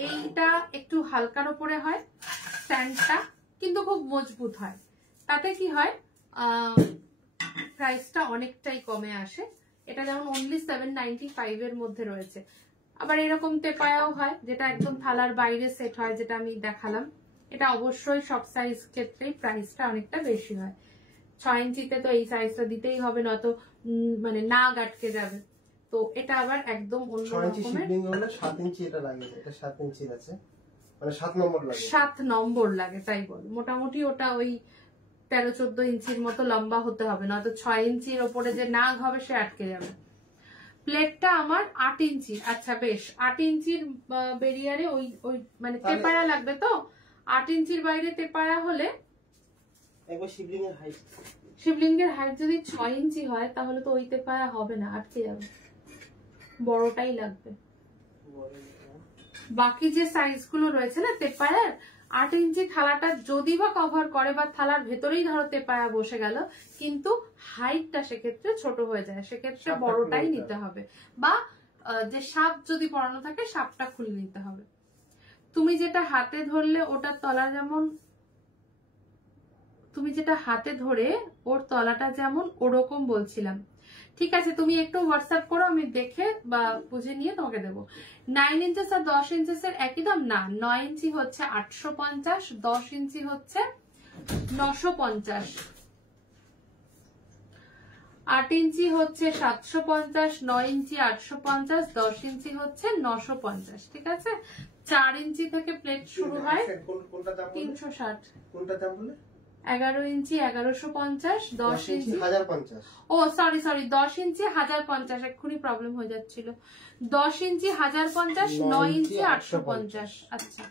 এইটা একটু হালকার উপরে হয় স্ট্যান্ডটা, কিন্তু খুব মজবুত হয়। তাতে কি হয়, প্রাইসটা অনেকটাই কমে আসে। এটা যেমন অনলি 795 এর মধ্যে রয়েছে। আবার এরকম তেপায়াও হয়, যেটা একদম থালার বাইরে সেট হয়, যেটা আমি দেখালাম। এটা অবশ্যই সব সাইজ ক্ষেত্রেই প্রাইসটা অনেকটা বেশি হয়। 6 ইঞ্চিতে তো এই সাইজটা দিতেই হবে, নয়তো মানে নাগ আটকে যাবে। তো এটা আবার একদম অন্য রকমের। 7 ইঞ্চি এটা লাগে, এটা 7 ইঞ্চি আছে, মানে 7 নম্বর লাগে, 7 নম্বর লাগে তাই বল। মোটামুটি ওটা ওই 13-14 ইঞ্চির মতো লম্বা হতে হবে, নয়তো 6 ইঞ্চির ওপরে যে নাগ হবে সে আটকে যাবে। প্লেটটা আমার 8 ইঞ্চি। আচ্ছা বেশ, 8 ইঞ্চির বেরিয়ারে ওই মানে তেপায়া লাগবে তো। 8 ইঞ্চির বাইরে তেপায়া হলে, একবার শিবলিঙ্গের হাইট যদি 6 ইঞ্চি হয় তাহলে তো ওই তেপায়া হবে না, আটকে যাবে, বড়টাই লাগবে। বাকি যে সাইজ গুলো রয়েছে না তেপায়ার, 8 ইঞ্চি থালাটা যদি বা কভার করে, বা থালার ভেতরেই ধরো তেপায়া বসে গেল, কিন্তু হাইটটা সেক্ষেত্রে ছোট হয়ে যায়, সেক্ষেত্রে বড়টাই নিতে হবে। বা যে সাপ যদি পরানো থাকে, সাপটা খুলে নিতে হবে। তুমি যেটা হাতে ধরলে ওটার তলা যেমন, তুমি যেটা হাতে ধরে ওর তলাটা যেমন, ওরকম বলছিলাম। ঠিক আছে, তুমি একটু হোয়াটসঅ্যাপ করো, আমি দেখে বা বুঝে নিয়ে তোমাকে দেবো। 9 ইঞ্চেস আর 10 ইঞ্চেস এর একই দাম না। 9 ইঞ্চি হচ্ছে 850, 10 ইঞ্চি হচ্ছে 950, 8 ইঞ্চি হচ্ছে 750, 9 ইঞ্চি 850, 10 ইঞ্চি হচ্ছে 950। ঠিক আছে, 4 ইঞ্চি থেকে প্লেট শুরু হয় 360। কোনটা দাম বলে? 11 ইঞ্চি 1150, 10 ইঞ্চি 1050। ও সরি 10 ইঞ্চি 1050, এক্ষুনি প্রবলেম হয়ে যাচ্ছিল। 10 ইঞ্চি 1050, 9 ইঞ্চি 850। আচ্ছা,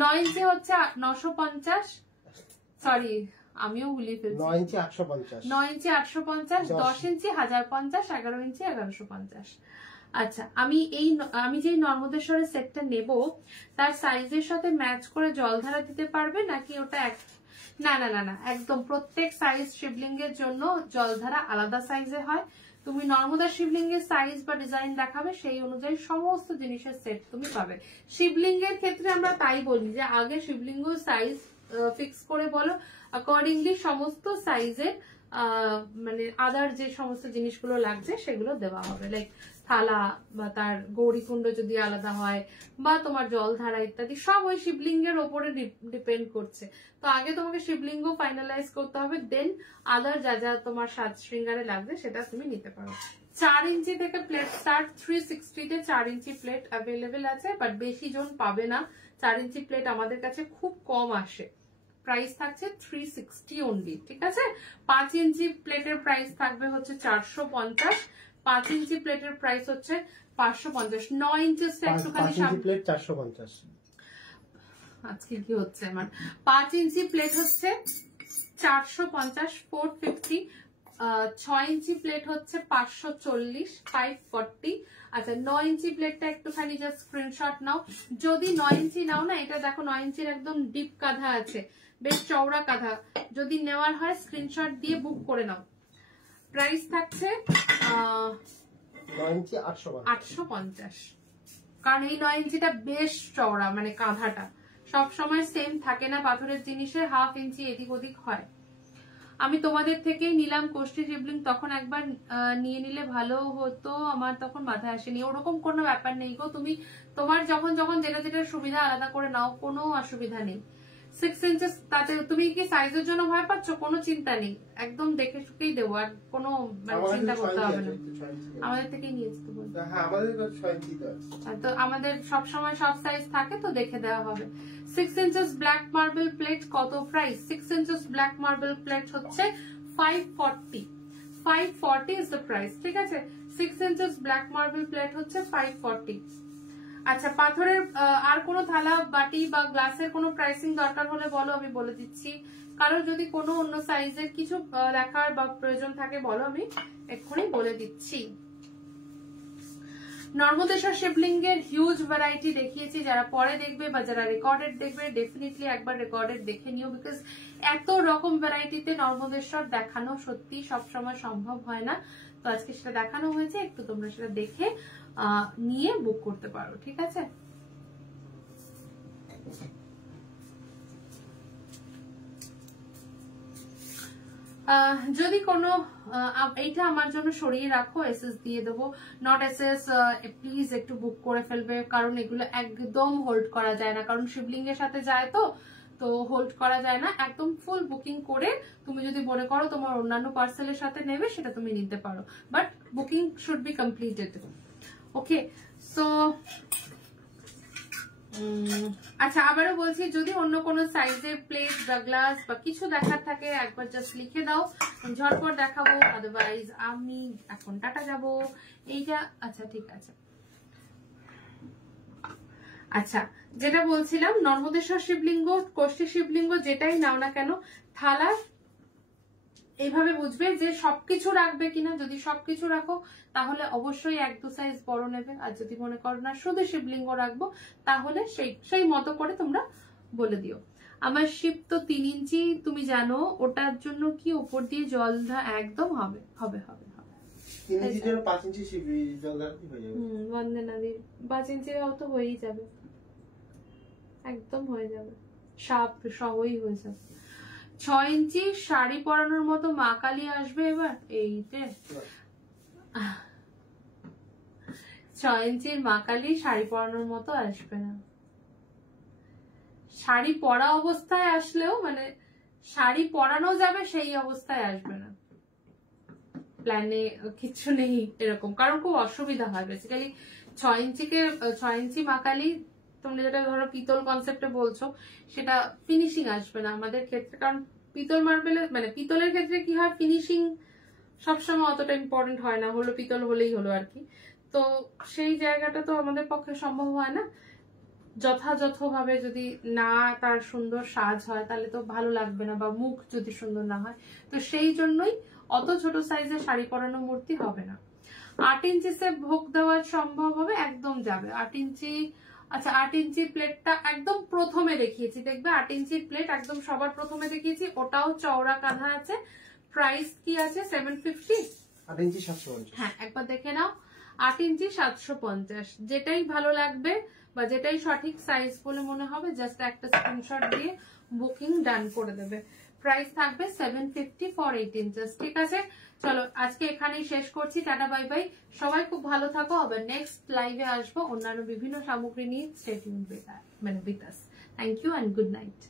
9 ইঞ্চি হচ্ছে 950, সরি আমিও ভুলিয়ে ফেলছি। 9 ইঞ্চি 850, 9 ইঞ্চি 850, 10 ইঞ্চি 1050, 11 ইঞ্চি 1150। আচ্ছা, আমি যেই নর্মদেশ্বরের সেটটা নেব, তার সাইজের সাথে ম্যাচ করে জলধারা দিতে পারবে নাকি ওটা না না না না, একদম প্রত্যেক সাইজ শিবলিঙ্গের জন্য জলধারা আলাদা সাইজে হয়। তুমি নর্মদা শিবলিঙ্গের সাইজ বা ডিজাইন দেখাবে, সেই অনুযায়ী সমস্ত জিনিসের সেট তুমি পাবে। শিবলিঙ্গের ক্ষেত্রে আমরা তাই বলি যে আগে শিবলিঙ্গ সাইজ ফিক্স করে বলো, অ্যাকর্ডিংলি সমস্ত সাইজের মানে আদার যে সমস্ত জিনিসগুলো লাগছে সেগুলো দেওয়া হবে। লাইক থালা বা তার গৌরীকুণ্ড যদি আলাদা হয়, বা তোমার জলধারা ইত্যাদি, সব ওই শিবলিঙ্গের ওপরে ডিপেন্ড করছে। তো আগে তোমাকে শিবলিঙ্গ ফাইনালাইজ করতে হবে, দেন আদার যা যা তোমার সাজ শৃঙ্গারে লাগবে সেটা তুমি নিতে পারো। 4 ইঞ্চি থেকে প্লেট স্টার্ট, 360 তে 4 ইঞ্চি প্লেট অ্যাভেলেবেল আছে, বাট বেশি জন পাবে না। 4 ইঞ্চি প্লেট আমাদের কাছে খুব কম আসে, প্রাইস থাকছে 360 অনলি। ঠিক আছে, 5 ইঞ্চি প্লেটের প্রাইস থাকবে হচ্ছে 450, 5 ইঞ্চি প্লেটের প্রাইস হচ্ছে 550, 9 ইঞ্চি একটুখানি 450। আজকে কি হচ্ছে আমার, 5 ইঞ্চি প্লেট হচ্ছে 450, 450, 6 ইঞ্চি প্লেট হচ্ছে 540, 540। আচ্ছা 9 ইঞ্চি প্লেটটা একটুখানি জাস্ট স্ক্রিনশট নাও। যদি 9 ইঞ্চি নাও না, এটা দেখো 9 ইঞ্চির একদম ডিপ কাঁধা আছে, বেশ চওড়া কাঁধা, যদি নেওয়ার হয় স্ক্রিনশট দিয়ে বুক করে নাও। প্রাইস থাকছে 9 ইঞ্চি 850, কারণ এই 9 ইঞ্চিটা বেশ চওড়া, মানে কাঁধাটা সব সময় সেম থাকে না, পাথরের জিনিসের হাফ ইঞ্চি এদিক ওদিক হয়। আমি তোমাদের থেকেই নিলাম কোষ্ঠী শিবলিং, তখন একবার নিয়ে নিলে ভালো হতো, আমার তখন মাথায় আসেনি। ওরকম কোনো ব্যাপার নেই গো, তুমি তোমার যখন যখন যেটা যেটা সুবিধা আলাদা করে নাও, কোনো অসুবিধা নেই। 6 ইঞ্চেস, তাতে তুমি কি সাইজের জন্য ভয় পাচ্ছ? কোনো চিন্তা নেই, একদম দেখে শুকেই দেবো, আর কোনো চিন্তা করতে হবে না। আমাদের থেকেই নিয়েছি তো বলতে। হ্যাঁ, আমাদের 6 ইঞ্চি তো আমাদের সব সময় সব সাইজ থাকে, তো দেখে দেওয়া হবে। 6 ইঞ্চেস ব্ল্যাক মার্বেল প্লেট কত price? 6 inches black marble plate হচ্ছে 540, 540 ইজ দ্য প্রাইস, ঠিক আছে? 6 ইঞ্চেস ব্ল্যাক মার্বেল প্লেট হচ্ছে 540। আচ্ছা, পাথরের আর কোনো থালা বাটি বা গ্লাসের কোনো প্রাইসিং দরকার হলে বলো, আমি বলে দিচ্ছি। কারোর যদি কোনো অন্য সাইজের কিছু দেখার বা প্রয়োজন থাকে বলো, আমি এক্ষুনি বলে দিচ্ছি। নর্মদেশ্বর শিবলিঙ্গের হিউজ ভ্যারাইটি দেখিয়েছি, যারা পরে দেখবে বা যারা রেকর্ডেড দেখবে ডেফিনেটলি একবার রেকর্ডেড দেখে নিও, বিকজ এত রকম ভ্যারাইটিতে নর্মদেশ্বর দেখানো সত্যি সবসময় সম্ভব হয় না। তো আজকে সেটা দেখানো হয়েছে, একটু তোমরা সেটা দেখে নিয়ে বুক করতে পারো, ঠিক আছে? যদি কোনো এইটা আমার জন্য সরিয়ে রাখো, এসএস দিয়ে দেবো, নট এসএস প্লিজ একটু বুক করে ফেলবে, কারণ এগুলো একদম হোল্ড করা যায় না, কারণ শিবলিঙ্গের সাথে যায় তো হোল্ড করা যায় না। একদম ফুল বুকিং করে তুমি যদি মনে করো তোমার অন্যান্য পার্সেলের সাথে নেবে, সেটা তুমি নিতে পারো, but booking should be completed. Okay, so আচ্ছা, আবারও বলছি, যদি অন্য কোনো সাইজের প্লেট বা গ্লাস বা কিছু দেখার থাকে একবার জাস্ট লিখে দাও, ঝটপট দেখাবো, আদারওয়াইজ আমি এখন টাটা যাব। এইটা আচ্ছা ঠিক আছে। আচ্ছা, যেটা বলছিলাম, নর্মদেশ্বর শিবলিঙ্গ, কোষ্ঠী শিবলিঙ্গ যেটাই নাও না কেন, থালা এইভাবে বুঝবে যে সবকিছু রাখবে কিনা। যদি সবকিছু রাখো তাহলে অবশ্যই 1-2 সাইজ বড় নেবে, আর যদি মনে করো না শুধু শিবলিঙ্গ রাখবো, তাহলে সেই মতো করে তোমরা বলে দিও। আমার শিব তো 3 ইঞ্চি, তুমি জানো ওটার জন্য কি উপর দিয়ে জল একদম হবে হবে হবে হবে 3 ইঞ্চির জন্য 5 ইঞ্চি শিব জল ঢালতে হয়ে যাবে। বন্দে নদী 5 ইঞ্চিরাও তো হয়েই যাবে, একদম হয়ে যাবে, সাপ সহই হয়ে যাবে। 6 ইঞ্চি শাড়ি পরানোর মতো মা কালী আসবে এবার এইতে। 6 ইঞ্চির মা কালী শাড়ি পরানোর মতো আসবে না, শাড়ি পরা অবস্থায় আসলেও মানে শাড়ি পরানো যাবে সেই অবস্থায় আসবে না, প্ল্যানে কিছু নেই এরকম, কারণ খুব অসুবিধা হয়। বেসিক্যালি 6 ইঞ্চি মা কালী তোমরা যেটা ধরো পিতল কনসেপ্টে বলছো, সেটা ফিনিশিং আসবে না আমাদের ক্ষেত্রে, কারণ পিতল মার্বেলের মানে পিতলের ক্ষেত্রে কি হয়, ফিনিশিং সবসময় অতটা ইম্পর্টেন্ট হয় না, হলো পিতল হলেই হলো আর কি। তো সেই জায়গাটা তো আমাদের পক্ষে সম্ভব হয় না। যথাযথভাবে যদি না তার সুন্দর সাজ হয় তাহলে তো ভালো লাগবে না, বা মুখ যদি সুন্দর না হয়, তো সেই জন্যই অত ছোট সাইজের শাড়ি পরানো মূর্তি হবে না। 8 ইঞ্চিতে ভোগ দেওয়া সম্ভব হবে, একদম যাবে 8 ইঞ্চি। আচ্ছা, 8 ইঞ্চির প্লেটটা একদম প্রথমে দেখিয়েছি, দেখবে 8 ইঞ্চির প্লেট একদম সবার প্রথমে দেখিয়েছি, ওটাও চওড়া কাঁধা আছে। প্রাইস কি আছে? 750। 8 ইঞ্চি 750। হ্যাঁ, একবার দেখে নাও, 8 ইঞ্চি 750, যেটাই ভালো লাগবে বা যেটাই সঠিক সাইজ বলে মনে হবে, জাস্ট একটা স্ক্রিনশট দিয়ে বুকিং ডান করে দেবে। প্রাইস থাকবে 750 ফর 8 ইঞ্চেস, ঠিক আছে? চলো আজকে এখানেই শেষ করছি, টাটা বাই বাই, সবাই খুব ভালো থাকো। আবার নেক্সট লাইভে আসবো অন্যান্য বিভিন্ন সামগ্রী নিয়ে, stay tuned with us. Thank you and good night.